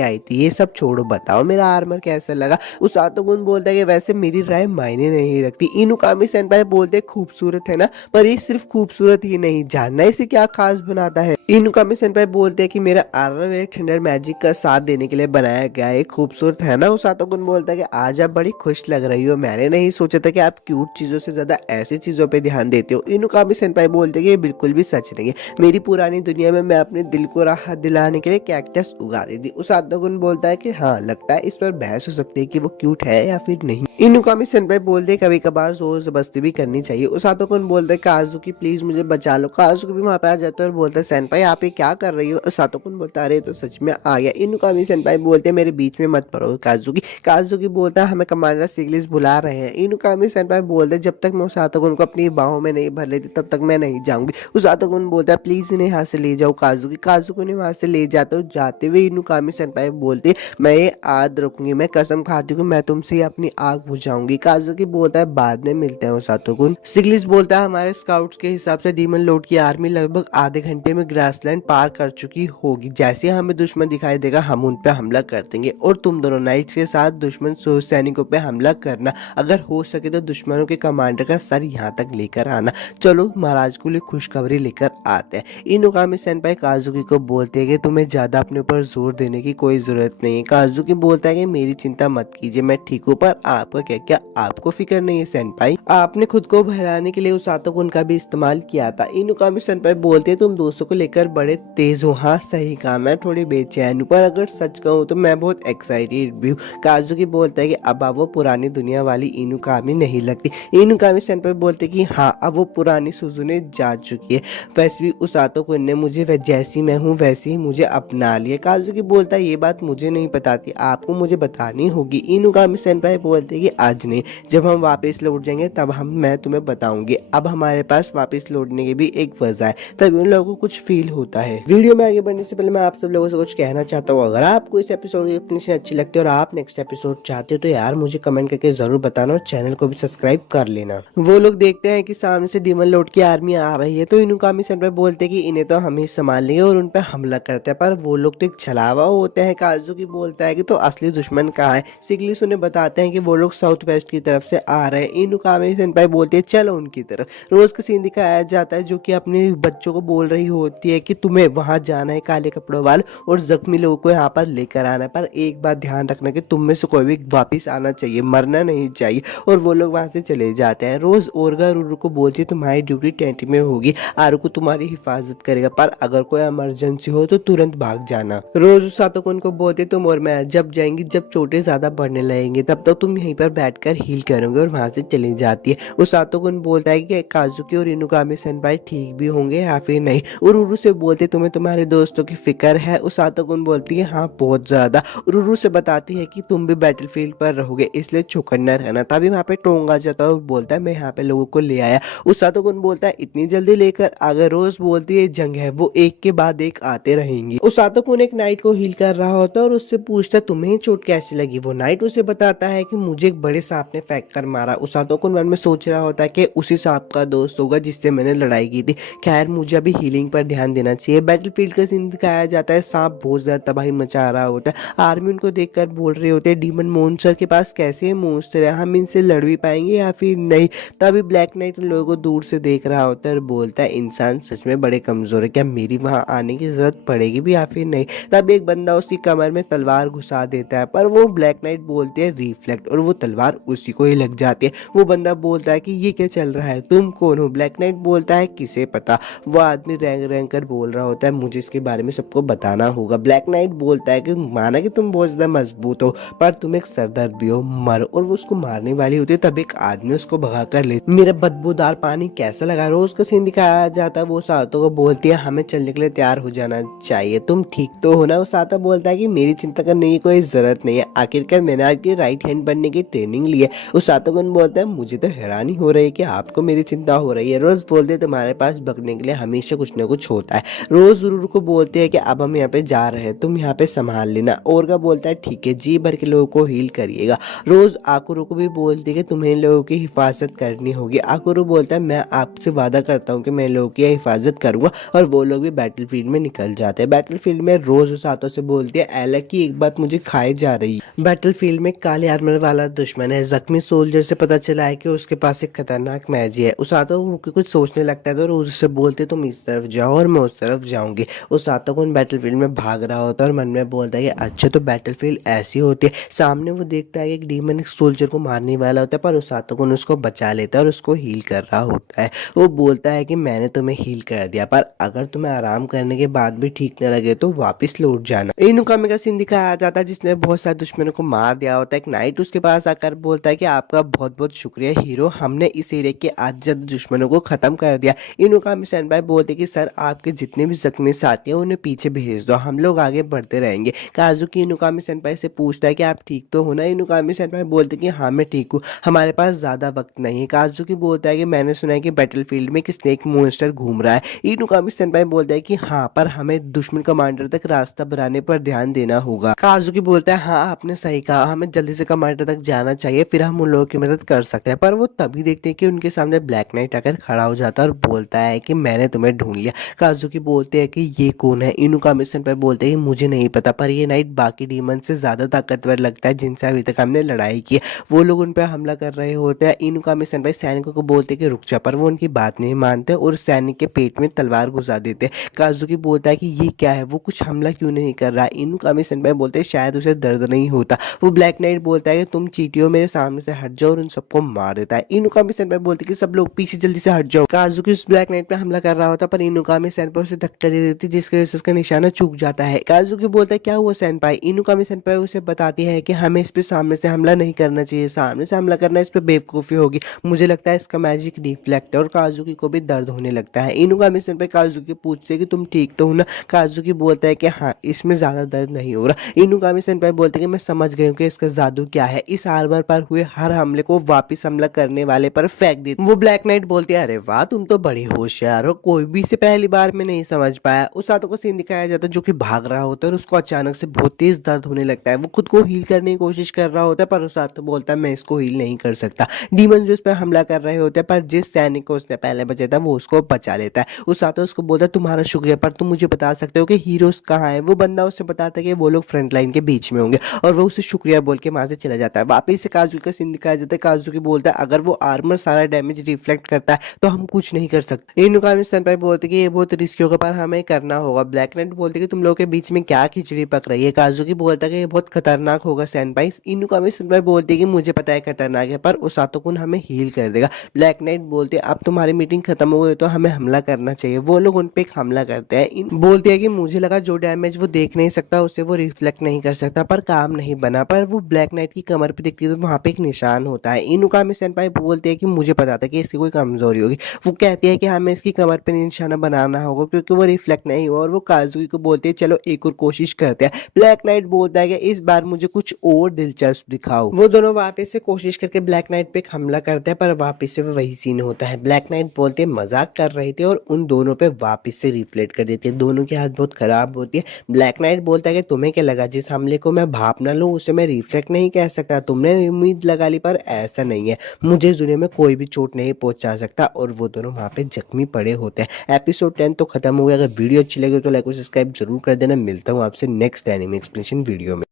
आई थी, ये सब छोड़ो बताओ मेरा आर्मर कैसा लगा। उस सातोकुन बोलता है कि वैसे मेरी राय मायने नहीं रखती। इनुकामी सेनपाई बोलते खूबसूरत है ना, पर ये सिर्फ खूबसूरत ही नहीं, जानना इसे क्या खास बनाता है। इनुकामी सेनपाई बोलते हैं कि मेरा आर्मर मेरे थंडर मैजिक का साथ देने के लिए बनाया गया है, खूबसूरत है ना। उस सातोकुन बोलता है कि आज आप बड़ी खुश लग रही हो, मैंने नहीं सोचा था कि आप क्यूट चीजों से ज्यादा ऐसी चीजों पे ध्यान देते हो। इनुकामी सेनपाई बोलते हैं कि ये बिल्कुल भी सच नहीं है, मेरी पुरानी दुनिया में मैं अपने दिल को राहत दिलाने के लिए कैक्टस उगा दी थी। उस सातोकुन बोलता है कि हाँ लगता है इस पर बहस हो सकती है कि वो क्यूट है या फिर नहीं। इनुकामी सेनपाई बोलते हैं कभी कभार जोर जबरदस्ती भी करनी चाहिए। उस सातोकुन बोलता है काजुकी प्लीज मुझे बचा लो। काजुकी भी वहां पे आ जाता है और बोलता है सेनपाई आप ये क्या कर रही हो। सातोकुन बोलता है अरे तो सच में आ गया। इनुकामी सेनपाई बोलते हैं मेरे बीच में मत पड़ो काजुकी। काजुकी बोलता है हमें कमांडर सिग्लिस बुला रहे हैं। इनुकामी सेनपाई बोलते हैं जब तक मैं उस सातोकुन को अपनी बाहों में नहीं भर लेती तब तक मैं नहीं जाऊंगी। उस सातोकुन बोलता है प्लीज इन्हें यहाँ से ले जाओ काजुकी। काजुकी ने वहां से ले जाते हो। जाते हुए इनुकामी सेनपाई बोलते मैं ये याद रखूंगी, मैं कसम खाती हूँ मैं तुमसे अपनी आग बुझाऊंगी। काजुकी बोलता है बाद में मिलते हैं। उस सातोकुन सिग्लिस बोलता है हमारे स्काउट्स के हिसाब से डीमन लॉर्ड की आर्मी लगभग आधे घंटे में ग्रासलैंड पार कर चुकी होगी। जैसे हमें दुश्मन दिखाई देगा हम उन पे हमला कर देंगे, और तुम दोनों नाइट्स के साथ दुश्मन सैनिकों पे हमला करना। अगर हो सके तो दुश्मनों के कमांडर का सर यहाँ तक लेकर आना। चलो महाराज को लिए खुशखबरी लेकर आते हैं। इनुकामी सेनपाई काजुकी को बोलते हैं कि तुम्हें ज्यादा अपने ऊपर जोर देने की कोई जरूरत नहीं है। काजुकी बोलता है कि मेरी चिंता मत कीजिए मैं ठीक हूँ, पर आपका क्या आपको फिक्र नहीं है सेनपाई। आपने खुद को बहलाने के लिए उस सातोकुन का भी इस्तेमाल किया था। इनुकामी सेनपाई बोलते हैं तुम दोस्तों को लेकर बड़े तेज हो। हाँ सही कहा, मैं थोड़ी बेचैन हूँ, पर अगर सच कहूँ तो मैं बहुत एक्साइटेड भी हूँ। काजुकी बोलता है कि अब वो पुरानी दुनिया वाली इनुकामी नहीं लगती। इनुकामी सेनपाई बोलते कि हाँ अब वो पुरानी सुजुने जा चुकी है। वैसे भी उस सातोकुन ने मुझे जैसी मैं हूँ वैसे ही मुझे अपना लिया। काजुकी बोलता है ये बात मुझे नहीं पता थी, आपको मुझे बतानी होगी। इनुकामी सेनपाई बोलते कि आज नहीं, जब हम वापस लौट जाएंगे तब मैं तुम्हें बताऊंगी। अब हमारे पास वापस लौटने की भी एक वजह है, तभी उन लोगों को कुछ फील होता है। वीडियो में आगे बढ़ने से पहले मैं आप सब लोगों से कुछ कहना चाहता हूँ। अगर आपको इस एपिसोड की अपनी अच्छी लगती है और आप नेक्स्ट एपिसोड चाहते हो तो यार मुझे कमेंट करके जरूर बताना, और चैनल को भी सब्सक्राइब कर लेना। वो लोग देखते हैं कि सामने से डीमन लॉर्ड की आर्मी आ रही है, तो इनुकामी सेनपाई बोलते कि इन्हें तो हम ही संभाल लेंगे, और उन पर हमला करते हैं। पर वो लोग तो एक छलावा होते हैं। काजुकी बोलता है कि तो असली दुश्मन कहाँ है। सिग्लिस उन्हें बताते हैं कि वो लोग साउथ वेस्ट की तरफ से आ रहे हैं। इनुकामी सेनपाई बोलते हैं चलो उनकी तरफ। रोज का सीन दिखाया जाता है जो कि अपने बच्चों को बोल रही होती है कि तुम्हें वहां जाना है काले कपड़े कपड़ों वाले और जख्मी लोगों को यहाँ पर लेकर आना है। पर एक बात ध्यान रखना कि तुम में से कोई भी वापिस आना चाहिए, मरना नहीं चाहिए। और वो लोग वहाँ से चले जाते हैं। रोज ओरगा रूरू को बोलती है तुम्हारी ड्यूटी टेंट में होगी, आरू तुम्हारी हिफाजत करेगा, पर अगर कोई इमरजेंसी हो तो तुरंत भाग जाना। रोज सातोकुन को बोलते तुम और मैं जब जाएंगी जब चोटें ज्यादा बढ़ने लगेंगे तब तक तुम यहीं पर बैठकर हील करोगे, और वहां से चली जाती है। उस सातोकुन बोलता है कि काजुकी और इनुकामी सेनपाई ठीक भी होंगे या फिर नहीं। और उरू से बोलते तुम्हें तुम्हारे दोस्तों की फिक्र है। उस सातोकुन बोलती है हाँ बहुत ज्यादा। और उरू से बताती है कि तुम भी बैटलफील्ड पर रहोगे इसलिए चौकन्ना रहना। तभी वहाँ पे टोंग आ जाता है और बोलता है मैं यहाँ पे लोगों को ले आया। उस सातोकुन बोलता है इतनी जल्दी लेकर? अगर रोज बोलती है जंग है वो एक के बाद एक आते रहेंगी। उस सातोकुन एक नाइट को हील कर रहा होता है और उससे पूछता तुम्हें चोट कैसी लगी। वो नाइट उसे बताता है कि मुझे एक बड़े सांप ने फेंक कर मारा। उस सातोकुन मन में सोच रहा होता है कि उसी सांप का दोस्त होगा जिससे मैंने लड़ाई की थी। खैर मुझे अभी हीलिंग पर ध्यान देना चाहिए। बैटलफील्ड का सीन दिखाया जाता है। सांप बहुत ज्यादा तबाही मचा रहा होता है। आर्मी उनको देखकर बोल रहे होते हैं डीमन मॉन्स्टर के पास कैसे मॉन्स्टर है, हम इनसे लड़ भी पाएंगे या फिर नहीं। तभी ब्लैक नाइट उन लोगों को दूर से देख रहा होता है और बोलता है इंसान सच में बड़े कमजोर है, क्या मेरी वहां आने की जरूरत पड़ेगी भी या फिर नहीं। तब एक बंदा उसकी कमर में तलवार घुसा देता है, पर वो ब्लैक नाइट बोलती है रिफ्लेक्ट, और वो तलवार उसी को ही लग जाती है। वो बंदा बोलता है कि ये क्या चल रहा है, तुम कौन हो? ब्लैक नाइट बोलता है किसे पता। वो आदमी रैंग रैंग कर बोल रहा होता है मुझे इसके बारे में सबको बताना होगा। ब्लैक नाइट बोलता है कि माना कि तुम बहुत ज्यादा मजबूत हो पर तुम एक सरदर्द भी हो, मरो। और वो उसको मारने वाली होती है तब एक आदमी उसको भगा कर ले। मेरा बदबूदार पानी कैसा लगा? रोज का सीन दिखाया जाता है। वो सातों को बोलती है हमें चलने के लिए तैयार हो जाना चाहिए, तुम ठीक तो हो ना? वो साता बोलता है कि मेरी चिंता करने की कोई जरूरत नहीं है, आखिरकार मैंने आपकी राइट हैंड बनने की ट्रेनिंग ली है। उस सातों बोलता है मुझे तो हैरानी हो रही है कि आपको मेरी चिंता हो रही है। रोज बोलते तुम्हारे पास बकने के लिए हमेशा कुछ ना कुछ होता है। रोज जरूर को बोलते हैं कि अब हम यहाँ पे जा रहे हैं, तुम यहाँ पे संभाल लेना। ओरगा बोलता है ठीक है, जी भर के लोगों को हील करिएगा। रोज आकुरू को भी बोलती है कि तुम्हें इन लोगों की हिफाजत करनी होगी। आकुरू बोलता है मैं आपसे वादा करता हूँ कि मैं लोगों की हिफाजत करूंगा, और वो लोग भी बैटलफील्ड में निकल जाते हैं। बैटलफील्ड में रोज उस हाथों से बोलती है एला की एक बात मुझे खाए जा रही है। बैटलफील्ड में काले आर्मर वाला दुश्मन है। जख्मी सोल्जर से पता चला है कि उसके पास एक खतरनाक मैजी है। उस हाथों को कुछ सोचने लगता है तो रोज उससे बोलते तुम इस तरफ जाओ और मैं उस तरफ जाऊंगी। उस हाथों को बैटलफील्ड में भाग रहा होता है और मन में बोलता है कि अच्छा तो बैटलफील्ड ऐसी होती है। सामने वो देखता है कि एक डीमन एक सोल्जर को मारने वाला होता है, पर उस हाथों को उसको बचा लेता है और उसको हील कर रहा होता है। वो बोलता है कि मैंने तुम्हें हील कर दिया, पर अगर तुम्हें आराम करने के बाद भी ठीक न लगे तो वापस लौट जाना। इनुकामी का सीन दिखाया जाता है जिसने बहुत सारे दुश्मनों को मार दिया होता है। एक नाइट उसके पास आकर बोलता है कि आपका बहुत बहुत शुक्रिया हीरो, हमने इस एरिया के आधे दुश्मनों को खत्म कर दिया। इनुकामी सेनपाई बोलते कि सर आपके जितने भी जख्मी साथी हैं उन्हें पीछे भेज दो, हम लोग आगे बढ़ते रहेंगे। काजुकी इनुकामी सेनपाई से पूछता है कि आप ठीक तो हो ना? इनुकामी सेनपाई बोलते कि हाँ मैं ठीक हूँ, हमारे पास ज्यादा वक्त नहीं है। काजुकी बोलता है कि मैंने सुना है कि बैटलफील्ड में एक स्नेक मॉन्स्टर घूम रहा है। इनुकामी सेनपाई बोलता है कि हाँ पर हमें दुश्मन कमांडर तक रास्ता बनाने पर ध्यान देना होगा। काजुकी बोलता है हाँ आपने सही कहा, हमें जल्दी से कमांडर तक जाना चाहिए, फिर हम उन लोगों की मदद कर सकते हैं। पर वो तभी देखते हैं कि उनके सामने ब्लैक नाइट आकर खड़ा हो जाता है और बोलता है कि मैंने तुम्हें ढूंढ लिया। काजुकी बोलते हैं कि ये कौन है? इनुकामी सेनपाई बोलते हैं मुझे नहीं पता, पर ये नाइट बाकी डीमन से ज्यादा ताकतवर लगता है जिनसे अभी तक हमने लड़ाई की है। वो लोग उन पर हमला कर रहे होते हैं। इनुकामी सेनपाई सैनिकों को बोलते कि रुक जा, पर वो उनकी बात नहीं मानते और सैनिक के पेट में तलवार घुसा देते। काजुकी बोलता है कि ये क्या है, वो कुछ हमला क्यों नहीं कर रहा? इनुकामी सेनपाई बोलते हैं शायद उसे दर्द नहीं होता। वो ब्लैक नाइट बोलता है कि तुम चीटियों मेरे सामने से हट जाओ और उन सबको मार देता है। इनुकामी सेनपाई बोलते कि सब लोग पीछे जल्दी से हट जाओ। काजुकी उस ब्लैक नाइट पे हमला कर रहा होता पर इनुकामी सेनपाई उसे धक्का दे देती जिसकी वजह से उसका निशाना चूक जाता है। काजुकी बोलता है क्या हुआ सेनपाई? इनुकामी सेनपाई उसे बताती है कि हमें इस पे सामने से हमला नहीं करना चाहिए, सामने से हमला करना इस पे बेवकूफी होगी, मुझे लगता है इसका मैजिक रिफ्लेक्ट है। और काजुकी को भी दर्द होने लगता है। इनुकामी सेनपाई काजुकी पूछते कि तुम ठीक तो हो ना? काजुकी बोलता है कि हाँ इसमें ज्यादा दर्द नहीं हो रहा। इनुकामी सेनपाई बोलते कि मैं समझ गई हूँ कि इसका जादू क्या है, इस आर्मर पर हुए हर हमले को वापस हमला करने वाले पर फेंक दे। वो ब्लैक नाइट बोलती है अरे वाह तुम तो बड़ी होशियार हो, कोई भी इसे पहली बार में नहीं समझ पाया। उस सातों को सीन दिखाया जाता है जो कि भाग रहा होता है और उसको अचानक से बहुत तेज दर्द होने लगता है। वो खुद को हील करने की कोशिश कर रहा होता है पर उस सातों बोलता है मैं इसको हील नहीं कर सकता। डीमन जो उस पर हमला कर रहे होते हैं पर जिस सैनिक को उसने पहले बचा था वो उसको बचा लेता है। उस सातों उसको बोलता है तुम्हारा शुक्रिया, पर तुम मुझे बता सकते हो कि हीरोज कहाँ है? वो बंदा उससे बताता है कि वो लोग फ्रंट लाइन के बीच में होंगे और वो उसे शुक्रिया बोल के वहां से चला जाता है। वापिस से काजुकी का सीन दिखाया जाता है। काजुकी बोलता है अगर वो आर्मर सारा डैमेज रिफ्लेक्ट करता है तो हम कुछ नहीं कर सकते। इनुकामी सेनपाई बोलते कि ये बहुत रिस्की होगा पर हमें करना होगा। ब्लैक ब्लैक नाइट बोलते कि तुम लोगों के बीच में क्या खिचड़ी पक रही है। काजुकी बोलता है कि ये बहुत खतरनाक होगा सेनपाई। इनुकामी सेनपाई बोलते कि मुझे पता है खतरनाक है, पर उसातो कुन हमें हील कर देगा। ब्लैक नाइट बोलते अब तुम्हारी मीटिंग खत्म हो गई तो हमें हमला करना चाहिए। वो लोग उन पे एक हमला करते हैं। बोलते हैं कि मुझे लगा जो डैमेज वो देख नहीं सकता उसे वो रिफ्लेक्ट नहीं कर सकता, पर काम नहीं बना। पर वो ब्लैक नाइट की कमर पे दिखती है तो वहां पे एक निशान होता है। इनुकामी सेनपाई बोलते हैं कि मुझे पता था कि इसकी कोई कमजोरी होगी। वो कहती है कि हमें इसकी कमर पे निशाना बनाना होगा क्योंकि वो रिफ्लेक्ट नहीं हुआ। और वो काजुकी को बोलते हैं चलो एक और कोशिश करते हैं। ब्लैक नाइट बोलता है कि इस बार मुझे कुछ और दिलचस्प दिखाओ। वो दोनों वापस से कोशिश करके ब्लैक नाइट पे हमला करते हैं, पर वापस से वही सीन होता है। ब्लैक नाइट बोलते हैं मजाक कर रहे थे और उन दोनों पे वापस से रिफ्लेक्ट कर देते हैं। दोनों की हालत बहुत खराब होती है। ब्लैक नाइट बोलता है कि तुम्हें क्या लगा जिस हमले को मैं भाप ना लूं उसे मैं रिफ्लेक्ट नहीं कह सकता। तुमने उम्मीद लगा ली, पर ऐसा नहीं है। मुझे इस दुनिया में कोई भी चोट नहीं पहुंचा सकता। और वो दोनों वहां पे जख्मी पड़े होते हैं। एपिसोड 10 तो खत्म हो गया। अगर वीडियो अच्छी लगे तो लाइक और सब्सक्राइब जरूर कर देना। मिलता हूँ आपसे नेक्स्ट एनिमे एक्सप्लेनेशन वीडियो में।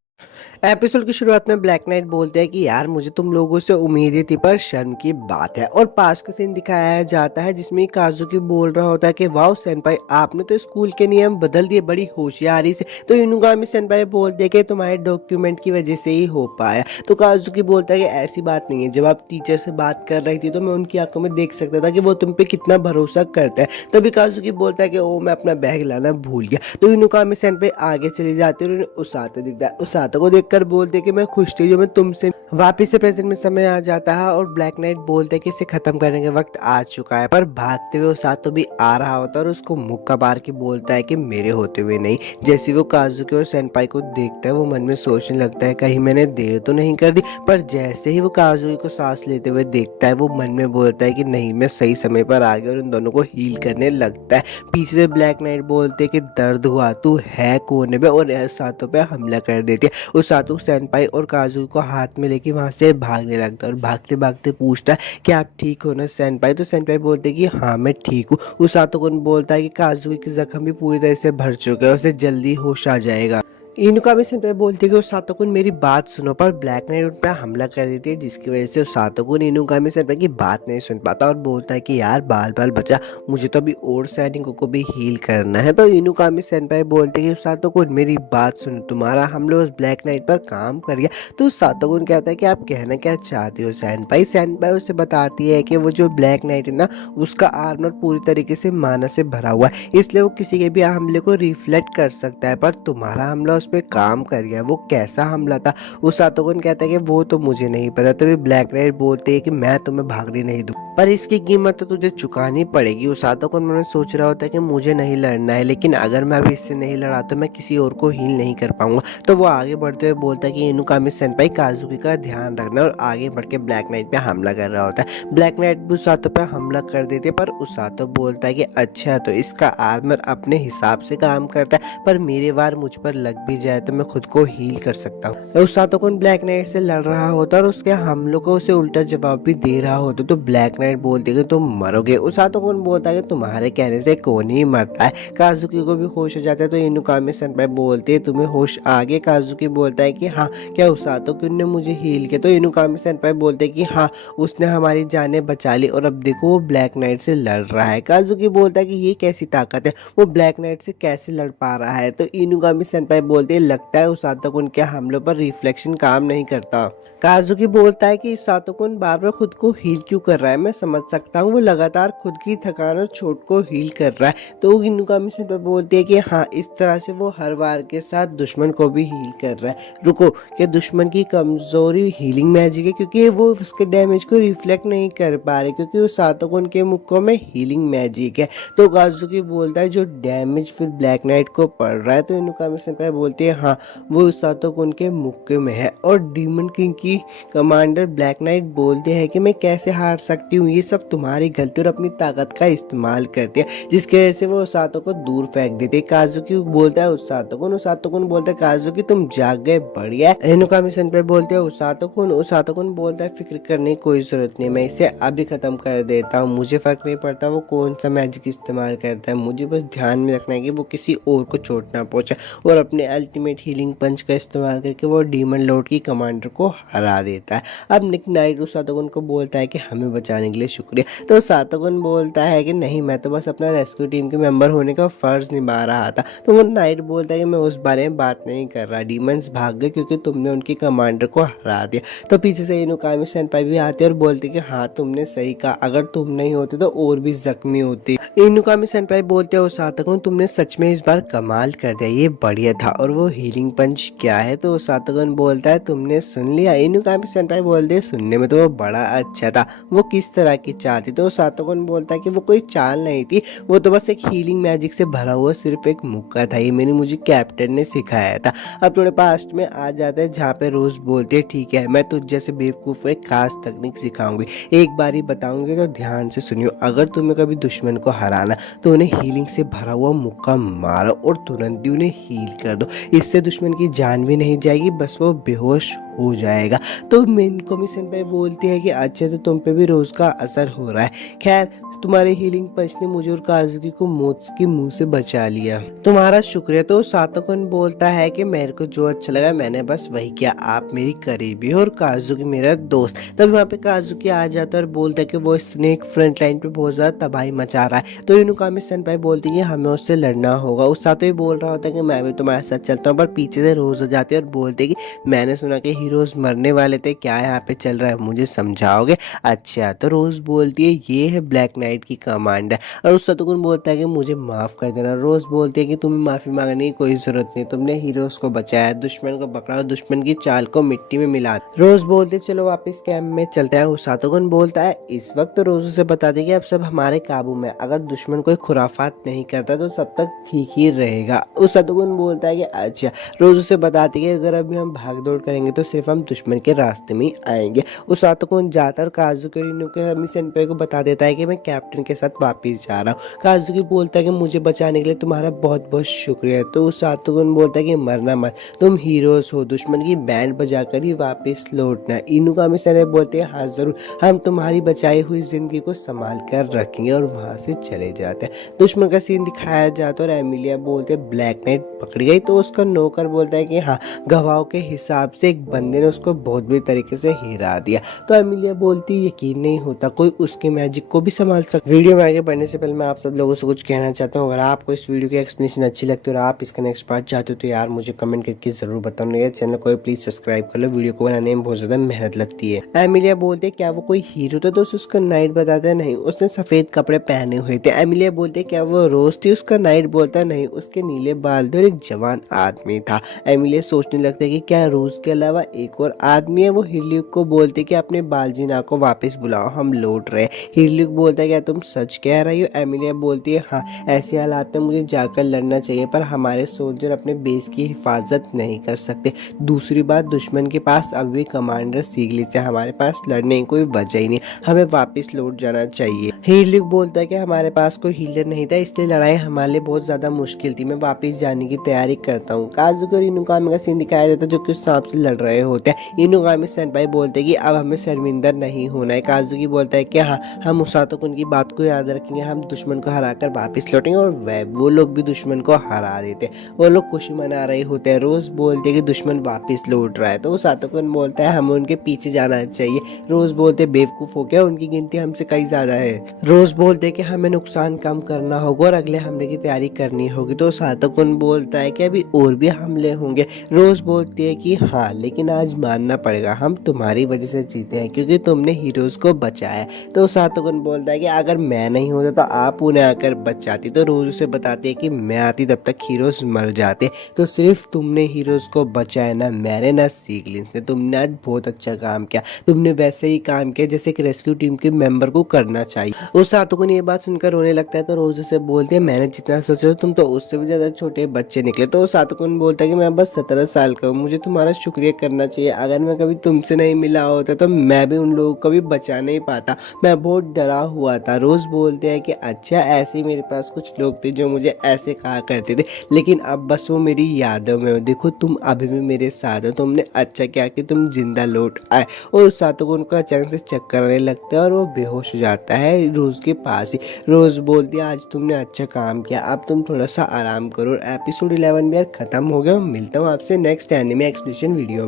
एपिसोड की शुरुआत में ब्लैक नाइट बोलते हैं कि यार मुझे तुम लोगों से उम्मीदें थी, पर शर्म की बात है। और पास का सीन दिखाया जाता है जिसमें काजुकी बोल रहा होता है कि वाओ सेनपाई आपने तो स्कूल के नियम बदल दिए बड़ी होशियारी से। तो इनुगामी सेनपाई बोलते हैं कि तुम्हारे डॉक्यूमेंट की वजह से ही हो पाया। तो काजुकी बोलता है कि ऐसी बात नहीं है, जब आप टीचर से बात कर रही थी तो मैं उनकी आंखों में देख सकता था कि वो तुम पे कितना भरोसा करता है। तभी काजुकी बोलता है कि ओ मैं अपना बैग लाना भूल गया। तो इनुगामी सेनपाई आगे चले जाते हैं और उन्हें उसातो दिखता है। उसातो को कर बोलते कि मैं खुश थी जो मैं तुमसे वापिस से प्रेजेंट में समय आ जाता है। और ब्लैक नाइट बोलते कि इसे खत्म करने का वक्त आ चुका है। पर भागते हुए उसातो भी आ रहा होता है और उसको मुक्का मार के बोलता है कि मेरे होते हुए नहीं। जैसे वो काजुकी और सेनपाई को देखता है वो मन में सोचने लगता है कहीं मैंने देर तो नहीं कर दी। पर जैसे ही वो काजुकी को सांस लेते हुए देखता है वो मन में बोलता है कि नहीं मैं सही समय पर आ गया। और उन दोनों को हील करने लगता है। पीछे से ब्लैक नाइट बोलते कि दर्द हुआ तू है कोने में, और उसातो पे हमला कर देते। उसातो सेनपाई और काजुकी को हाथ में लेके वहां से भागने लगता है और भागते भागते पूछता है कि आप ठीक हो ना सेनपाई। तो सेनपाई बोलते हैं कि हाँ मैं ठीक हूँ। उसातो को बोलता है कि काजुकी के जख्म भी पूरी तरह से भर चुके हैं, उसे जल्दी होश आ जाएगा। इनुकामी सेनपाई बोलती है कि उसातो कुन मेरी बात सुनो, पर ब्लैक नाइट उन पर हमला कर देती है जिसकी वजह से उसातो कुन इनुकामी सेनपाई की बात नहीं सुन पाता और बोलता है कि यार बाल बाल बचा, मुझे तो अभी और सैनिकों को भी हील करना है। तो इनुकामी सेनपाई बोलते हैं कि उसातो कुन मेरी बात सुनो, तुम्हारा हम लोग उस ब्लैक नाइट पर काम कर गया। तो उसातो कुन कहता है कि आप कहना क्या चाहते हो सेनपाई। सेनपाई उसे बताती है कि वो जो ब्लैक नाइट है ना उसका आर्मर पूरी तरीके से माना से भरा हुआ है, इसलिए वो किसी के भी हमले को रिफ्लेक्ट कर सकता है। पर तुम्हारा हमला उस पर काम कर गया। वो कैसा हमला था? उसातो कुन कहता है कि वो तो मुझे नहीं पता। तभी ब्लैक नाइट बोलते है कि मैं तुम्हें भागने नहीं दूं, पर इसकी कीमत तो तुझे चुकानी पड़ेगी। उसातो कुन मन में सोच रहा होता है कि मुझे नहीं लड़ना है, लेकिन अगर मैं अभी इससे नहीं लड़ा तो मैं किसी और को हील नहीं कर पाऊंगा। तो वो आगे बढ़ते हुए बोलता है कि इनुकामी सेनपाई काजुकी का ध्यान रखना, और आगे बढ़ के ब्लैक नाइट पे हमला कर रहा होता है। ब्लैक नाइट भी उसातो पे हमला कर देते, पर उसातो बोलता है कि अच्छा तो इसका आर्मर अपने हिसाब से काम करता है, पर मेरे वार मुझ पर लग भी जाए तो मैं खुद को हील कर सकता हूँ। उसातो कुन ब्लैक नाइट से लड़ रहा होता और उसके हमलों को उसे उल्टा जवाब भी दे रहा होता। तो ब्लैक नाइट बोलती है कि तुम मरोगे। उसातो कुन बोलता है कि तुम्हारे कहने से कौन ही मरता है। काजुकी को भी होश हो जाता है। तो इनुकामी सेनपाई बोलते है तुम्हें होश आ गया। काजुकी बोलता है कि हाँ क्या उसातो कुन ने मुझे हील किया। तो इनुकामी सेनपाई बोलते है कि हाँ उसने हमारी जानें बचा ली और अब देखो वो ब्लैक नाइट से लड़ रहा है। काजुकी बोलता है कि ये कैसी ताकत है, वो ब्लैक नाइट से कैसे लड़ पा रहा है। तो इनुगामी सेनपाई बोलते लगता है उसातो कुन के हमलों पर रिफ्लेक्शन काम नहीं करता। काजुकी बोलता है कि उसातो कुन बार बार खुद को हील क्यों कर रहा है, मैं समझ सकता हूँ वो लगातार खुद की थकान और चोट को हील कर रहा है। तो इनुगामी सेनपाई बोलती है कि हाँ इस तरह से वो हर बार के साथ दुश्मन को भी हील कर रहा है। रुको, क्या दुश्मन की कमजोरी हीलिंग मैजिक है, क्योंकि वो उसके डैमेज को रिफ्लेक्ट नहीं कर पा रहे, क्योंकि उसातो कुन के मुक्कों में हीलिंग मैजिक है। तो काजुकी बोलता है जो डैमेज फिर ब्लैक नाइट को पड़ रहा है। तो इनुगामी सेनपाई बोलती है हाँ वो उसातो कुन के मुक्के में है। और डीमन किंग की कमांडर ब्लैक नाइट बोलते हैं कि मैं कैसे हार सकती हूँ, ये सब तुम्हारी गलती और अपनी ताकत का इस्तेमाल करते हैं, जिसकी वजह से वो उसातो को दूर फेंक देते। काजुकी बोलता है उसातो कुन बोलता है काजुकी तुम जाग गए, बढ़िया। इनुकामी सेनपाई बोलते हैं उसातो कुन बोलता है फिक्र करने की कोई जरूरत नहीं, मैं इसे अभी खत्म कर देता हूँ, मुझे फर्क नहीं पड़ता वो कौन सा मैजिक इस्तेमाल करता है, मुझे बस ध्यान में रखना है कि वो किसी और को चोट ना पहुंचे और अपने अल्टीमेट हीलिंग पंच का इस्तेमाल करके वो डीमन लॉर्ड की कमांडर को हरा देता है। अब निक नाइट उस सातोगन को बोलता है कि हमें बचाने के लिए शुक्रिया। तो सातोगन बोलता है कि नहीं, मैं तो बस अपना रेस्क्यू टीम के मेंबर होने का फर्ज निभा रहा था। तो वो नाइट बोलता है कि मैं उस बारे में बात नहीं कर रहा, डीमंस भाग गए क्योंकि तुमने उनकी कमांडर को हरा दिया। तो पीछे से इनुकामी सेनपाई भी आते और बोलते कि हाँ तुमने सही कहा, अगर तुम नहीं होते तो और भी जख्मी होती। इनुकामी सेनपाई बोलते हो सातोगन तुमने सच में इस बार कमाल कर दिया, ये बढ़िया था। और वो हीलिंग पंच क्या है? तो सातोगन बोलता है तुमने सुन लिया? इनुकामी सेनपाई बोलते सुनने में तो वो बड़ा अच्छा था, वो किस तरह की चाल थी? तो सातोगन बोलता है कि वो कोई चाल नहीं थी, वो तो बस एक हीलिंग मैजिक से भरा हुआ सिर्फ एक मुक्का था, ये मुझे कैप्टन ने सिखाया था। अब थोड़े पास्ट में आ जाता है जहाँ पे रोज बोलती है ठीक है, मैं तुझ जैसे बेवकूफ एक खास तकनीक सिखाऊंगी, एक बार ही बताऊंगी तो ध्यान से सुनियो। अगर तुम्हें कभी दुश्मन को हराना तो उन्हें हीलिंग से भरा हुआ मुक्का मारो और तुरंत ही उन्हें हील कर दो, इससे दुश्मन की जान भी नहीं जाएगी, बस वो बेहोश हो जाएगा। तो मेन कमीशन पे बोलती है कि अच्छा तो तुम पे भी रोज का असर हो रहा है, खैर तुम्हारे हीलिंग पंच ने मुझे और काजुकी को मौत के मुंह से बचा लिया, तुम्हारा शुक्रिया। तो सातोगन बोलता है कि मेरे को जो अच्छा लगा मैंने बस वही किया, आप मेरी करीबी हो और काजुकी मेरा दोस्त। तब वहाँ पे काजुकी आ जाता है और बोलता है कि वो स्नेक फ्रंट लाइन पे बहुत ज्यादा तबाही मचा रहा है। तो इनुकामी सेनपाई बोलती है कि हमें उससे लड़ना होगा। उस साथ ही बोल रहा होता है कि मैं भी तुम्हारे साथ चलता हूँ, पर पीछे से रोज हो जाती है और बोलते कि मैंने सुना कि हीरोज मरने वाले थे, क्या यहाँ पे चल रहा है, मुझे समझाओगे? अच्छा। तो रोज बोलती है ये है ब्लैक नाइट की कमांड है। और उस सतगुन बोलता है कि मुझे माफ कर देना। रोज बोलती है कि तुम्हें माफी मांगने की कोई जरूरत नहीं, तुमने हीरोज को बचाया, दुश्मन को पकड़ा और दुश्मन की चाल को मिट्टी में मिला। रोज बोलते चलो वापस कैंप में चलता है। उस सातोगन बोलता है इस वक्त रोज उसे बता दे कि अब सब हमारे काबू में, अगर दुश्मन कोई खुराफात नहीं करता तो सब तक ठीक ही रहेगा। उस सतगुन बोलता है कि अच्छा। रोज उसे बताती है कि अगर अभी हम भाग दौड़ करेंगे तो सिर्फ हम दुश्मन के रास्ते में ही आएंगे। उस सातोगन जाकर काजुकी के सेनपाई को बता देता है कि मैं कैप्टन के साथ वापस जा रहा हूँ। काजुकी बोलता है कि मुझे बचाने के लिए तुम्हारा बहुत बहुत शुक्रिया। तो उस सातोगन बोलता है कि मरना मत, तुम हीरोज हो, दुश्मन की बैंड बजाकर ही वापस लौटना। इनुकामी सेनपाई बोलते हैं हाँ जरूर, हम तुम्हारी बचाई हुई जिंदगी को संभाल कर रखेंगे, और वहां से चले जाते हैं। दुश्मन का सीन दिखाया जाता है और एमिलिया बोलते ब्लैक नाइट पकड़ी गई। तो उसका नौकर बोलता है कि हाँ, गवाहों के हिसाब से एक बंदे ने उसको बहुत बुरी तरीके से हिरा दिया। तो एमिलिया बोलती यकीन नहीं होता कोई उसके मैजिक को भी संभाल सकता। वीडियो में आगे बढ़ने से पहले मैं आप सब लोगों से कुछ कहना चाहता हूँ, अगर आपको इस वीडियो की एक्सप्लेनेशन अच्छी लगती है और आप इसका नेक्स्ट पार्ट चाहते हो तो यार मुझे कमेंट करके जरूर बताना। यार चैनल को प्लीज सब्सक्राइब कर लो, वीडियो को बनाने में बहुत ज्यादा मेहनत लगती है। एमिलिया बोलते क्या वो कोई हीरो था? तो उसका नाइट बताता है नहीं, उसने सफेद कपड़े पहने हुए थे। एमिलिया बोलते क्या वो रोज थी? उसका नाइट बोलता नहीं, उसके नीले बाल थे और एक जवान आदमी था। एमिलिया सोचने लगता है कि क्या रोज के अलावा एक और आदमी है। वो हिरल्यूक को बोलते कि अपने बालजीना को वापस बुलाओ, हम लौट रहे। हिरल्यूक बोलता है क्या तुम सच कह रही हो? एमिलिया बोलती है हाँ, ऐसे हालात में मुझे जाकर लड़ना चाहिए, पर हमारे सोल्जर अपने बेस की हिफाजत नहीं कर सकते। दूसरी बात, दुश्मन के पास अब भी कमांडर सीगलिस है, हमारे पास लड़ने की कोई वजह ही नहीं, हमें वापस लौट जाना चाहिए। हिरल्यूक बोलता है कि हमारे पास कोई हीलर नहीं था, इसलिए लड़ाई हमारे लिए बहुत ज्यादा मुश्किल थी, मैं वापस जाने की तैयारी करता हूँ। काजुकी और इनुकामी का सीन दिखाया जाता है जो कि सांप से लड़ रहे होते हैं। इनुकामी सेनपाई बोलते हैं कि अब हमें शर्मिंदा नहीं होना है। काजुकी बोलता है कि हाँ, हम उसातोगन उनकी बात को याद रखेंगे, हम दुश्मन को हराकर वापस लौटेंगे। और वो लोग भी दुश्मन को हरा देते, वो लोग खुशी मना रहे होते हैं। रोज बोलते हैं कि दुश्मन वापस लौट रहा है। तो उसातोगन बोलता है हमें उनके पीछे जाना चाहिए। रोज बोलते बेवकूफ हो गया, उनकी गिनती हमसे कई ज्यादा है। रोज बोलते कि हमें नुकसान कम करना होगा और अगले हमले की तैयारी करनी होगी। तो उसातोगन बोलता है कि अभी और भी हमले होंगे। रोज बोलती है कि हाँ, लेकिन आज मानना पड़ेगा, हम तुम्हारी वजह से जीते हैं क्योंकि तुमने हीरोज को बचाया। तो उसातोगन बोलता है कि अगर मैं नहीं होता तो आप उन्हें आकर बचाती। तो रोज उसे बताती है कि मैं आती तब तक हीरोज मर जाते। तो सिर्फ तुमने हीरोज को बचाया, ना मैंने ना सीगलिस ने। तुमने आज बहुत अच्छा काम किया, तुमने वैसे ही काम किया जैसे एक रेस्क्यू टीम के मेंबर को करना चाहिए। उस सातोगन ये बात सुनकर रोने लगता है। तो रोज उसे बोलते हैं मैंने जितना सोचा तुम तो उससे भी ज्यादा छोटे बच्चे निकले। तो सातोगन बोलता है कि मैं बस 17 साल का हूँ, मुझे तुम्हारा शुक्रिया करना करना चाहिए। अगर मैं कभी तुमसे नहीं मिला होता तो मैं भी उन लोगों को भी बचा नहीं पाता। मैं बहुत डरा हुआ था। रोज़ बोलते हैं कि अच्छा ऐसे ही मेरे पास कुछ लोग थे जो मुझे ऐसे कहा करते थे, लेकिन अब बस वो मेरी यादों में हो। देखो तुम अभी भी मेरे साथ हो। तुमने अच्छा किया कि तुम जिंदा लौट आए। और उस सातों को उनका अचानक से चक्कर आने लगता है और वो बेहोश हो जाता है रोज़ के पास ही। रोज़ बोलती है आज तुमने अच्छा काम किया, अब तुम थोड़ा सा आराम करो। एपिसोड 11 भी यार ख़त्म हो गया। मिलता हूँ आपसे नेक्स्ट एनिमे एक्सप्लेनेशन वीडियो में।